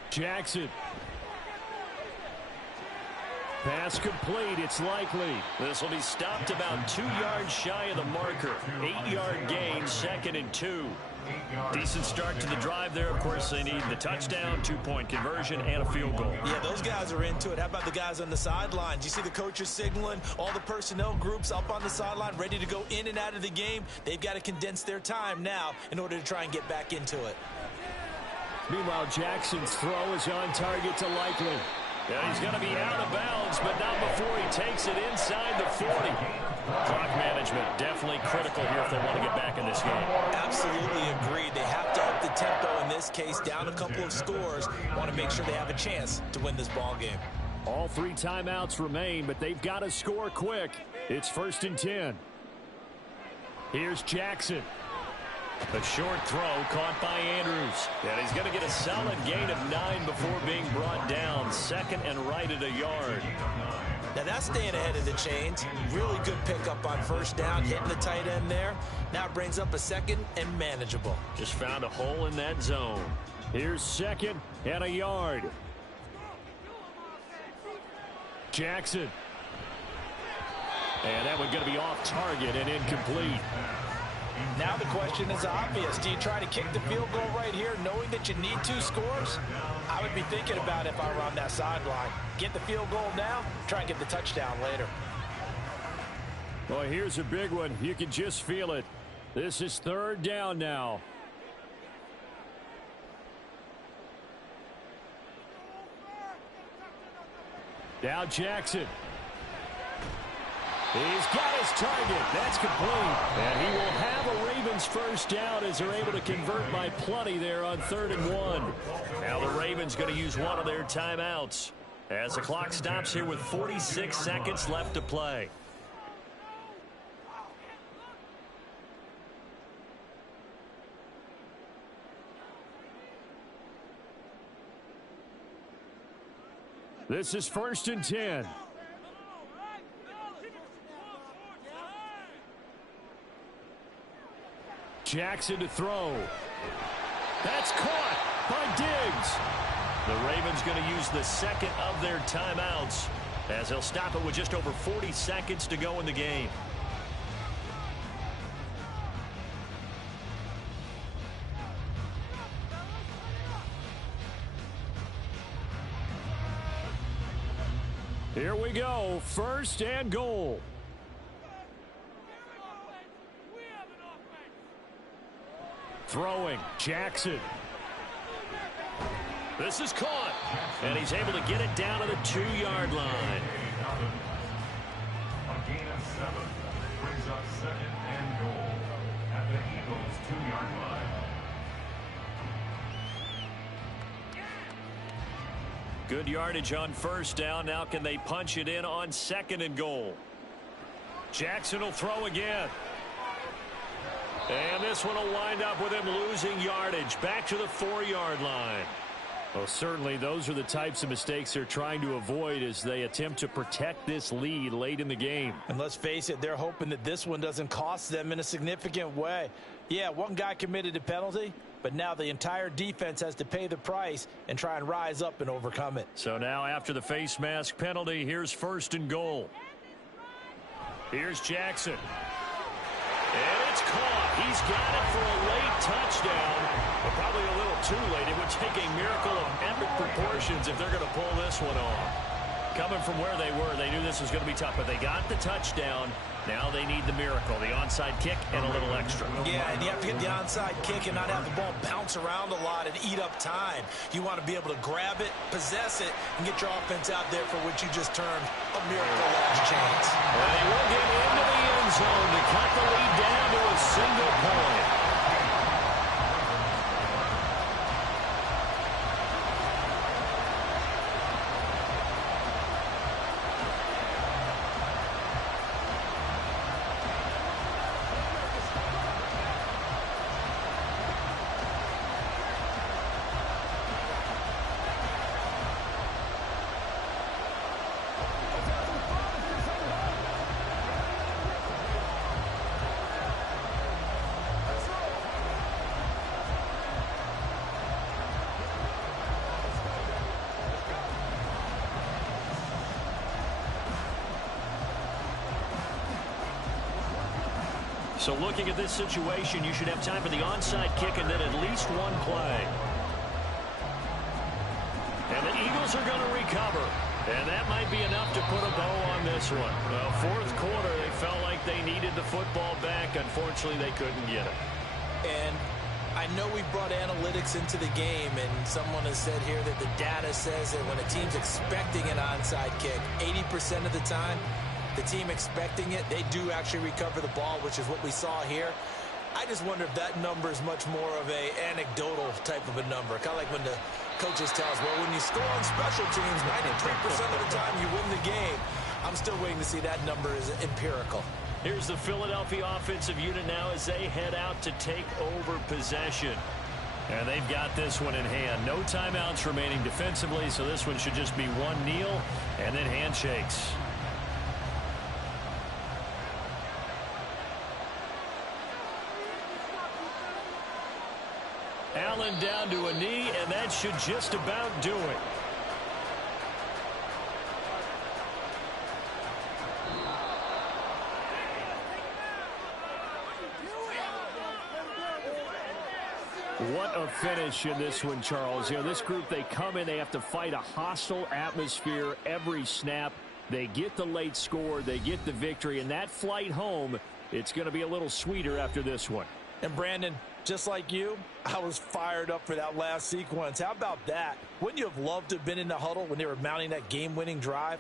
Jackson. Pass complete. It's likely. This will be stopped about 2 yards shy of the marker. 8-yard gain, 2nd and 2. Decent start to the drive there. Of course, they need the touchdown, 2-point conversion, and a field goal. Yeah, those guys are into it. How about the guys on the sidelines? You see the coaches signaling, all the personnel groups up on the sideline, ready to go in and out of the game. They've got to condense their time now in order to try and get back into it. Meanwhile, Jackson's throw is on target to Likely. Yeah, he's going to be out of bounds, but not before he takes it inside the 40. Clock management definitely critical here if they want to get back in this game. Absolutely agreed. They have to up the tempo in this case, down a couple of scores. Want to make sure they have a chance to win this ball game. All 3 timeouts remain, but they've got to score quick. It's 1st and 10. Here's Jackson. A short throw caught by Andrews. And he's going to get a solid gain of 9 before being brought down. 2nd and right at a yard. Now that's staying ahead of the chains. Really good pickup on 1st down, hitting the tight end there. Now it brings up a 2nd and manageable. Just found a hole in that zone. Here's 2nd and a yard. Jackson. And that one going to be off target and incomplete. Now the question is obvious. Do you try to kick the field goal right here knowing that you need 2 scores? I would be thinking about it if I were on that sideline. Get the field goal now, try and get the touchdown later. Well, here's a big one. You can just feel it. This is 3rd down now. Now Jackson. He's got his target. That's complete. And he will have a Ravens 1st down as they're able to convert by plenty there on 3rd and 1. Now the Ravens going to use one of their timeouts as the clock stops here with 46 seconds left to play. This is 1st and 10. Jackson to throw. That's caught by Diggs. The Ravens going to use the second of their timeouts as they'll stop it with just over 40 seconds to go in the game. Here we go. First and goal. Throwing. Jackson. This is caught. And he's able to get it down to the 2-yard line. A gain of 7 brings up second and goal at the Eagles' 2-yard line. Good yardage on first down. Now can they punch it in on second and goal? Jackson will throw again. And this one will wind up with him losing yardage. Back to the 4-yard line. Well, certainly those are the types of mistakes they're trying to avoid as they attempt to protect this lead late in the game. And let's face it, they're hoping that this one doesn't cost them in a significant way. Yeah, one guy committed a penalty, but now the entire defense has to pay the price and try and rise up and overcome it. So now after the face mask penalty, here's first and goal. Here's Jackson. And it's caught. He's got it for a late touchdown, but probably a little too late. It would take a miracle of epic proportions if they're going to pull this one off. Coming from where they were, they knew this was going to be tough, but they got the touchdown. Now they need the miracle, the onside kick and a little extra. Yeah, and you have to get the onside kick and not have the ball bounce around a lot and eat up time. You want to be able to grab it, possess it, and get your offense out there for what you just termed a miracle last chance. Well, they will get into the end zone to cut the lead down to a single point. So looking at this situation, you should have time for the onside kick and then at least one play. And the Eagles are going to recover. And that might be enough to put a bow on this one. Well, fourth quarter, they felt like they needed the football back. Unfortunately, they couldn't get it. And I know we brought analytics into the game, and someone has said here that the data says that when a team's expecting an onside kick, 80% of the time, the team expecting it, they do actually recover the ball, which is what we saw here. I just wonder if that number is much more of a anecdotal type of a number. Kind of like when the coaches tell us, well, when you score on special teams, 93% of the time you win the game. I'm still waiting to see that number is empirical. Here's the Philadelphia offensive unit now as they head out to take over possession. And they've got this one in hand. No timeouts remaining defensively, so this one should just be one kneel and then handshakes. Allen down to a knee, and that should just about do it. What a finish in this one, Charles. You know, this group, they come in, they have to fight a hostile atmosphere every snap. They get the late score, they get the victory, and that flight home, it's going to be a little sweeter after this one. And Brandon, just like you, I was fired up for that last sequence. How about that? Wouldn't you have loved to have been in the huddle when they were mounting that game-winning drive?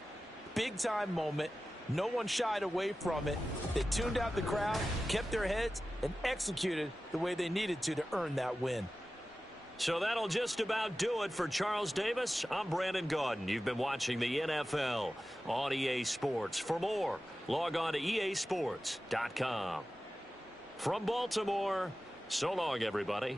Big-time moment. No one shied away from it. They tuned out the crowd, kept their heads, and executed the way they needed to earn that win. So that'll just about do it for Charles Davis. I'm Brandon Gaudin. You've been watching the NFL on EA Sports. For more, log on to easports.com. From Baltimore, so long, everybody.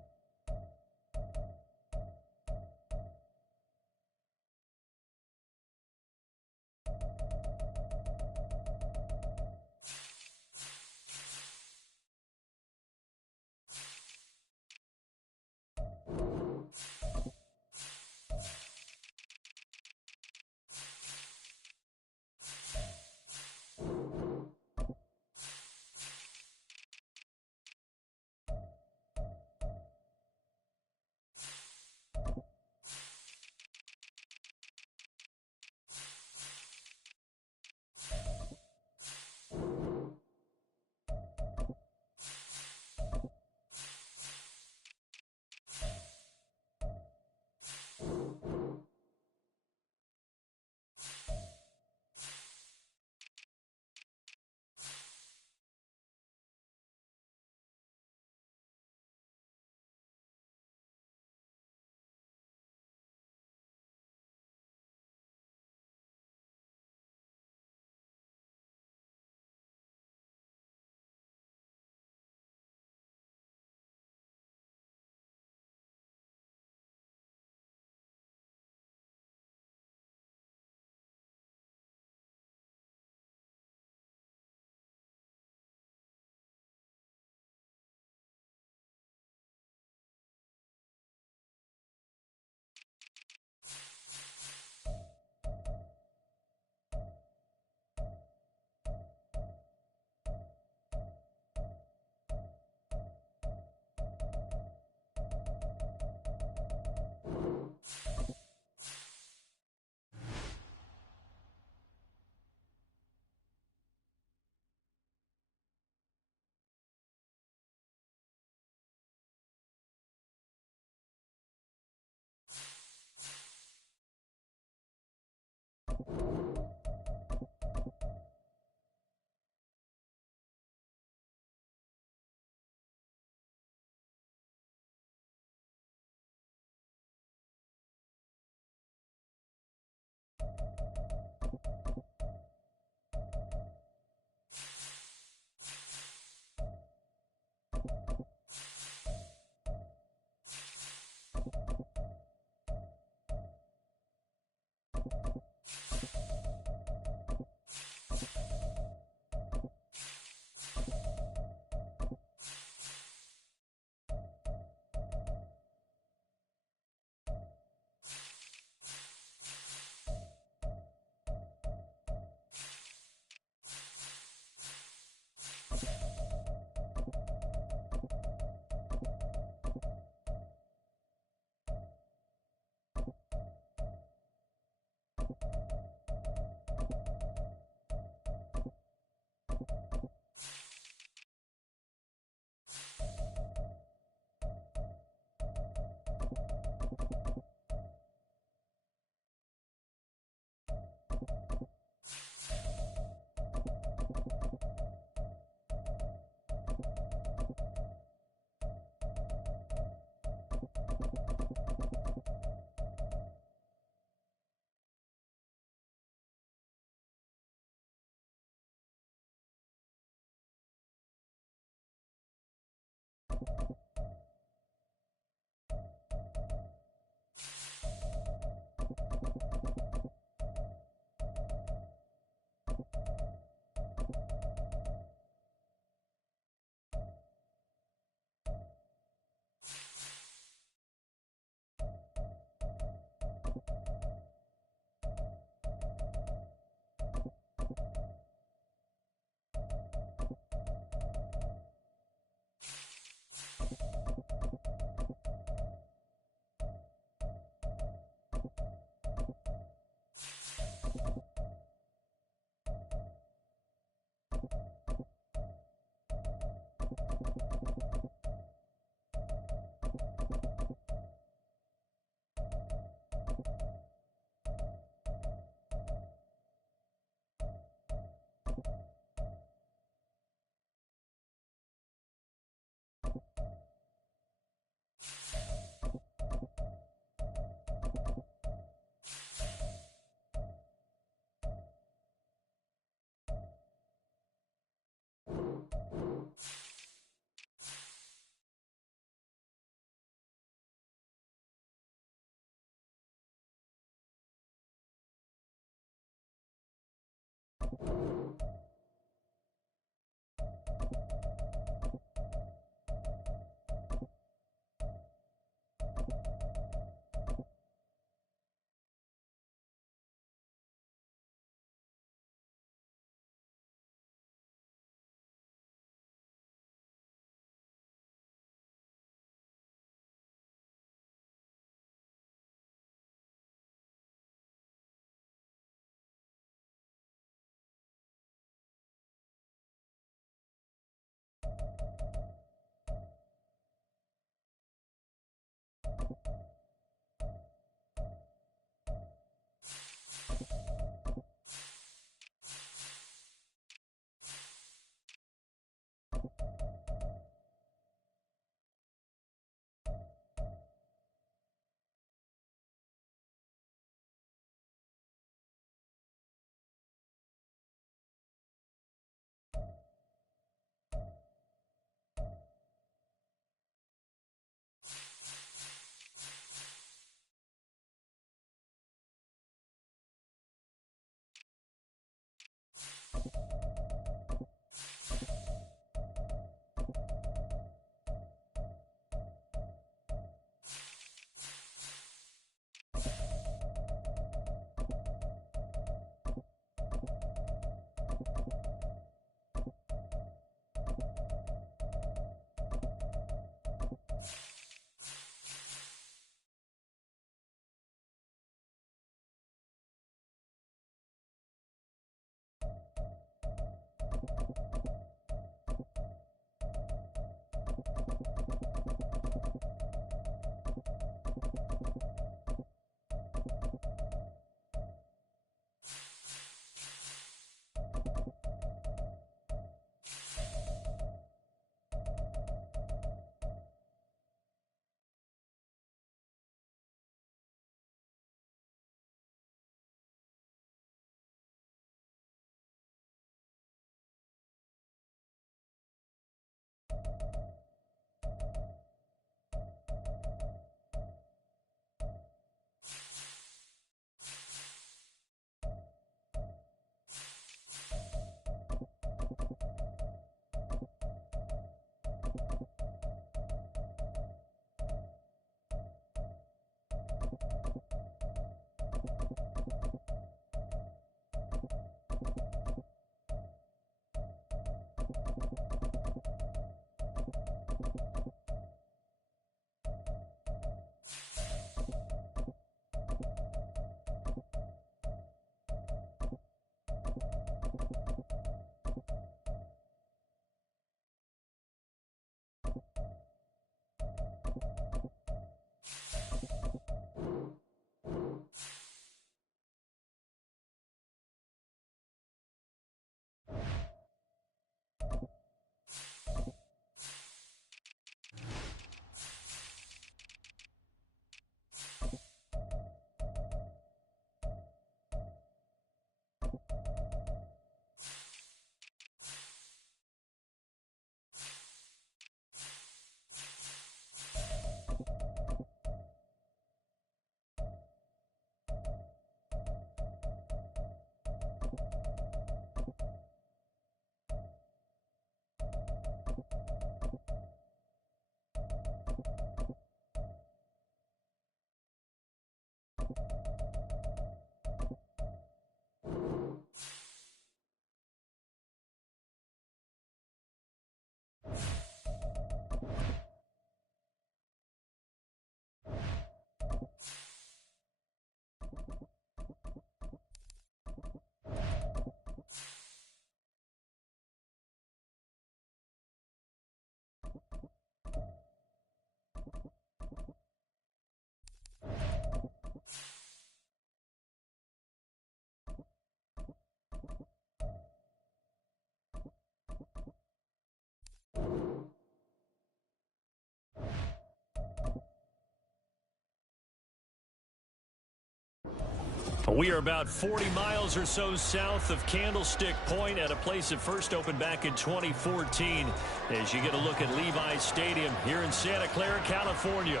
We are about 40 miles or so south of Candlestick Point at a place that first opened back in 2014 as you get a look at Levi's Stadium here in Santa Clara, California.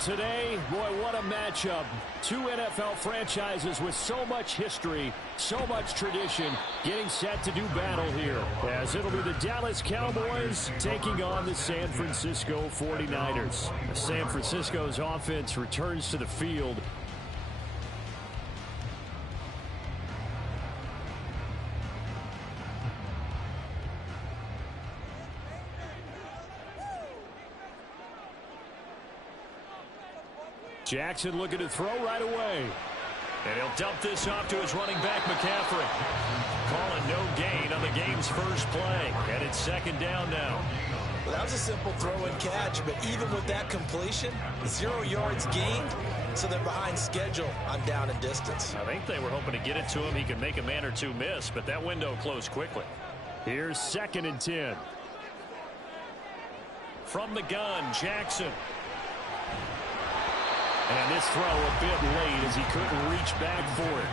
Today, boy, what a matchup. Two NFL franchises with so much history, so much tradition, getting set to do battle here, as it'll be the Dallas Cowboys taking on the San Francisco 49ers. San Francisco's offense returns to the field. Jackson looking to throw right away. And he'll dump this off to his running back, McCaffrey. Calling no gain on the game's first play. And it's second down now. Well, that was a simple throw and catch, but even with that completion, 0 yards gained, so they're behind schedule on down and distance. I think they were hoping to get it to him. He could make a man or two miss, but that window closed quickly. Here's 2nd and 10. From the gun, Jackson. And this throw a bit late as he couldn't reach back for it.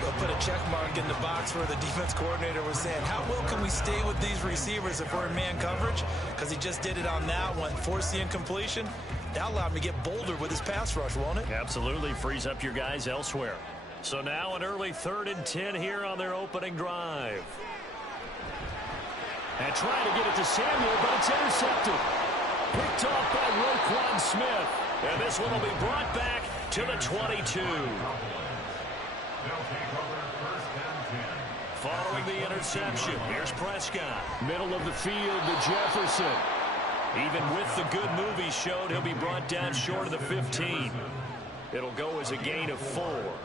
They'll put a check mark in the box where the defense coordinator was saying, how well can we stay with these receivers if we're in man coverage? Because he just did it on that one, forced the incompletion. That allowed him to get bolder with his pass rush, won't it? Absolutely frees up your guys elsewhere. So now an early 3rd and 10 here on their opening drive. And trying to get it to Samuel, but it's intercepted. Picked off by Roquan Smith. And this one will be brought back to the 22. Following the interception, here's Prescott. Middle of the field to Jefferson. Even with the good move he showed, he'll be brought down short of the 15. It'll go as a gain of 4,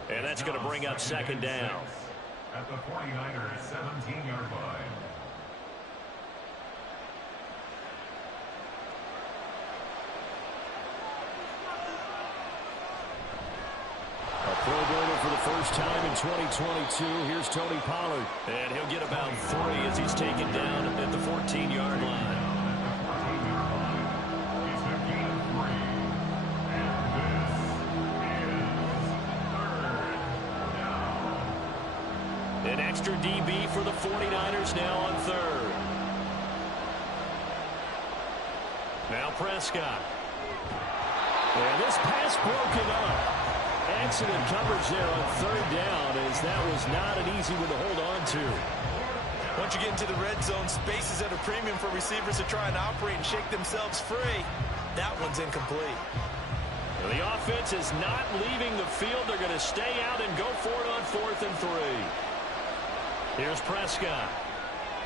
and that's going to bring up second down. At the 49ers 17-yard line. Pro Bowler for the first time in 2022. Here's Tony Pollard. And he'll get about 3 as he's taken down at the 14-yard line. He's a gain of 3. And this is 3rd down. An extra DB for the 49ers now on 3rd. Now Prescott. And this pass broken up. Excellent coverage there on 3rd down, as that was not an easy one to hold on to. Once you get into the red zone, space is at a premium for receivers to try and operate and shake themselves free. That one's incomplete. Well, the offense is not leaving the field. They're going to stay out and go for it on 4th and 3. Here's Prescott.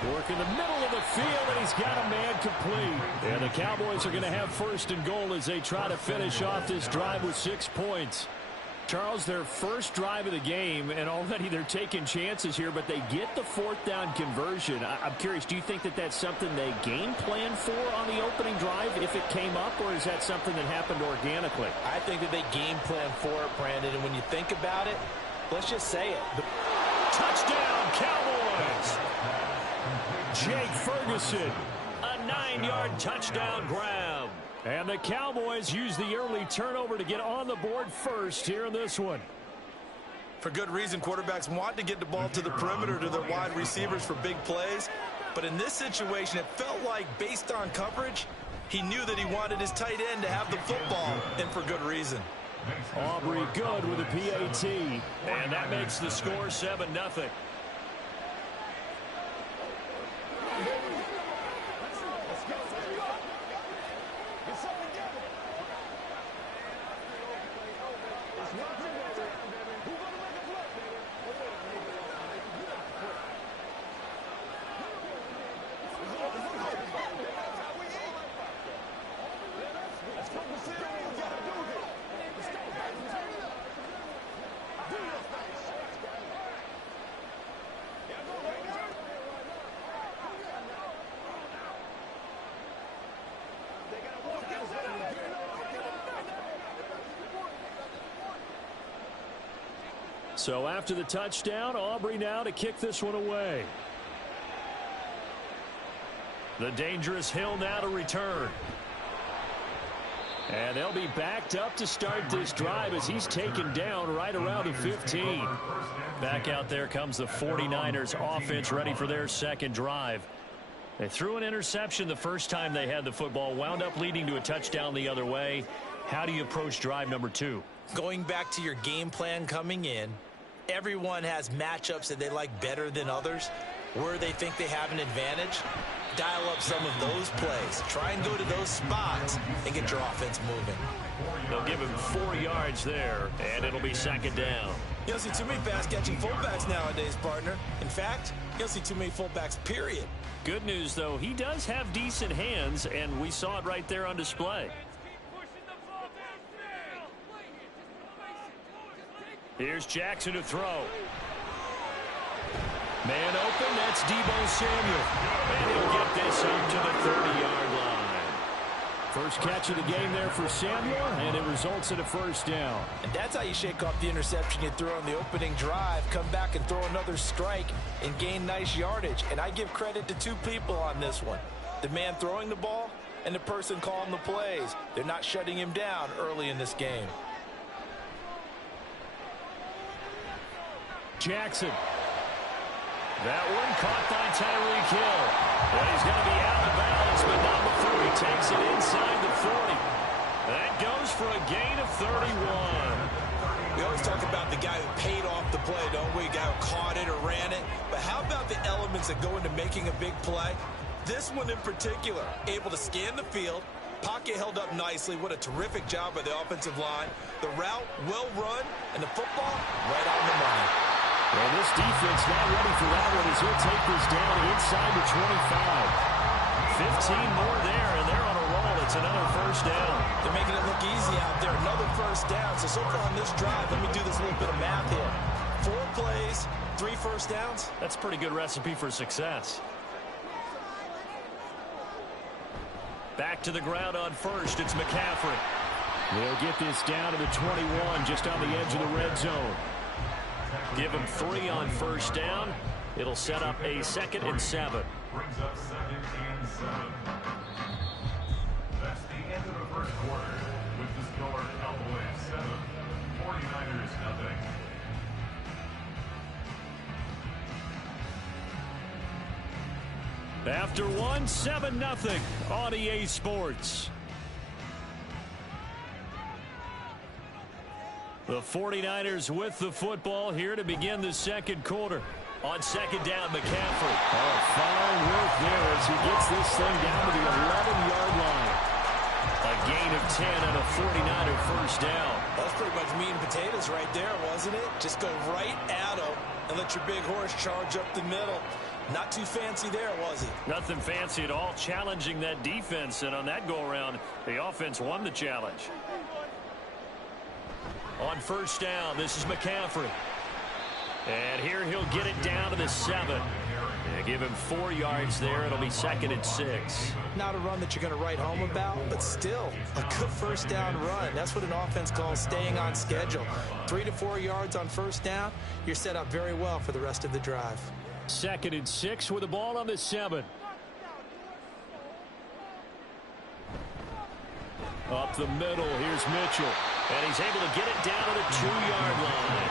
Work in the middle of the field, and he's got a man complete. And the Cowboys are going to have 1st and goal as they try to finish off this drive with 6 points. Charles, their first drive of the game, and already they're taking chances here, but they get the 4th down conversion. I'm curious, do you think that that's something they game plan for on the opening drive if it came up, or is that something that happened organically? I think that they game plan for it, Brandon, and when you think about it, let's just say it. Touchdown, Cowboys! Jake Ferguson, a 9-yard touchdown grab. And the Cowboys use the early turnover to get on the board first here in this one. For good reason, quarterbacks want to get the ball to the perimeter to their wide receivers for big plays. But in this situation, it felt like, based on coverage, he knew that he wanted his tight end to have the football, and for good reason. Aubrey good with a PAT. And that makes the score 7-0. So after the touchdown, Aubrey now to kick this one away. The dangerous Hill now to return. And they'll be backed up to start this drive as he's taken down right around the 15. Back out there comes the 49ers offense ready for their second drive. They threw an interception the first time they had the football, wound up leading to a touchdown the other way. How do you approach drive number 2? Going back to your game plan coming in, everyone has matchups that they like better than others. Where they think they have an advantage, dial up some of those plays. Try and go to those spots and get your offense moving. They'll give him 4 yards there, and it'll be second down. You don't see too many pass-catching fullbacks nowadays, partner. In fact, you don't see too many fullbacks, period. Good news, though, he does have decent hands, and we saw it right there on display. Here's Jackson to throw. Man open, that's Deebo Samuel. And he'll get this up to the 30-yard line. First catch of the game there for Samuel, and it results in a first down. And that's how you shake off the interception you throw on the opening drive, come back and throw another strike and gain nice yardage. And I give credit to 2 people on this one. The man throwing the ball and the person calling the plays. They're not shutting him down early in this game. Jackson. That one caught by Tyreek Hill. And he's going to be out of bounds, but not before he takes it inside the 40. That goes for a gain of 31. We always talk about the guy who paid off the play, don't we? The guy who caught it or ran it. But how about the elements that go into making a big play? This one in particular, able to scan the field. Pocket held up nicely. What a terrific job by the offensive line. The route, well run, and the football, right on the money. Well, this defense not ready for that one as he'll take this down inside the 25. 15 more there, and they're on a roll. It's another first down. They're making it look easy out there. Another first down. So far on this drive, let me do this little bit of math here. 4 plays, 3 first downs. That's a pretty good recipe for success. Back to the ground on first. It's McCaffrey. They'll get this down to the 21, just on the edge of the red zone. Give him 3 on first down. It'll set up a 2nd and 7. Brings up 2nd and 7. That's the end of the first quarter with the score Cowboys 7, 49ers nothing. After 1, 7-0 on EA Sports. The 49ers with the football here to begin the second quarter. On second down, McCaffrey. Oh, fine work there as he gets this thing down to the 11-yard line. A gain of 10 and a 49er first down. That's pretty much meat and potatoes right there, wasn't it? Just go right at him and let your big horse charge up the middle. Not too fancy there, was he? Nothing fancy at all, challenging that defense. And on that go-around, the offense won the challenge. On first down, this is McCaffrey. And here he'll get it down to the 7. And give him 4 yards there. It'll be 2nd and 6. Not a run that you're going to write home about, but still a good first down run. That's what an offense calls staying on schedule. 3 to 4 yards on first down, you're set up very well for the rest of the drive. 2nd and 6 with the ball on the 7. Up the middle, here's Mitchell. And he's able to get it down to the 2-yard line.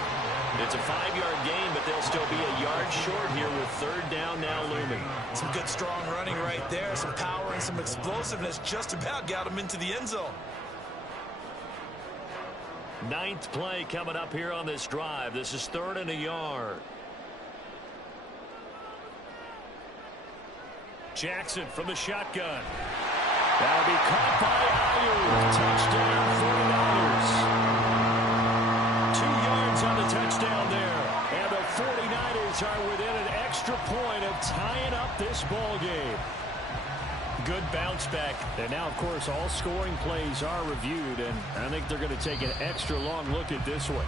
It's a 5-yard gain, but they'll still be a yard short here with 3rd down now looming. Some good strong running right there. Some power and some explosiveness just about got him into the end zone. 9th play coming up here on this drive. This is 3rd and a yard. Jackson from the shotgun. That'll be caught by Ayuk. Touchdown 49ers. 2 yards on the touchdown there. And the 49ers are within an extra point of tying up this ball game. Good bounce back. And now, of course, all scoring plays are reviewed. And I think they're going to take an extra long look at this one.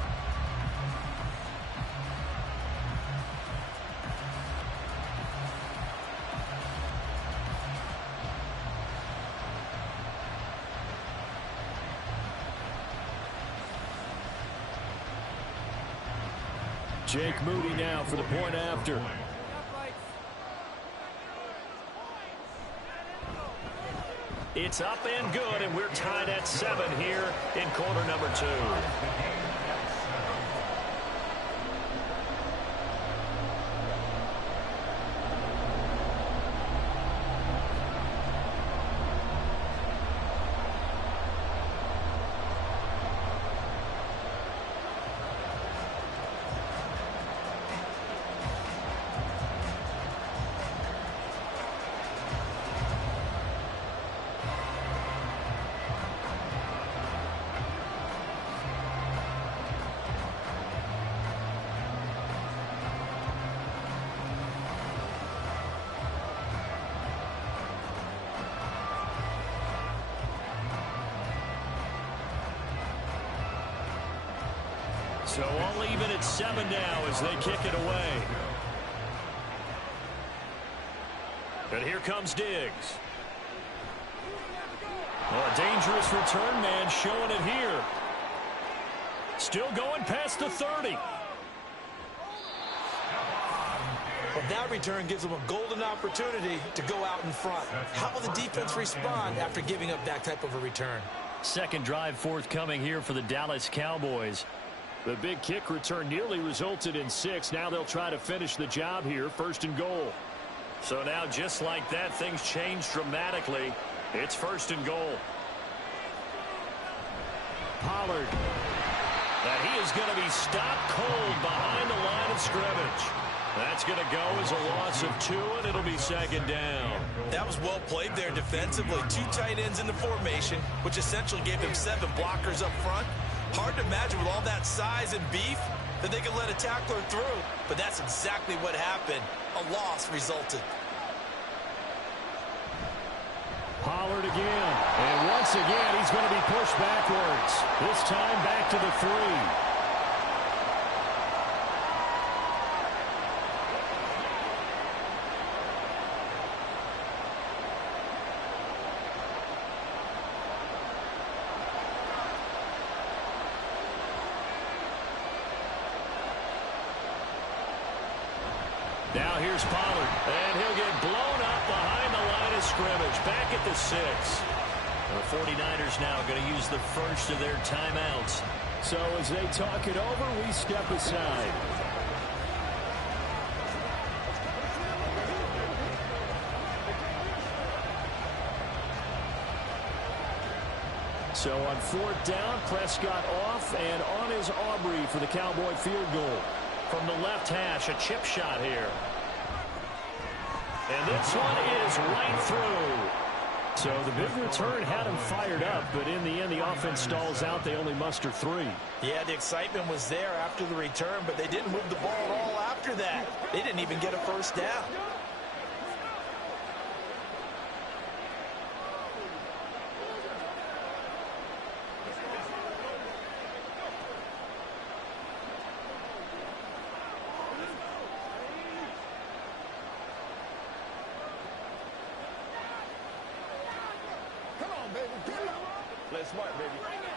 Jake Moody now for the point after. It's up and good, and we're tied at 7 here in quarter number 2. So all even at 7 now as they kick it away. And here comes Diggs. Oh, a dangerous return man showing it here. Still going past the 30. But that return gives them a golden opportunity to go out in front. How will the defense respond after giving up that type of a return? Second drive forthcoming here for the Dallas Cowboys. The big kick return nearly resulted in 6. Now they'll try to finish the job here, 1st and goal. So now just like that, things change dramatically. It's 1st and goal. Pollard. And he is going to be stopped cold behind the line of scrimmage. That's going to go as a loss of 2, and it'll be 2nd down. That was well played there defensively. 2 tight ends in the formation, which essentially gave them 7 blockers up front. Hard to imagine with all that size and beef that they could let a tackler through. But that's exactly what happened. A loss resulted. Pollard again. And once again, he's going to be pushed backwards. This time back to the 3. Now here's Pollard, and he'll get blown up behind the line of scrimmage, back at the 6. The 49ers now going to use the first of their timeouts. So as they talk it over, we step aside. So on 4th down, Prescott off, and on is Aubrey for the Cowboy field goal. From the left hash, a chip shot here. And this one is right through. So the big return had him fired up, but in the end, the offense stalls out. They only muster 3. Yeah, the excitement was there after the return, but they didn't move the ball at all after that. They didn't even get a 1st down. Play smart, baby.